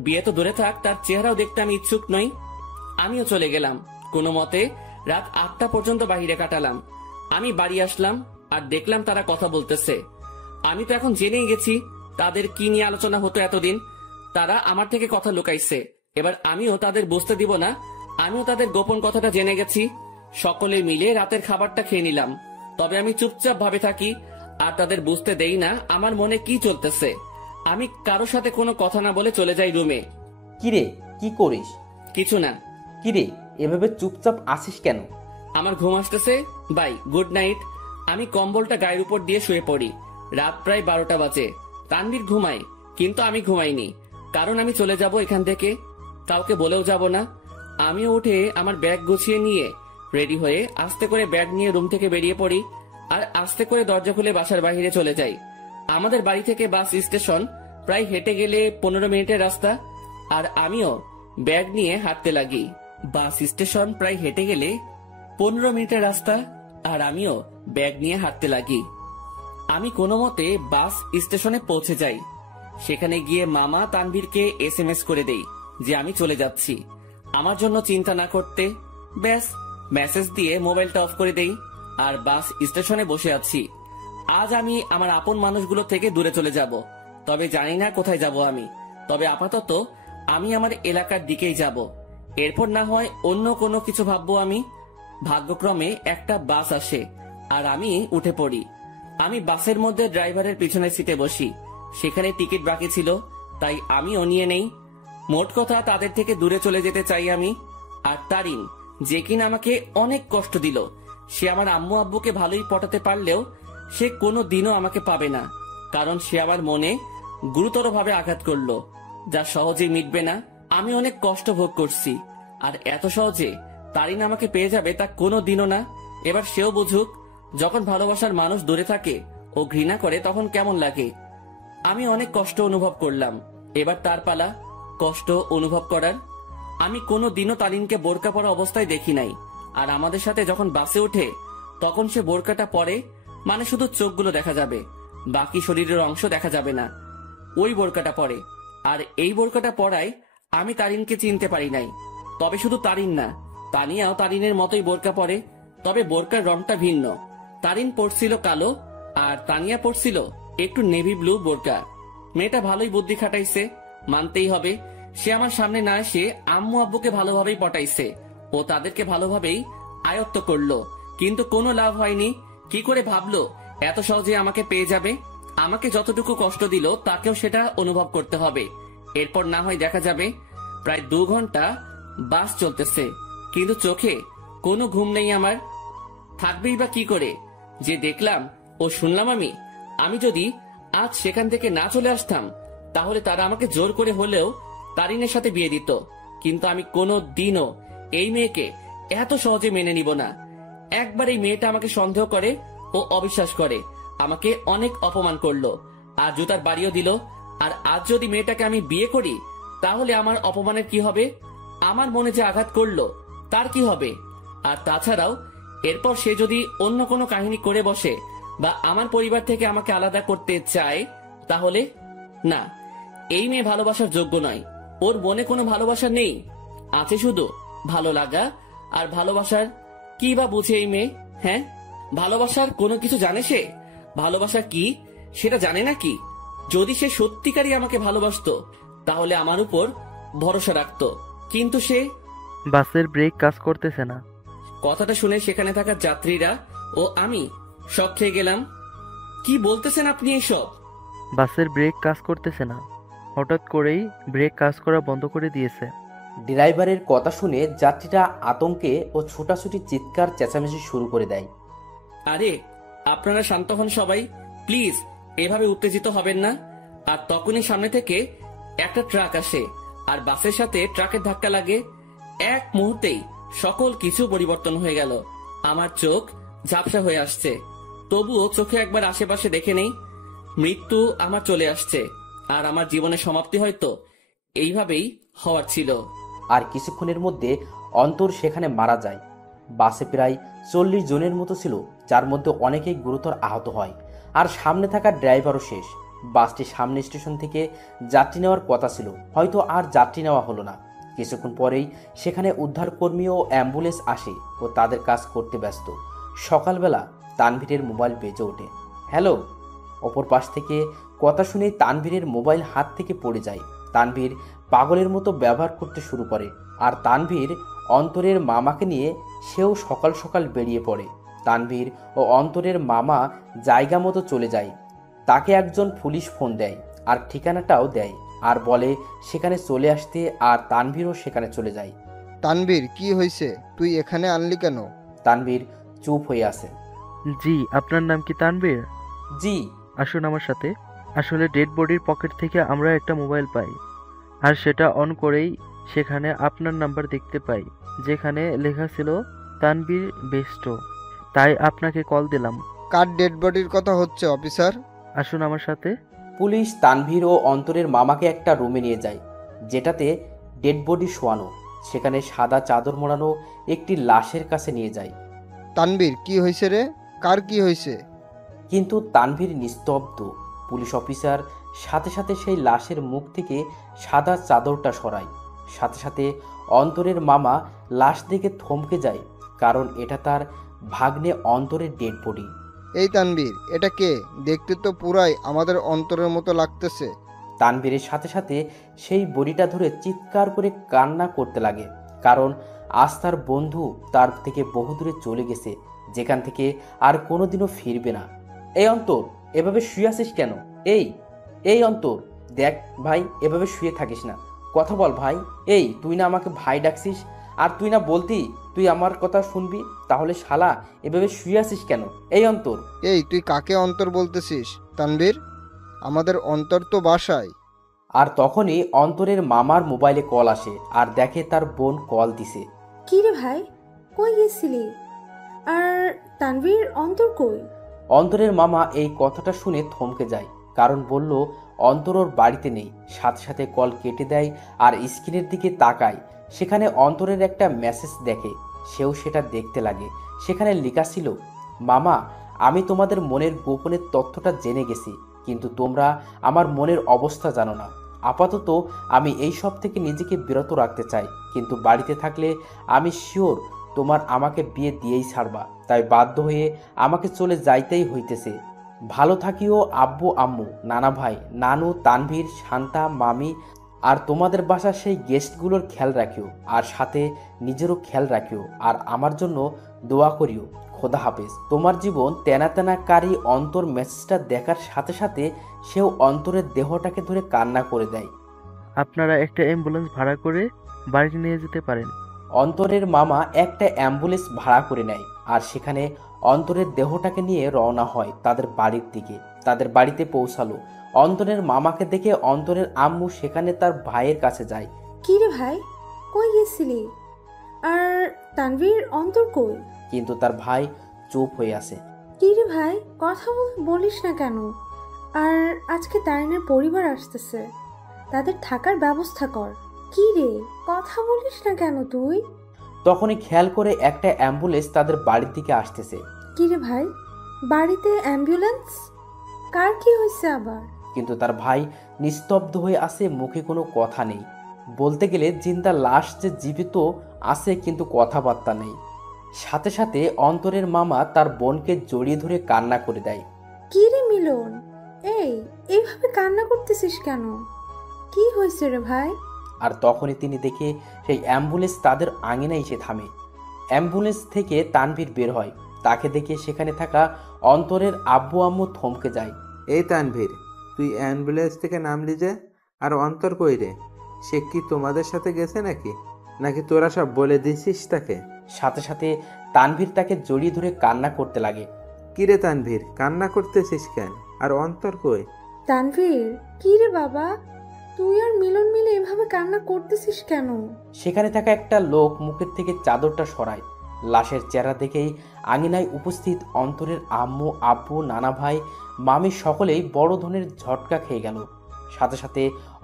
বিয়ে তো দূরে থাক, তার চেহারাও দেখতে আমি ইচ্ছুক নই। আমিও চলে গেলাম। কোনো মতে রাত 8টা পর্যন্ত বাহিরে কাটালাম। আমি বাড়ি আসলাম আর দেখলাম তারা কথা বলতেছে। আমি তো এখন জেনেই গেছি তাদের কি নিয়ে আলোচনা হতো এতদিন। তারা আমার থেকে কথা লুকাইছে, এবার আমিও তাদের বুঝতে দিব না আমিও তাদের গোপন কথাটা জেনে গেছি। সকলে মিলে রাতের খাবারটা খেয়ে নিলাম, তবে আমি চুপচাপ ভাবে থাকি আর তাদের বুঝতে দেই না আমার মনে কি চলতেছে। আমি কারো সাথে কোনো কথা না বলে চলে যাই রুমে। কিরে, কি করিস? কিছু না। কিরে, এভাবে চুপচাপ আসিস কেন? আমার ঘুম আসতেছে। Bye, good night. আমি কম্বলটা গায়ের উপর দিয়ে শুয়ে পড়ি। রাত প্রায় 12টা বাজে। তানভীর ঘুমায়, কিন্তু আমি ঘুমাইনি, কারণ আমি চলে যাব এখান থেকে, কাউকে বলেও যাব না। আমিও উঠে আমার ব্যাগ গুছিয়ে নিয়ে রেডি হয়ে আস্তে করে ব্যাগ নিয়ে রুম থেকে বেরিয়ে পড়ি আর আস্তে করে দরজা খুলে বাসার বাইরে চলে যাই। আমাদের বাড়ি থেকে বাস স্টেশন প্রায় হেঁটে গেলে 15 মিনিটের রাস্তা, আর আমিও ব্যাগ নিয়ে হাঁটতে লাগি। বাস স্টেশন প্রায় হেঁটে গেলে 15 মিনিটের রাস্তা, আর আমিও ব্যাগ নিয়ে হাঁটতে লাগি। আমি কোনো মতে বাস স্টেশনে পৌঁছে যাই। সেখানে গিয়ে মামা তানভীরকে SMS করে দেই যে আমি চলে যাচ্ছি, আমার জন্য চিন্তা না করতে। ব্যাস, মেসেজ দিয়ে মোবাইলটা অফ করে দেই আর বাস স্টেশনে বসে আছি। আজ আমি আমার আপন মানুষগুলো থেকে দূরে চলে যাব, তবে জানি না কোথায় যাব আমি। তবে আপাতত আমি আমার এলাকার দিকেই যাব, এরপর না হয় অন্য কোনো কিছু ভাববো আমি। ভাগ্যক্রমে একটা বাস আসে আর আমি উঠে পড়ি। আমি বাসের মধ্যে ড্রাইভারের পিছনের সিটে বসি। সেখানে টিকিট বাকি ছিল, তাই আমিও নিয়ে নেই। মোট কথা তাদের থেকে দূরে চলে যেতে চাই আমি। আর তারিন, যে কিনা আমাকে অনেক কষ্ট দিল, সে আমার আম্মু আব্বুকে ভালোই পটাতে পারলেও সে কোনো দিনও আমাকে পাবে না, কারণ সে আমার মনে গুরুতরভাবে আঘাত করলো, যা সহজেই মিটবে না। আমি অনেক কষ্ট ভোগ করছি, আর এত সহজে তারিন আমাকে পেয়ে যাবে তা কোনো দিনও না। এবার সেও বুঝুক, যখন ভালোবাসার মানুষ দূরে থাকে ও ঘৃণা করে তখন কেমন লাগে। আমি অনেক কষ্ট অনুভব করলাম, এবার তার পালা কষ্ট অনুভব করার। আমি কোনো দিনও তারিনকে বোরকা পরা অবস্থায় দেখি নাই, আর আমাদের সাথে যখন বাসে ওঠে তখন সে বোরকাটা পরে, মানে শুধু চোখগুলো দেখা যাবে, বাকি শরীরের অংশ দেখা যাবে না। ওই বোরকাটা পরে, আর এই বোরকাটা পরায় আমি তারিনকে চিনতে পারি নাই। তবে শুধু তারিন না, তানিয়াও তারিনের মতোই বোরকা পরে, তবে বোরকার রংটা ভিন্ন। তারিন পরছিল কালো আর তানিয়া পরছিল একটু নেভি ব্লু বোরকা। মেয়েটা ভালোই বুদ্ধি খাটাইছে, মানতেই হবে। সে আমার সামনে না এসে আম্মু আব্বুকে ভালোভাবেই পটাইছে ও তাদেরকে ভালোভাবেই আয়ত্ত করলো, কিন্তু কোনো লাভ হয়নি। কি করে ভাবলো এত সহজে আমাকে পেয়ে যাবে? আমাকে যতটুকু কষ্ট দিল তাকেও সেটা অনুভব করতে হবে। এরপর না হয় দেখা যাবে। প্রায় 2 ঘন্টা বাস চলতেছে, কিন্তু চোখে কোনো ঘুম নেই আমার। থাকবেই বা কি করে? যে দেখলাম ও শুনলাম আমি যদি আজ সেখান থেকে না চলে আসতাম, তাহলে তারা আমাকে জোর করে হলেও তারিনের সাথে বিয়ে দিত। কিন্তু আমি কোনো দিনও এই মেয়েকে এত সহজে মেনে নিব না। একবার এই মেয়েটা আমাকে সন্দেহ করে ও অবিশ্বাস করে, আমাকে অনেক অপমান করলো আর জুতার বাড়িও দিল। আর আজ যদি মেয়েটাকে আমি বিয়ে করি, তাহলে আমার অপমানের কি হবে? আমার মনে যে আঘাত করলো তার কি হবে? আর তাছাড়াও এরপর সে যদি অন্য কোনো কাহিনী করে বসে বা আমার পরিবার থেকে আমাকে আলাদা করতে চায়, তাহলে না, এই মেয়ে ভালোবাসার যোগ্য নয়। ওর মনে কোনো ভালোবাসা নেই, আছে শুধু ভালো লাগা। আর ভালোবাসার কি বা বুঝে এই মেয়ে? হ্যাঁ, ভালোবাসার কোনো কিছু জানে সে? ভালোবাসা কি সেটা জানে নাকি? যদি সে সত্যিকারই আমাকে ভালোবাসতো তাহলে আমার উপর ভরসা রাখতো, কিন্তু সে। বাসের ব্রেক কাজ করতেছে না। কথাটা শুনে সেখানে থাকা যাত্রীরা ও আমি শক খেয়ে গেলাম। কি বলতেছেন আপনি এসব? বাসের ব্রেক কাজ করতেছে না, হঠাৎ করেই ব্রেক কাজ করা বন্ধ করে দিয়েছে। ড্রাইভারের কথা শুনে যাত্রীরা আতঙ্কে ও ছোটাছুটি চিৎকার চেঁচামেচি শুরু করে দেয়। আরে আপনারা শান্ত হন সবাই, প্লিজ এভাবে উত্তেজিত হবেন না। আর তখনই সামনে থেকে একটা ট্রাক আসে আর বাসের সাথে ট্রাকের ধাক্কা লাগে। এক মুহূর্তেই সকল কিছু পরিবর্তন হয়ে গেল। আমার চোখ ঝাপসা হয়ে আসছে, তবুও চোখে একবার আশেপাশে দেখে নেই। মৃত্যু আমার চলে আসছে, আর আমার জীবনের সমাপ্তি হয়তো এইভাবেই হওয়ার ছিল। আর কিছুক্ষণের মধ্যে অন্তর সেখানে মারা যায়। বাসে প্রায় 40 জনের মতো ছিল, যার মধ্যে অনেকেই গুরুতর আহত হয়। আর সামনে থাকা ড্রাইভারও শেষ। বাসটি সামনে স্টেশন থেকে যাত্রী নেওয়ার কথা ছিল, হয়তো আর যাত্রী নেওয়া হলো না। কিছুক্ষণ পরেই সেখানে উদ্ধারকর্মী ও অ্যাম্বুলেন্স আসে ও তাদের কাজ করতে ব্যস্ত। সকালবেলা তানভীরের মোবাইল বেজে ওঠে। হ্যালো। অপর পাশ থেকে কথা শুনেই তানভীরের মোবাইল হাত থেকে পড়ে যায়। তানভীর পাগলের মতো ব্যবহার করতে শুরু করে, আর তানভীর অন্তরের মামাকে নিয়ে সেও সকাল সকাল বেরিয়ে পড়ে। তানভীর ও অন্তরের মামা জায়গা মতো চলে যায়। তাকে একজন পুলিশ ফোন দেয় আর ঠিকানাটাও দেয়, আর বলে সেখানে চলে আসতে, আর তানভীরও সেখানে চলে যায়। তানভীর, কি হয়েছে? তুই এখানে আনলি কেন? তানভীর চুপ হয়ে আছে। জি, আপনার নাম কি তানভীর? জি। আসুন আমার সাথে। আসলে ডেড বডির পকেট থেকে আমরা একটা মোবাইল পাই, আর সেটা অন করেই সেখানে আপনার নাম্বার দেখতে পাই, যেখানে লেখা ছিল তানভীর বেস্ট। তাই আপনাকে কল দিলাম। কার ডেড বডির কথা হচ্ছে অফিসার? আসুন আমার সাথে। পুলিশ তানভীর ও অন্তরের মামাকে একটা রুমে নিয়ে যায়, যেটাতে ডেড বডি শোয়ানো। সেখানে সাদা চাদর মোড়ানো একটি লাশের কাছে নিয়ে যায়। তানভীর, কি হয়েছে রে? কার কি হয়েছে? কিন্তু তানভীর নিস্তব্ধ। পুলিশ অফিসার সাথে সাথে সেই লাশের মুখ থেকে সাদা চাদরটা সরায়। সাথে সাথে অন্তরের মামা লাশ দেখে থমকে যায়, কারণ এটা তার ভাগ্নে অন্তরের ডেড বডি। এই তানভীর, এটা কে? দেখতে তো পুরাই আমাদের অন্তরের মতো লাগতেছে। তানভীরের সাথে সাথে সেই বডিটা ধরে চিৎকার করে কান্না করতে লাগে, কারণ আজ তার বন্ধু তার থেকে বহু দূরে চলে গেছে, যেখান থেকে আর কোনোদিনও ফিরবে না। এই অন্তর, এভাবে শুয়ে আছিস কেন? এই অন্তর, দেখ ভাই, এভাবে শুয়ে থাকিস না, কথা বল ভাই। এই তুই না আমাকে ভাই ডাকছিস, আর তুই না বলতি তুই আমার কথা শুনবি, তাহলে শালা এভাবে শুয়ে আছিস কেন? এই অন্তর। এই তুই কাকে অন্তর বলতেছিস তানভীর? আমাদের অন্তর তো বাসায়। আর তখনই অন্তরের মামার মোবাইলে কল আসে, আর দেখে তার বোন কল দিছে। কি রে ভাই, কই গেছিলি? আর তানভীর, অন্তর কই? অন্তরের মামা এই কথাটা শুনে থমকে যায়, কারণ বলল অন্তর ওর বাড়িতে নেই। সাথে সাথে কল কেটে দেয় আর স্ক্রিনের দিকে তাকায়। সেখানে অন্তরের একটা মেসেজ দেখে, সেও সেটা দেখতে লাগে। সেখানে লেখা ছিল, মামা, আমি তোমাদের মনের গোপনের তথ্যটা জেনে গেছি, কিন্তু তোমরা আমার মনের অবস্থা জানো না। আপাতত আমি এই সব থেকে নিজেকে বিরত রাখতে চাই, কিন্তু বাড়িতে থাকলে আমি শিওর তোমার আমাকে বিয়ে দিয়েই ছাড়বা, তাই বাধ্য হয়ে আমাকে চলে যাইতেই হইতেছে। ভালো থাকিও আব্বু আম্মু, নানা ভাই, নানু, তানভীর, শান্তা, মামি, আর তোমাদের বাসার সেই গেস্টগুলোর খেয়াল রাখিও, আর সাথে নিজেরও খেয়াল রাখিও, আর আমার জন্য দোয়া করিও। খোদা হাফেজ। তোমার জীবন তেনা তেনা কারি। অন্তর মেসেজটা দেখার সাথে সাথে সেও অন্তরের দেহটাকে ধরে কান্না করে দেয়। আপনারা একটা অ্যাম্বুলেন্স ভাড়া করে বাড়িতে নিয়ে যেতে পারেন। অন্তরের মামা একটা অ্যাম্বুলেন্স ভাড়া করে নেয়, আর সেখানে অন্তরের দেহটাকে নিয়ে রওনা হয় তাদের বাড়ির দিকে। তাদের বাড়িতে পৌঁছালো। অন্তরের মামাকে দেখে অন্তরের আম্মু সেখানে তার ভাইয়ের কাছে যায়। কি রে ভাই, কই গেছিলি? আর তানভীর, অন্তর কই? কিন্তু তার ভাই চুপ হয়ে আছে। কি রে ভাই, কথা বলিস না কেন? আর আজকে তারিনের পরিবার আসতেছে, তাদের থাকার ব্যবস্থা কর। কি রে, কথা বলিস না কেন তুই? তখনই খেয়াল করে একটা অ্যাম্বুলেন্স তাদের বাড়ির দিকে আসতেছে। কি রে ভাই, বাড়িতে অ্যাম্বুলেন্স? কার কি হয়েছে আবার? কিন্তু তার ভাই নিস্তব্ধ হয়ে আছে, মুখে কোনো কথা নেই। বলতে গেলে জিন্দা লাশ যে জীবিত আছে, কিন্তু কথাবার্তা নেই। সাথে সাথে অন্তরের মামা তার বোনকে জড়িয়ে ধরে কান্না করে দেয়। কি রে মিলন, এইভাবে কান্না করতেছিস কেন? কি হয়েছে রে ভাই? আর তখনই তিনি দেখে সেই অ্যাম্বুলেন্স তাদের আঙিনায় এসে থামে। অ্যাম্বুলেন্স থেকে তানভীর বের হয়। তাকে দেখে সেখানে থাকা অন্তরের আব্বু আম্মু থমকে যায়। এই তানভীর, তুই অ্যাম্বুলেন্স থেকে নামলি যে? আর অন্তর কই রে? সে কি তোমাদের সাথে গেছে নাকি তোরা সব বলে দিছিস তাকে? সাথে সাথে তানভীর তাকে জড়িয়ে ধরে কান্না করতে লাগে। কি রে তানভীর, কান্না করতেছিস কেন? আর অন্তর কই? তানভীর, কি রে বাবা, তুই আর মিলন মিলে এভাবে কান্না করতেছিস কেন? সেখানে থাকা একটা লোক মুখের থেকে চাদরটা সরায়। লাশের চেহারা দেখেই আঙিনায় উপস্থিত অন্তরের আম্মু, আব্বু, নানা ভাই, মামি সকলেই বড় ধরনের ঝটকা খেয়ে গেল। সাথে সাথে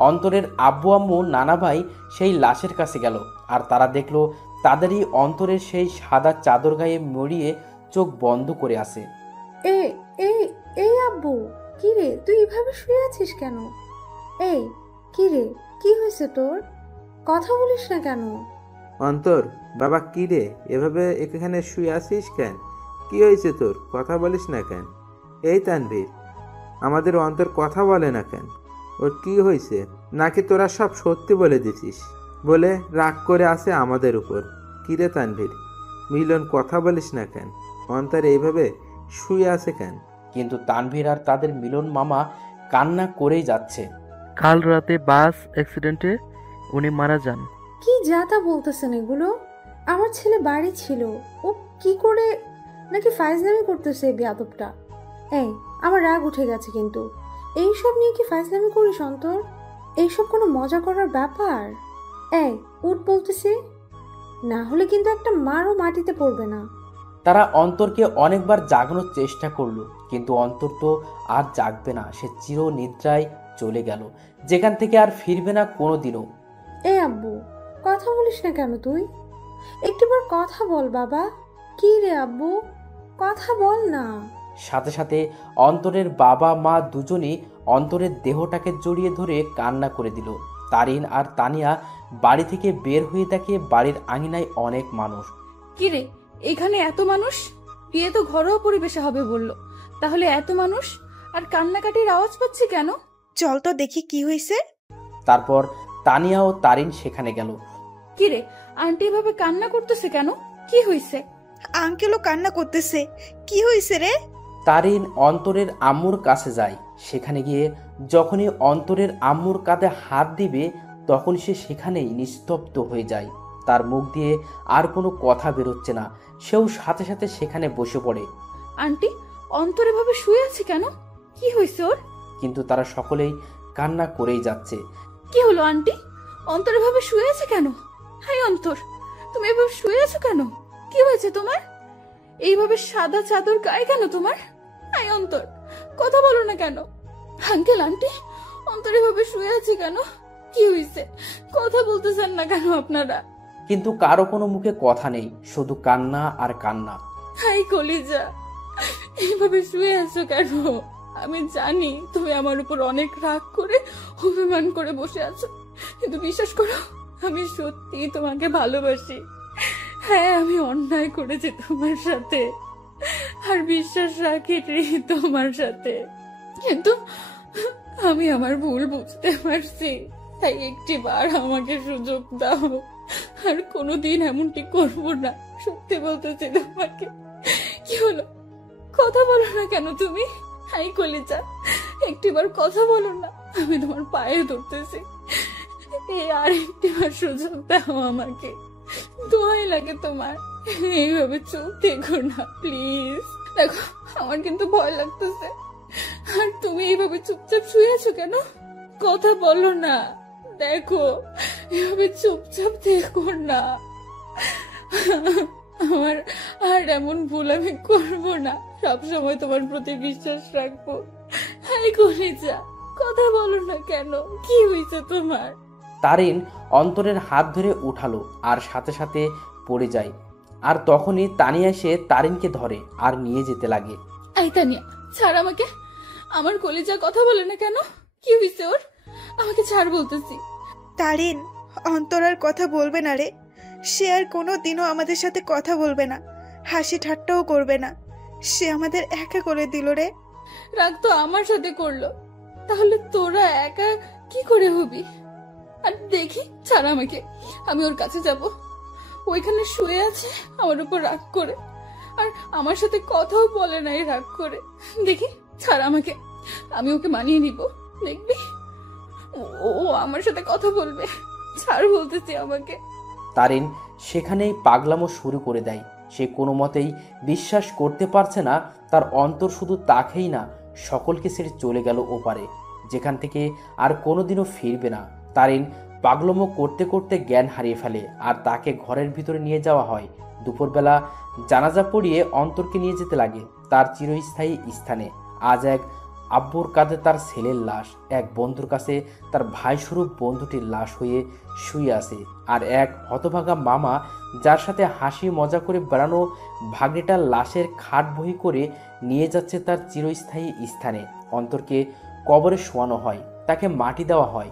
অন্তরের আব্বু আম্মু, নানা ভাই সেই লাশের কাছে গেল, আর তারা দেখলো তাদেরই অন্তরের সেই সাদা চাদর গায়ে মরিয়ে চোখ বন্ধ করে আছে। এই আব্বু, কি রে, তুই এভাবে শুয়ে আছিস কেন? কি রে, কি হয়েছে তোর? কথা বলিস না কেন? অন্তর, বাবা, কি রে, এভাবে এখানে শুয়ে আছিস কেন? কি হয়েছে তোর? কথা বলিস না কেন? এই তানভীর, আমাদের অন্তর কথা বলে না কেন? ওর কি হয়েছে? নাকি তোরা সব সত্যি বলে দিছিস বলে রাগ করে আছে আমাদের উপর? কি রে তানভীর, মিলন, কথা বলিস না কেন? অন্তর এইভাবে শুয়ে আছে কেন? কিন্তু তানভীর আর তাদের মিলন মামা কান্না করেই যাচ্ছে। কাল রাতে বাস অ্যাক্সিডেন্টে উনি মারা যান। কি যাতা বলতেছেন এগুলো? আমার ছেলে বাড়ি ছিল, ও কি করে? নাকি ফাইজলামি করতেছে এই বেয়াদবটা? আমার রাগ উঠে গেছে, কিন্তু এইসব নিয়ে কি ফাইজলামি করিস অন্তর? এইসব কোনো মজা করার ব্যাপার? উঠ বলতেছি, না হলে কিন্তু একটা মারও মাটিতে পড়বে না। তারা অন্তরকে অনেকবার জাগানোর চেষ্টা করলো, কিন্তু অন্তর তো আর জাগবে না। সে চির নিদ্রায় চলে গেল, যেখান থেকে আর ফিরবে না কোনোদিনও। আব্বু, কথা বলিস না কেন তুই? একটিবার কথা বল বাবা। কি রে আব্বু, কথা বল না। সাথে সাথে অন্তরের বাবা মা দুজনই অন্তরের দেহটাকে জড়িয়ে ধরে কান্না করে দিল। তারিন আর তানিয়া বাড়ি থেকে বের হয়ে দেখে বাড়ির আঙিনায় অনেক মানুষ। কিরে, এখানে এত মানুষ? বিয়ে তো ঘরোয়া পরিবেশে হবে বললো, তাহলে এত মানুষ আর কান্নাকাটির আওয়াজ পাচ্ছি কেন? চল তো দেখি কি হয়েছে। তারপর তানিয়া ও তারিন সেখানে গেল। কিরে, আন্টি এভাবে কান্না করতেছে কেন? কি হয়েছে? আঙ্কেলও কান্না করতেছে। কি হয়েছে রে? তারিন অন্তরের আম্মুর কাছে যায়। সেখানে গিয়ে যখনই অন্তরের আম্মুর কাঁধে হাত দিবে তখন সে সেখানেই নিস্তব্ধ হয়ে যায়। তার মুখ দিয়ে আর কোনো কথা বেরোচ্ছে না। সেও সাথে সাথে সেখানে বসে পড়ে। আন্টি, অন্তর এভাবে শুয়ে আছে কেন? কি হয়েছে ওর? কিন্তু তারা সকলেই কান্না করেই যাচ্ছে। কি হলো আন্টি? অন্তর এভাবে শুয়ে আছে কেন? হাই অন্তর, তুমি এভাবে শুয়ে আছো কেন? কি হয়েছে তোমার? এইভাবে সাদা চাদর গায়ে কেন তোমার? হাই অন্তর, কথা বলো না কেন? আঙ্কেল আন্টি, অন্তর এভাবে শুয়ে আছে কেন? কি হয়েছে? কথা বলতেছেন না কেন আপনারা? কিন্তু কারো কোনো মুখে কথা নেই, শুধু কান্না আর কান্না। হাই কলিজা, এইভাবে শুয়ে আছো কেন? আমি জানি তুমি আমার উপর অনেক রাগ করে অভিমান করে বসে আছো, কিন্তু বিশ্বাস করো আমি সত্যি তোমাকে ভালোবাসি। হ্যাঁ, আমি অন্যায় করেছি তোমার সাথে আর বিশ্বাস রাখি তোমার সাথে, কিন্তু আমি আমার ভুল বুঝতে পারছি। তাই একটিবার আমাকে সুযোগ দাও, আর কোনোদিন এমনটি করবো না। সত্যি বলতেছি তোমাকে। কি হলো, কথা বলো না কেন তুমি? হাই কলিজা, একটিবার কথা বলো না, আমি তোমার পায়ে ধরতেছি। এই আর একটিবার সুযোগ দাও আমাকে, দোয়াই লাগে তোমার। এইভাবে চুপ থেকো না প্লিজ। দেখো, আমার কিন্তু ভয় লাগতেছে। আর তুমি এইভাবে চুপচাপ শুয়ে আছো কেন? কথা বলো না। দেখো, এভাবে চুপচাপ থেকো না। আমার আর এমন ভুল আমি করবো না। সবসময় তোমার প্রতি বিশ্বাস রাখবো। হাই কলিজা, কথা বলো না কেন? কি হয়েছে তোমার? তারিন অন্তরের হাত ধরে উঠালো আর সাথে সাথে পড়ে যায়। আর তখনই তানিয়া এসে তারিনকে ধরে আর নিয়ে যেতে লাগে। এই তানিয়া, ছাড় আমাকে। আমার কলিজা কথা বলে না কেন? কি হয়েছে ওর? আমাকে ছাড় বলতেছি। তারিন, অন্তর আর কথা বলবে না রে। সে আর কোনোদিনও আমাদের সাথে কথা বলবে না, হাসি ঠাট্টাও করবে না। সে আমাদের একা করে দিল রে। রাগ তো আমার সাথে করলো, তাহলে তোরা একা কি করে হবি? আর দেখি, ছাড় আমাকে, আমি ওর কাছে যাব। ওইখানে শুয়ে আছে আমার উপর রাগ করে, আর আমার সাথে কথাও বলে নাই রাগ করে। দেখি, ছাড় আমাকে, আমি ওকে মানিয়ে নিব। দেখবি, ও আমার সাথে কথা বলবে। ছাড় বলতেছি আমাকে। তারিন সেখানেই পাগলামো শুরু করে দেয়। সে কোনো মতেই বিশ্বাস করতে পারছে না তার অন্তর শুধু তাকেই না, সকলকে ছেড়ে চলে গেল ওপারে, যেখান থেকে আর কোনোদিনও ফিরবে না। তারিন পাগলামো করতে করতে জ্ঞান হারিয়ে ফেলে আর তাকে ঘরের ভিতরে নিয়ে যাওয়া হয়। দুপুরবেলা জানাজা পড়িয়ে অন্তরকে নিয়ে যেতে লাগে তার চিরস্থায়ী স্থানে। আজ এক আব্বুর কাঁধে তার ছেলের লাশ, এক বন্ধুর কাছে তার ভাই স্বরূপ বন্ধুটির লাশ হয়ে শুয়ে আছে, আর এক হতভাগা মামা যার সাথে হাসি মজা করে বেড়ানো ভাগ্নেটার লাশের খাট বহি করে নিয়ে যাচ্ছে তার চিরস্থায়ী স্থানে। অন্তরকে কবরে শোয়ানো হয়, তাকে মাটি দেওয়া হয়।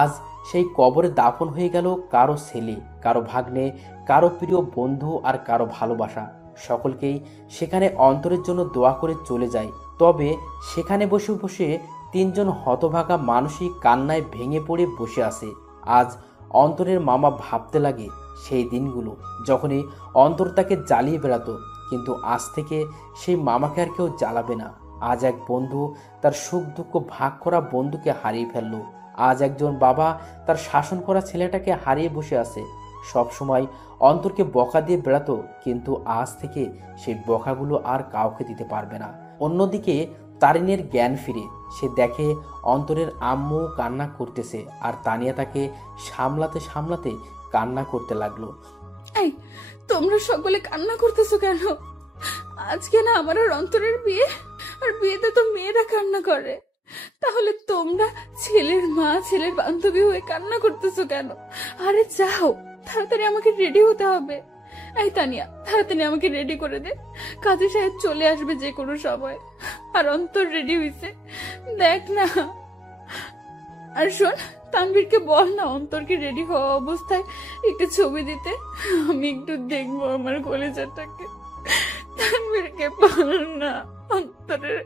আজ সেই কবরে দাফন হয়ে গেল কারো ছেলে, কারো ভাগ্নে, কারো প্রিয় বন্ধু আর কারো ভালোবাসা। সকলকেই সেখানে অন্তরের জন্য দোয়া করে চলে যায়। তবে সেখানে বসে বসে তিনজন হতভাগা মানুষই কান্নায় ভেঙে পড়ে বসে আছে। আজ অন্তরের মামা ভাবতে লাগে সেই দিনগুলো যখনই অন্তর তাকে জ্বালিয়ে বেড়াতো, কিন্তু আজ থেকে সেই মামাকে আর কেউ জ্বালাবে না। আজ এক বন্ধু তার সুখ দুঃখ ভাগ করা বন্ধুকে হারিয়ে ফেললো। আজ একজন বাবা তার শাসন করা ছেলেটাকে হারিয়ে বসে আছে। সব সময় অন্তরকে বকা দিয়ে বেড়াতো, কিন্তু আজ থেকে সেই বকাগুলো আর কাউকে দিতে পারবে না। অন্যদিকে তারিনের জ্ঞান ফিরে সে দেখে অন্তরের আম্মু কান্না করতেছে, আর তানিয়া তাকে সামলাতে সামলাতে কান্না করতে লাগলো। এই, তোমরা সকলে কান্না করতেছো কেন? আজকে না আমার আর অন্তরের বিয়ে, আর বিয়েতে তো মেয়েরা কান্না করে। তাহলে তোমরা ছেলের মা, ছেলের বান্ধবী হয়ে কান্না করতেছো কেন? আরে যাও, তাড়াতাড়ি আমাকে রেডি হতে হবে। এই তানিয়া, তাড়াতাড়ি আমাকে রেডি করে দে। কাজী সাহেব চলে আসবে যে কোনো সময়। আর অন্তর রেডি হইছে, দেখ না। আর শোন, তানভীরকে বল না অন্তরকে রেডি হওয়া অবস্থায় একটু ছবি দিতে। আমি একটু দেখবো আমার কলেজাটাকে। তানভীরকে বল না অন্তরের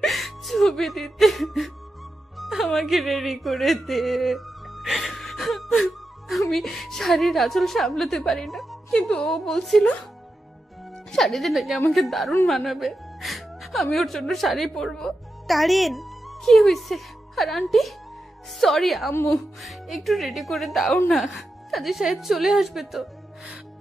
ছবি দিতে, আমাকে রেডি করে দে। আমি শাড়ির আঁচল সামলাতে পারি না, কিন্তু ও বলছিল শাড়িতে নাকি আমাকে দারুণ মানাবে। আমি ওর জন্য শাড়ি পরবো। তারিন, কি হয়েছে? আর আন্টি, সরি আম্মু, একটু রেডি করে দাও না। কাজী সাহেব চলে আসবে তো,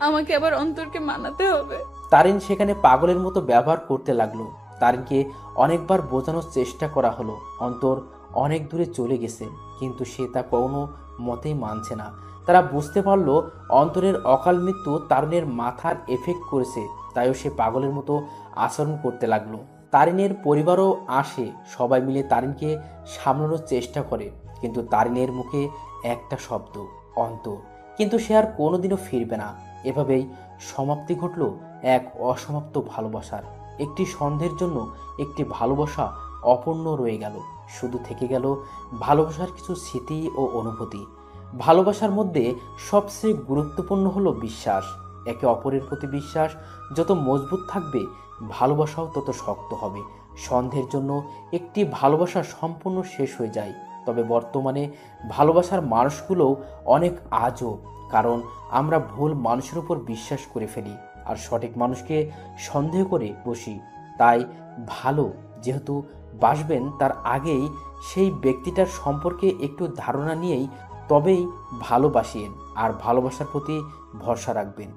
আমাকে আবার অন্তরকে মানাতে হবে। তারিন সেখানে পাগলের মতো ব্যবহার করতে লাগলো। তারিনকে অনেকবার বোঝানোর চেষ্টা করা হলো অন্তর অনেক দূরে চলে গেছে, কিন্তু সে তা কোনো মতেই মানছে না। তারা বুঝতে পারলো অন্তরের অকাল মৃত্যু তারিনের মাথার এফেক্ট করেছে, তাইও সে পাগলের মতো আচরণ করতে লাগলো। তারিনের পরিবারও আসে, সবাই মিলে তারিনকে সামলানোর চেষ্টা করে, কিন্তু তারিনের মুখে একটা শব্দ, অন্তর। কিন্তু সে আর কোনোদিনও ফিরবে না। এভাবেই সমাপ্তি ঘটল এক অসমাপ্ত ভালোবাসার। একটি সন্ধ্যের জন্য একটি ভালোবাসা অপূর্ণ রয়ে গেল, শুধু থেকে গেল ভালোবাসার কিছু স্মৃতি ও অনুভূতি। ভালোবাসার মধ্যে সবচেয়ে গুরুত্বপূর্ণ হলো বিশ্বাস। একে অপরের প্রতি বিশ্বাস যত মজবুত থাকবে, ভালোবাসাও তত শক্ত হবে। সন্ধ্যের জন্য একটি ভালোবাসা সম্পূর্ণ শেষ হয়ে যায়, তবে বর্তমানে ভালোবাসার মানুষগুলোও অনেক আজব, কারণ আমরা ভুল মানুষের উপর বিশ্বাস করে ফেলি আর সঠিক মানুষকে সন্দেহ করে বসি। তাই ভালো যেহেতু বাসবেন, তার আগেই সেই ব্যক্তিটার সম্পর্কে একটু ধারণা নিয়েই তবেই ভালোবাসেন আর ভালোবাসার প্রতি ভরসা রাখবেন।